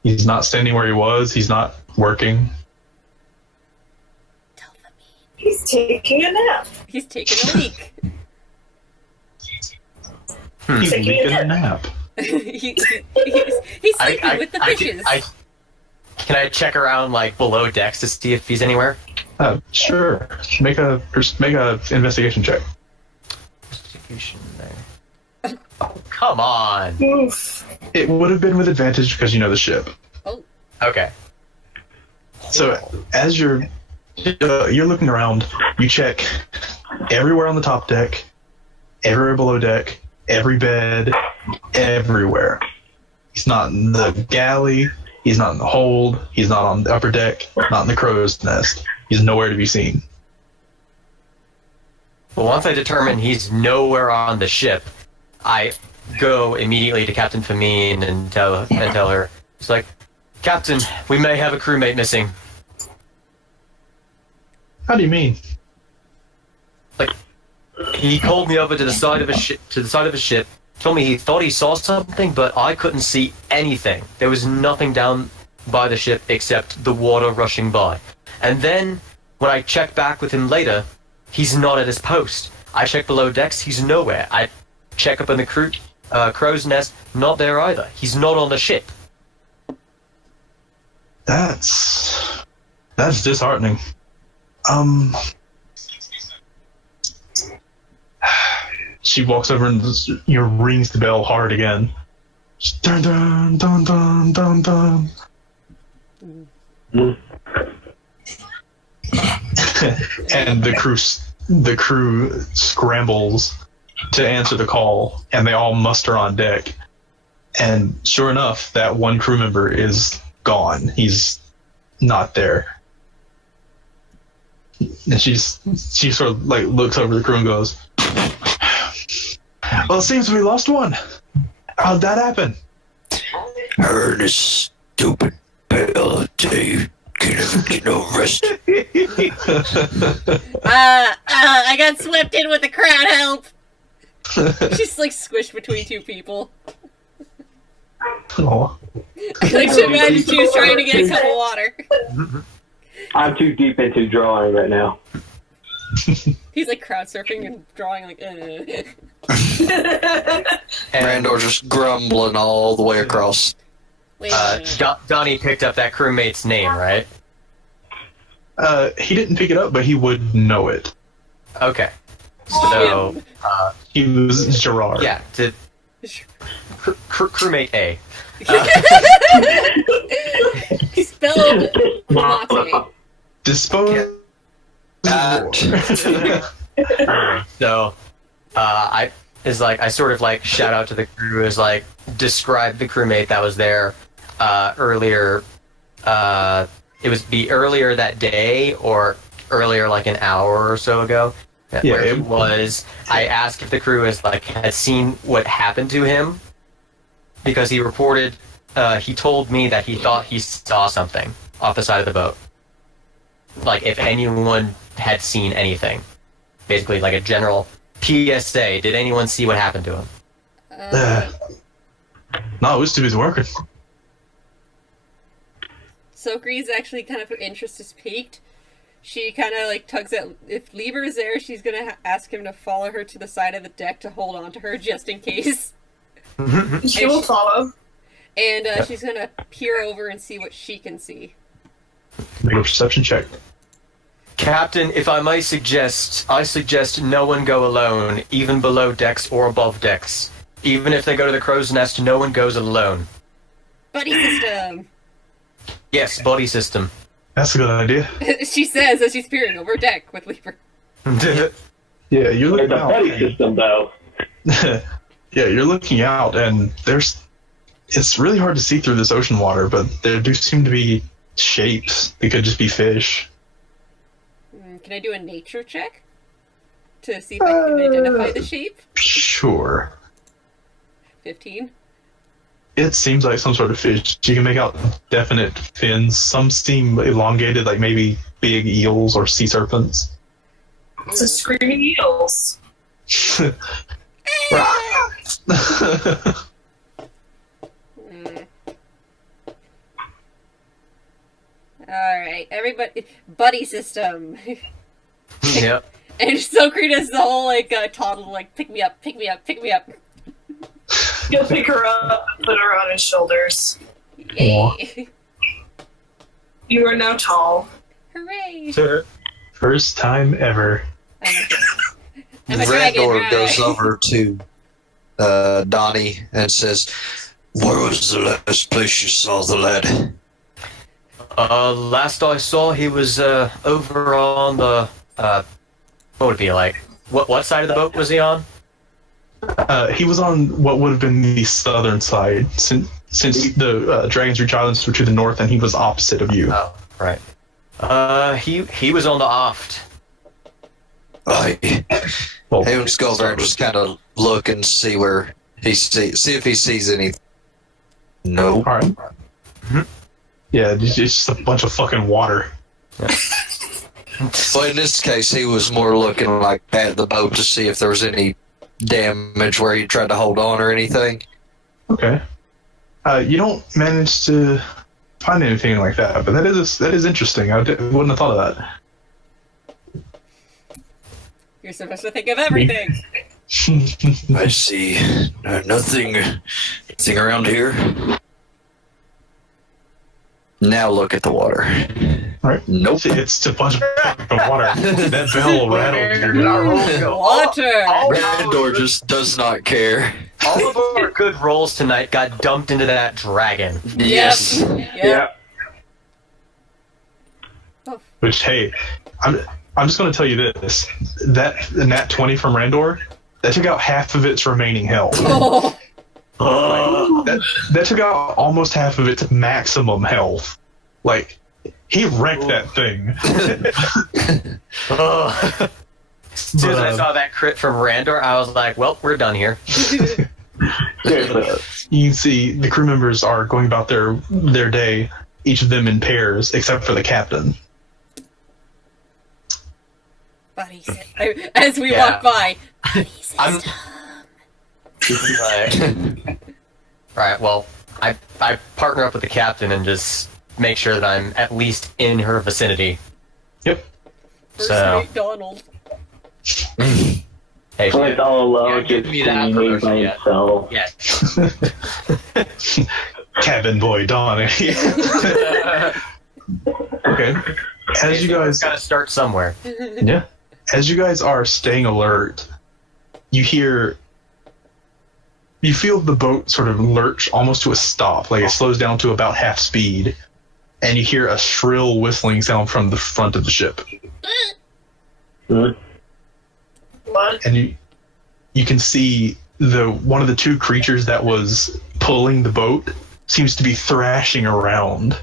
He's not standing where he was. He's not working. He's taking a nap. He's taking a leak. He's Taking leaking a a nap. He's sleeping with the fishes. Can I check around like below decks to see if he's anywhere? Sure. Make a investigation check. Investigation there. Oh, come on. Oof. It would have been with advantage because you know the ship. Oh, Okay. So as you're looking around, you check everywhere on the top deck, everywhere below deck, every bed, everywhere. He's not in the galley. He's not in the hold. He's not on the upper deck. Not in the crow's nest. He's nowhere to be seen. Well, once I determine he's nowhere on the ship, I go immediately to Captain Famine and tell her, it's like, Captain, we may have a crewmate missing. How do you mean? Like, he called me over to the side of a ship, told me he thought he saw something, but I couldn't see anything. There was nothing down by the ship except the water rushing by. And then, when I checked back with him later, he's not at his post. I check below decks, he's nowhere. I check up in the crow's nest, not there either. He's not on the ship. That's disheartening. She walks over and rings the bell hard again. Dun dun dun dun dun dun. And the crew scrambles to answer the call, and they all muster on deck. And sure enough, that one crew member is gone. He's not there. And she sort of like looks over the crew and goes, "Well, it seems we lost one. How'd that happen?" Heard a stupid bell till you get no rest. I got swept in with the crowd. Help! She's like squished between two people. Oh. I like to imagine she was trying to get a cup of water. I'm too deep into drawing right now. He's like crowd surfing and drawing like. And Randor just grumbling all the way across. Wait a minute. Donnie picked up that crewmate's name, right? He didn't pick it up, but he would know it. Okay. So, He was Gerard. yeah, crewmate A. Spelled latte. Dispose. So, I sort of like shout out to the crew as like describe the crewmate that was there earlier. It was earlier that day or earlier like an hour or so ago. Yeah, Where he was. I asked if the crew had seen what happened to him because he reported. He told me that he thought he saw something off the side of the boat. Like if anyone had seen anything, basically like a general PSA. Did anyone see what happened to him? No, it was too busy working. So Gree's actually kind of her interest is piqued. She kind of like tugs at if Lieber is there. She's gonna ask him to follow her to the side of the deck to hold on to her just in case. She will follow. And she's gonna peer over and see what she can see. Make a perception check. Captain, if I may suggest, I suggest no one go alone, even below decks or above decks. Even if they go to the crow's nest, no one goes alone. Buddy system. Yes, body system. That's a good idea. She says as she's peering over deck with Lieber. Yeah, you're looking It's a out. buddy system, though. Yeah, you're looking out, and it's really hard to see through this ocean water, but there do seem to be shapes. They could just be fish. Can I do a nature check to see if I can identify the shape? Sure. 15. It seems like some sort of fish. You can make out definite fins. Some seem elongated, like maybe big eels or sea serpents. It's a screaming eels. Alright, everybody. Buddy system. Yep. And Socrina's the whole, like, toddle, like, pick me up, pick me up, pick me up. He'll pick her up, put her on his shoulders. Yay. You are now tall. Hooray. First time ever. I'm a dragon, Randor right? goes over to Donnie and says, "Where was the last place you saw the lad?" Last I saw, he was over on the what would it be like? What side of the boat was he on? He was on what would have been the southern side, since the Dragon's Reach Islands were to the north, and he was opposite of you. Oh, right. He was on the aft. Right. Well, He would go over and just kind of look and see where see if he sees anything. No. all right. Yeah, it's just a bunch of fucking water. But in this case, he was more looking like at the boat to see if there was any damage where he tried to hold on or anything. Okay. You don't manage to find anything like that, but that is interesting. Wouldn't have thought of that. You're supposed to think of everything. I see. Nothing around here. Now look at the water. All right. Nope. It's a bunch of fucking water. That bell rattled your Water. Randor just does not care. All of our good rolls tonight got dumped into that dragon. Yes. Yep. Which, hey, I'm just going to tell you this: that nat 20 from Randor, that took out half of its remaining health. Oh. That took out almost half of its maximum health. Like, he wrecked that thing. As soon as I saw that crit from Randor, I was like, well, we're done here. You can see the crew members are going about their day, each of them in pairs, except for the captain. Buddy system. As we Yeah. walk by. Buddy I'm- system. Right, well, I partner up with the captain and just make sure that I'm at least in her vicinity. Yep. First So- mate Donald. Hey, Flynn's all alone, Yeah, give just me that screaming by promotion, yeah. himself. yeah. Cabin boy Donnie. Okay. As you guys Gotta start somewhere. Yeah. As you guys are staying alert, you feel the boat sort of lurch almost to a stop, like it slows down to about half speed, and you hear a shrill whistling sound from the front of the ship. Hmm? What? And you can see one of the two creatures that was pulling the boat seems to be thrashing around.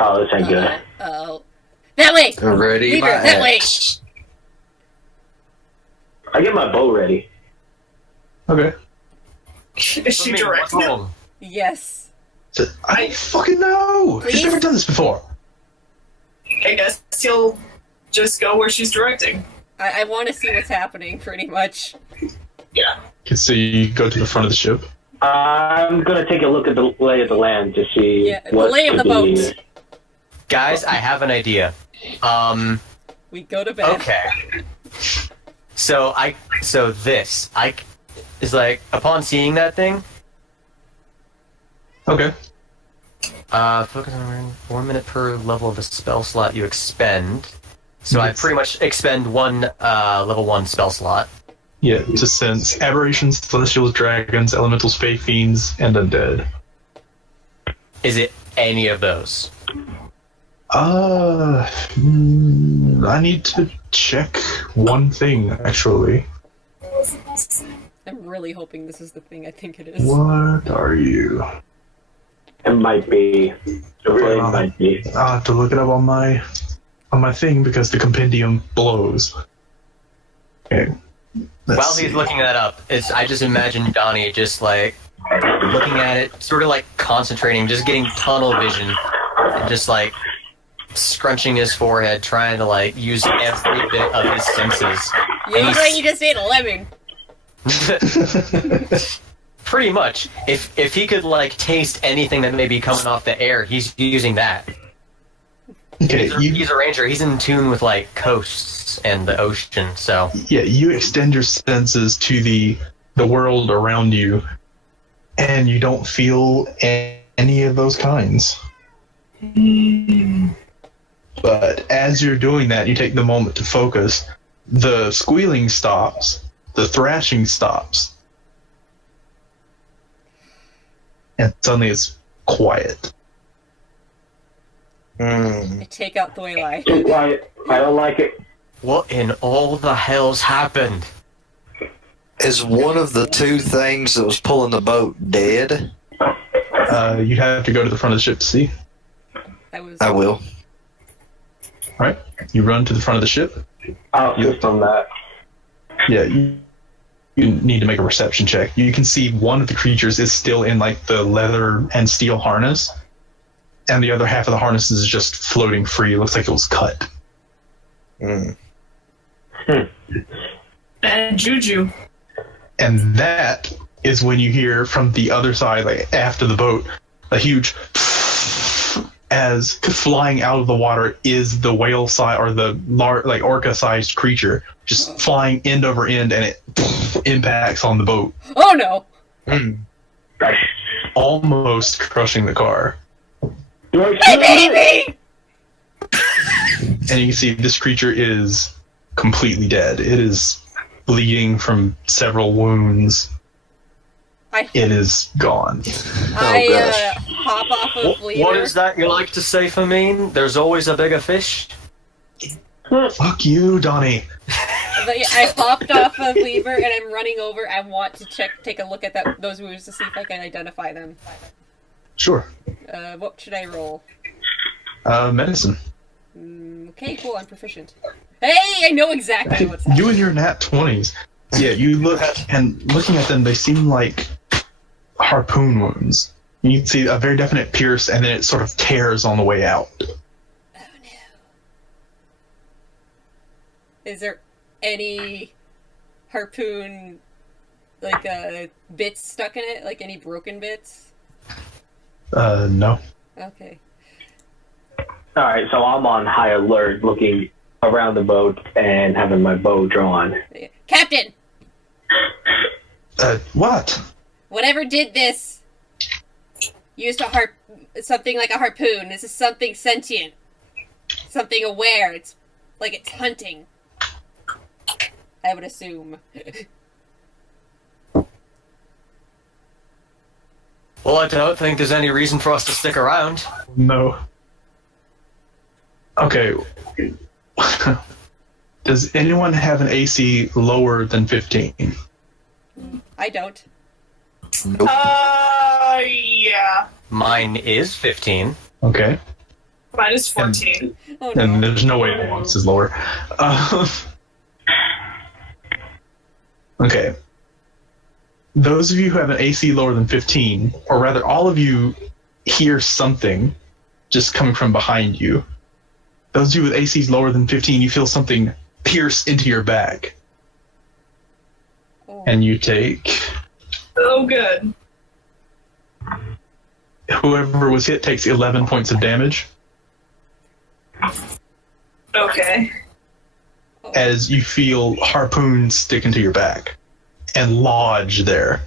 Oh, this ain't good. Uh-oh. That way! Ready, Leader, my that way. axe. I get my bow ready. Okay. Is she directing him? Yes. So, I don't fucking know. Please? I've never done this before. I guess he'll just go where she's directing. I want to see what's happening, pretty much. Yeah. So you go to the front of the ship. I'm gonna take a look at the lay of the land to see Yeah, the what lay of the could be- boat. Guys, I have an idea. We go to bed. Okay. So this is like, upon seeing that thing, Okay. focus on 1 minute per level of the spell slot you expend. So I pretty much expend one level 1 spell slot. Yeah, to sense aberrations, celestials, dragons, elementals, fey fiends, and undead. Is it any of those? I need to check one thing, actually. I'm really hoping this is the thing I think it is. What are you? It might be. It really might be. I'll have to look it up on my thing because the compendium blows. Okay. While Let's he's see. looking that up, I just imagine Donnie just like looking at it, sort of like concentrating, just getting tunnel vision, and just like scrunching his forehead, trying to like use every bit of his senses. You look like you just ate a lemon. Pretty much. If he could like taste anything that may be coming off the air, he's using that. Okay, He's a ranger. He's in tune with like coasts rocks and the ocean. So Yeah, you extend your senses to the world around you, and you don't feel any of those kinds. But as you're doing that, you take the moment to focus. The squealing stops, the thrashing stops, and suddenly it's quiet. I take out the light. Too quiet. I don't like it. what in all the hell's happened? Is one of the two things that was pulling the boat dead? You'd have to go to the front of the ship to see. I will. All right, you run to the front of the ship. I'll assist on that. Yeah, you need to make a perception check. You can see one of the creatures is still in like the leather and steel harness, and the other half of the harness is just floating free. It looks like it was cut. And Juju. And that is when you hear from the other side, like after the boat, a huge as flying out of the water is the whale size or the like orca sized creature just flying end over end, and it impacts on the boat, Oh no! almost crushing the car. Do I shoot it? And you can see this creature is completely dead. It is bleeding from several wounds. It is gone. I hop off of Leader. What is that you like to say for me? There's always a bigger fish. Fuck you, Donnie. I hopped off of Lever and I'm running over. I want to take a look at those wounds to see if I can identify them. Sure. What should I roll? Medicine. Okay, cool. I'm proficient. Hey, I know exactly what's happening. You and your nat 20s. Yeah, you look, and looking at them, they seem like harpoon wounds. You can see a very definite pierce, and then it sort of tears on the way out. Oh no. Is there any harpoon, like, bits stuck in it? Like, any broken bits? No. Okay. Alright, so I'm on high alert looking around the boat and having my bow drawn. Captain! What? Whatever did this used something like a harpoon. This is something sentient. Something aware. It's like it's hunting. I would assume. Well, I don't think there's any reason for us to stick around. No. Okay. Does anyone have an AC lower than 15? I don't. Nope. Yeah. Mine is 15. Okay. Mine is 14. Oh no. And there's no way Lawrence is lower. Okay. Those of you who have an AC lower than 15, or rather all of you hear something just coming from behind you. Those of you with ACs lower than 15, you feel something pierce into your back. Oh. And you take... Oh, good. Whoever was hit takes 11 points of damage Okay. as you feel harpoons stick into your back and lodge there.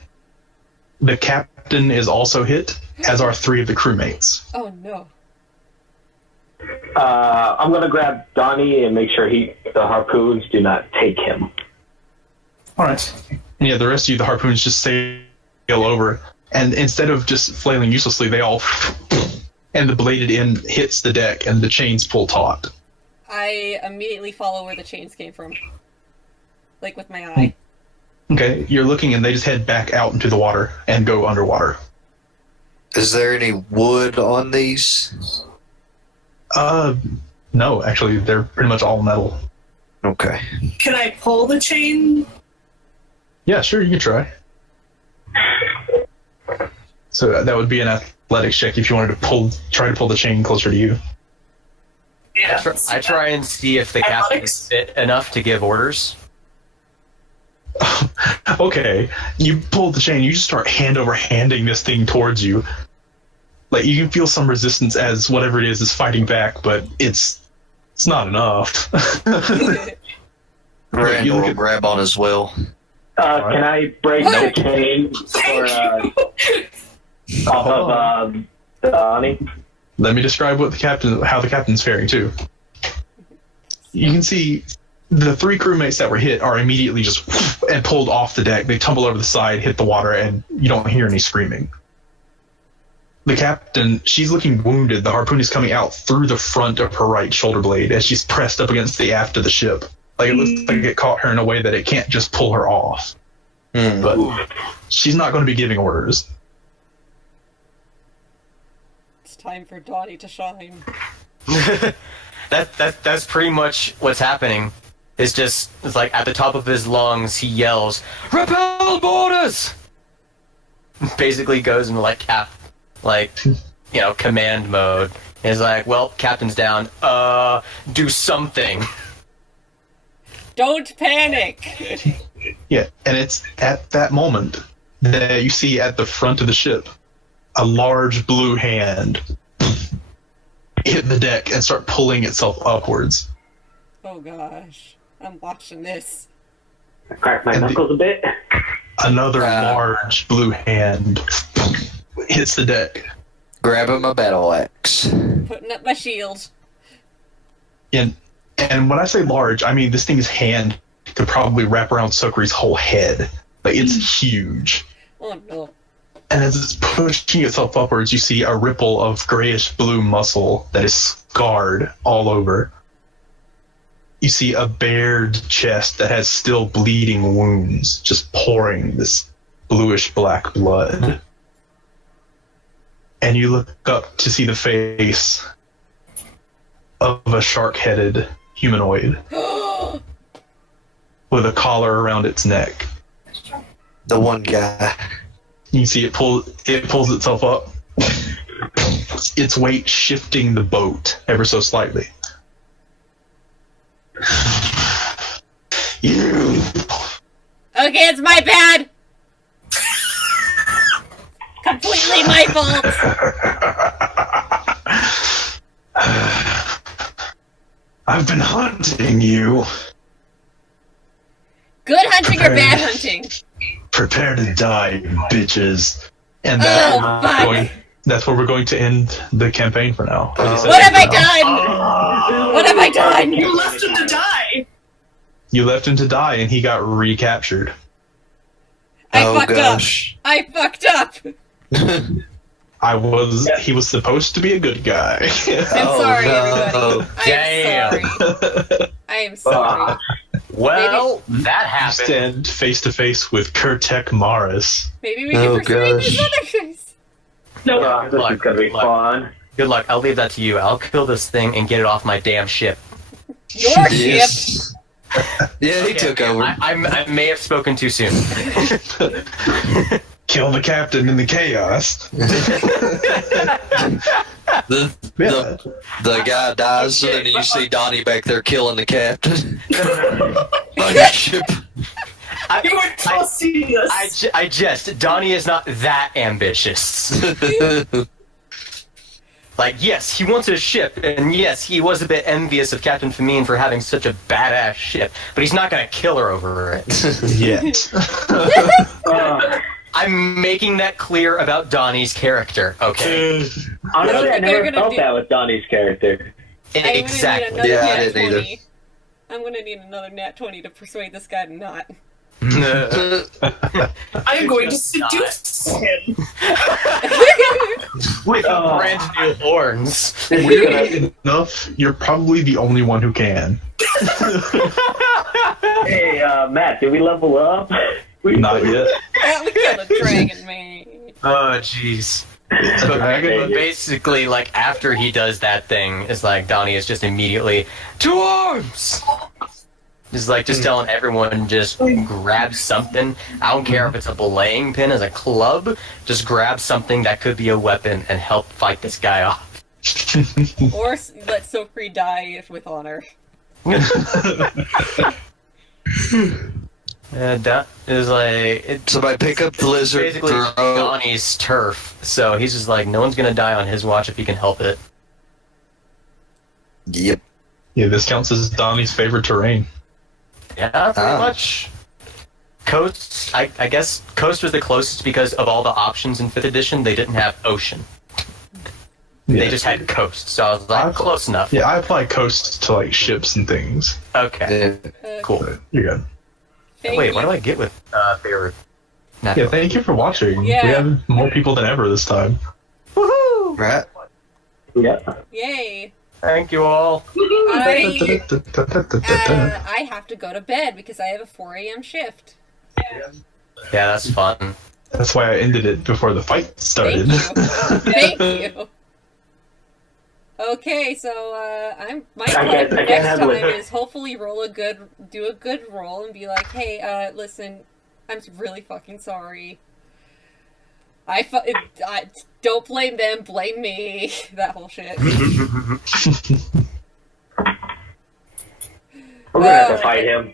The captain is also hit, as are 3 of the crewmates. Oh no. I'm gonna grab Donnie and make sure the harpoons do not take him. All right. And yeah, the rest of you, the harpoons just sail over, and instead of just flailing uselessly, they all and the bladed end hits the deck, and the chains pull taut. I immediately follow where the chains came from. Like with my eye. Okay, you're looking, and they just head back out into the water and go underwater. Is there any wood on these? No, actually, they're pretty much all metal. Okay. Can I pull the chain? Yeah, sure, you can try. So that would be an athletics check if you wanted to try to pull the chain closer to you. Yeah. I try and see if the captain is fit enough to give orders. Okay, you pull the chain, you just start hand over handing this thing towards you. Like, you can feel some resistance as whatever it is fighting back, but it's not enough. Randall you look will at- grab on as well. Can I break the chain for off of Donnie? Let me describe how the captain's faring too. You can see the 3 crewmates that were hit are immediately just and pulled off the deck. They tumble over the side, hit the water, and you don't hear any screaming. The captain, she's looking wounded. The harpoon is coming out through the front of her right shoulder blade as she's pressed up against the aft of the ship. Like, it looks like it caught her in a way that it can't just pull her off. But she's not going to be giving orders. It's time for Donnie to shine. That's pretty much what's happening. It's like at the top of his lungs, he yells, "Repel boarders!" Basically goes into command mode. And he's like, well, captain's down. Do something. Don't panic! Yeah, and it's at that moment that you see at the front of the ship a large blue hand hit the deck and start pulling itself upwards. Oh gosh. I'm watching this. I cracked my knuckles a bit. Another large blue hand hits the deck. Grabbing my battle axe. Putting up my shield. And when I say large, I mean this thing's hand could probably wrap around Sokri's whole head. Like, it's huge. Oh no. And as it's pushing itself upwards, you see a ripple of grayish blue muscle that is scarred all over. You see a bared chest that has still bleeding wounds, just pouring this bluish black blood. And you look up to see the face of a shark-headed humanoid with a collar around its neck. The one guy. You see it pulls itself up, its weight shifting the boat ever so slightly. You. Okay, it's my bad! Completely my fault! I've been hunting you. Good hunting or bad hunting? Prepare to die, bitches. And that's where we're going to end the campaign for now. What have I done? What have I done? You left him to die! You left him to die, and he got recaptured. I Oh, fucked gosh. up. I fucked up. He was supposed to be a good guy. I'm Oh, sorry, no. everybody. I am sorry. Well, that You happened. stand face to face with Kurtek Morris. Maybe we can Oh, persuade gosh. this other guys. No, This is gonna be fun. Good luck. I'll leave that to you. I'll kill this thing and get it off my damn ship. Your ship. Yes. Yeah, he Okay, took over. I may have spoken too soon. Kill the captain in the chaos. The guy dies, and then you see Donnie back there killing the captain. On your ship. you were tossing us! I jest. Donnie is not that ambitious. Like, yes, he wants a ship, and yes, he was a bit envious of Captain Famine for having such a badass ship, but he's not gonna kill her over it. Yet. I'm making that clear about Donnie's character, okay? Honestly, I think they're never gonna felt do- that with Donnie's character. Exactly. Yeah, I nat didn't either. 20. I'm gonna need another nat 20 to persuade this guy to not. I am going to seduce him! With brand new horns. Weirdly enough, you're probably the only one who can. Hey, Matt, did we level up? Not yet. We killed a dragon, man. Oh, jeez. But basically, like, after he does that thing, it's like Donnie is just immediately, to arms! Just telling everyone, just grab something. I don't care if it's a belaying pin as a club, just grab something that could be a weapon and help fight this guy off. Or let Sokri die with honor. That is like, Somebody pick up the lizard. basically Throw. Donnie's turf, so he's just like, no one's gonna die on his watch if he can help it. Yep. Yeah, this counts as Donnie's favorite terrain. Yeah, pretty Ah. much. Coast, I guess Coast was the closest because of all the options in 5th edition, they didn't have Ocean. They just had Coast, so I was like, close enough. Yeah, I apply coast to like ships and things. Okay, cool. But you're good. Wait, what do I get with favorite? Yeah, thank you for watching. Yeah. We have more people than ever this time. Woohoo! Right? Yeah. Yay! Thank you all. I have to go to bed because I have a 4 a.m. shift. Yeah, that's fun. That's why I ended it before the fight started. Thank you. Okay, so my plan can't next handle time it. is hopefully do a good roll and be like, hey, listen, I'm really fucking sorry. I don't blame them, blame me. That whole shit. We're gonna have to fight him.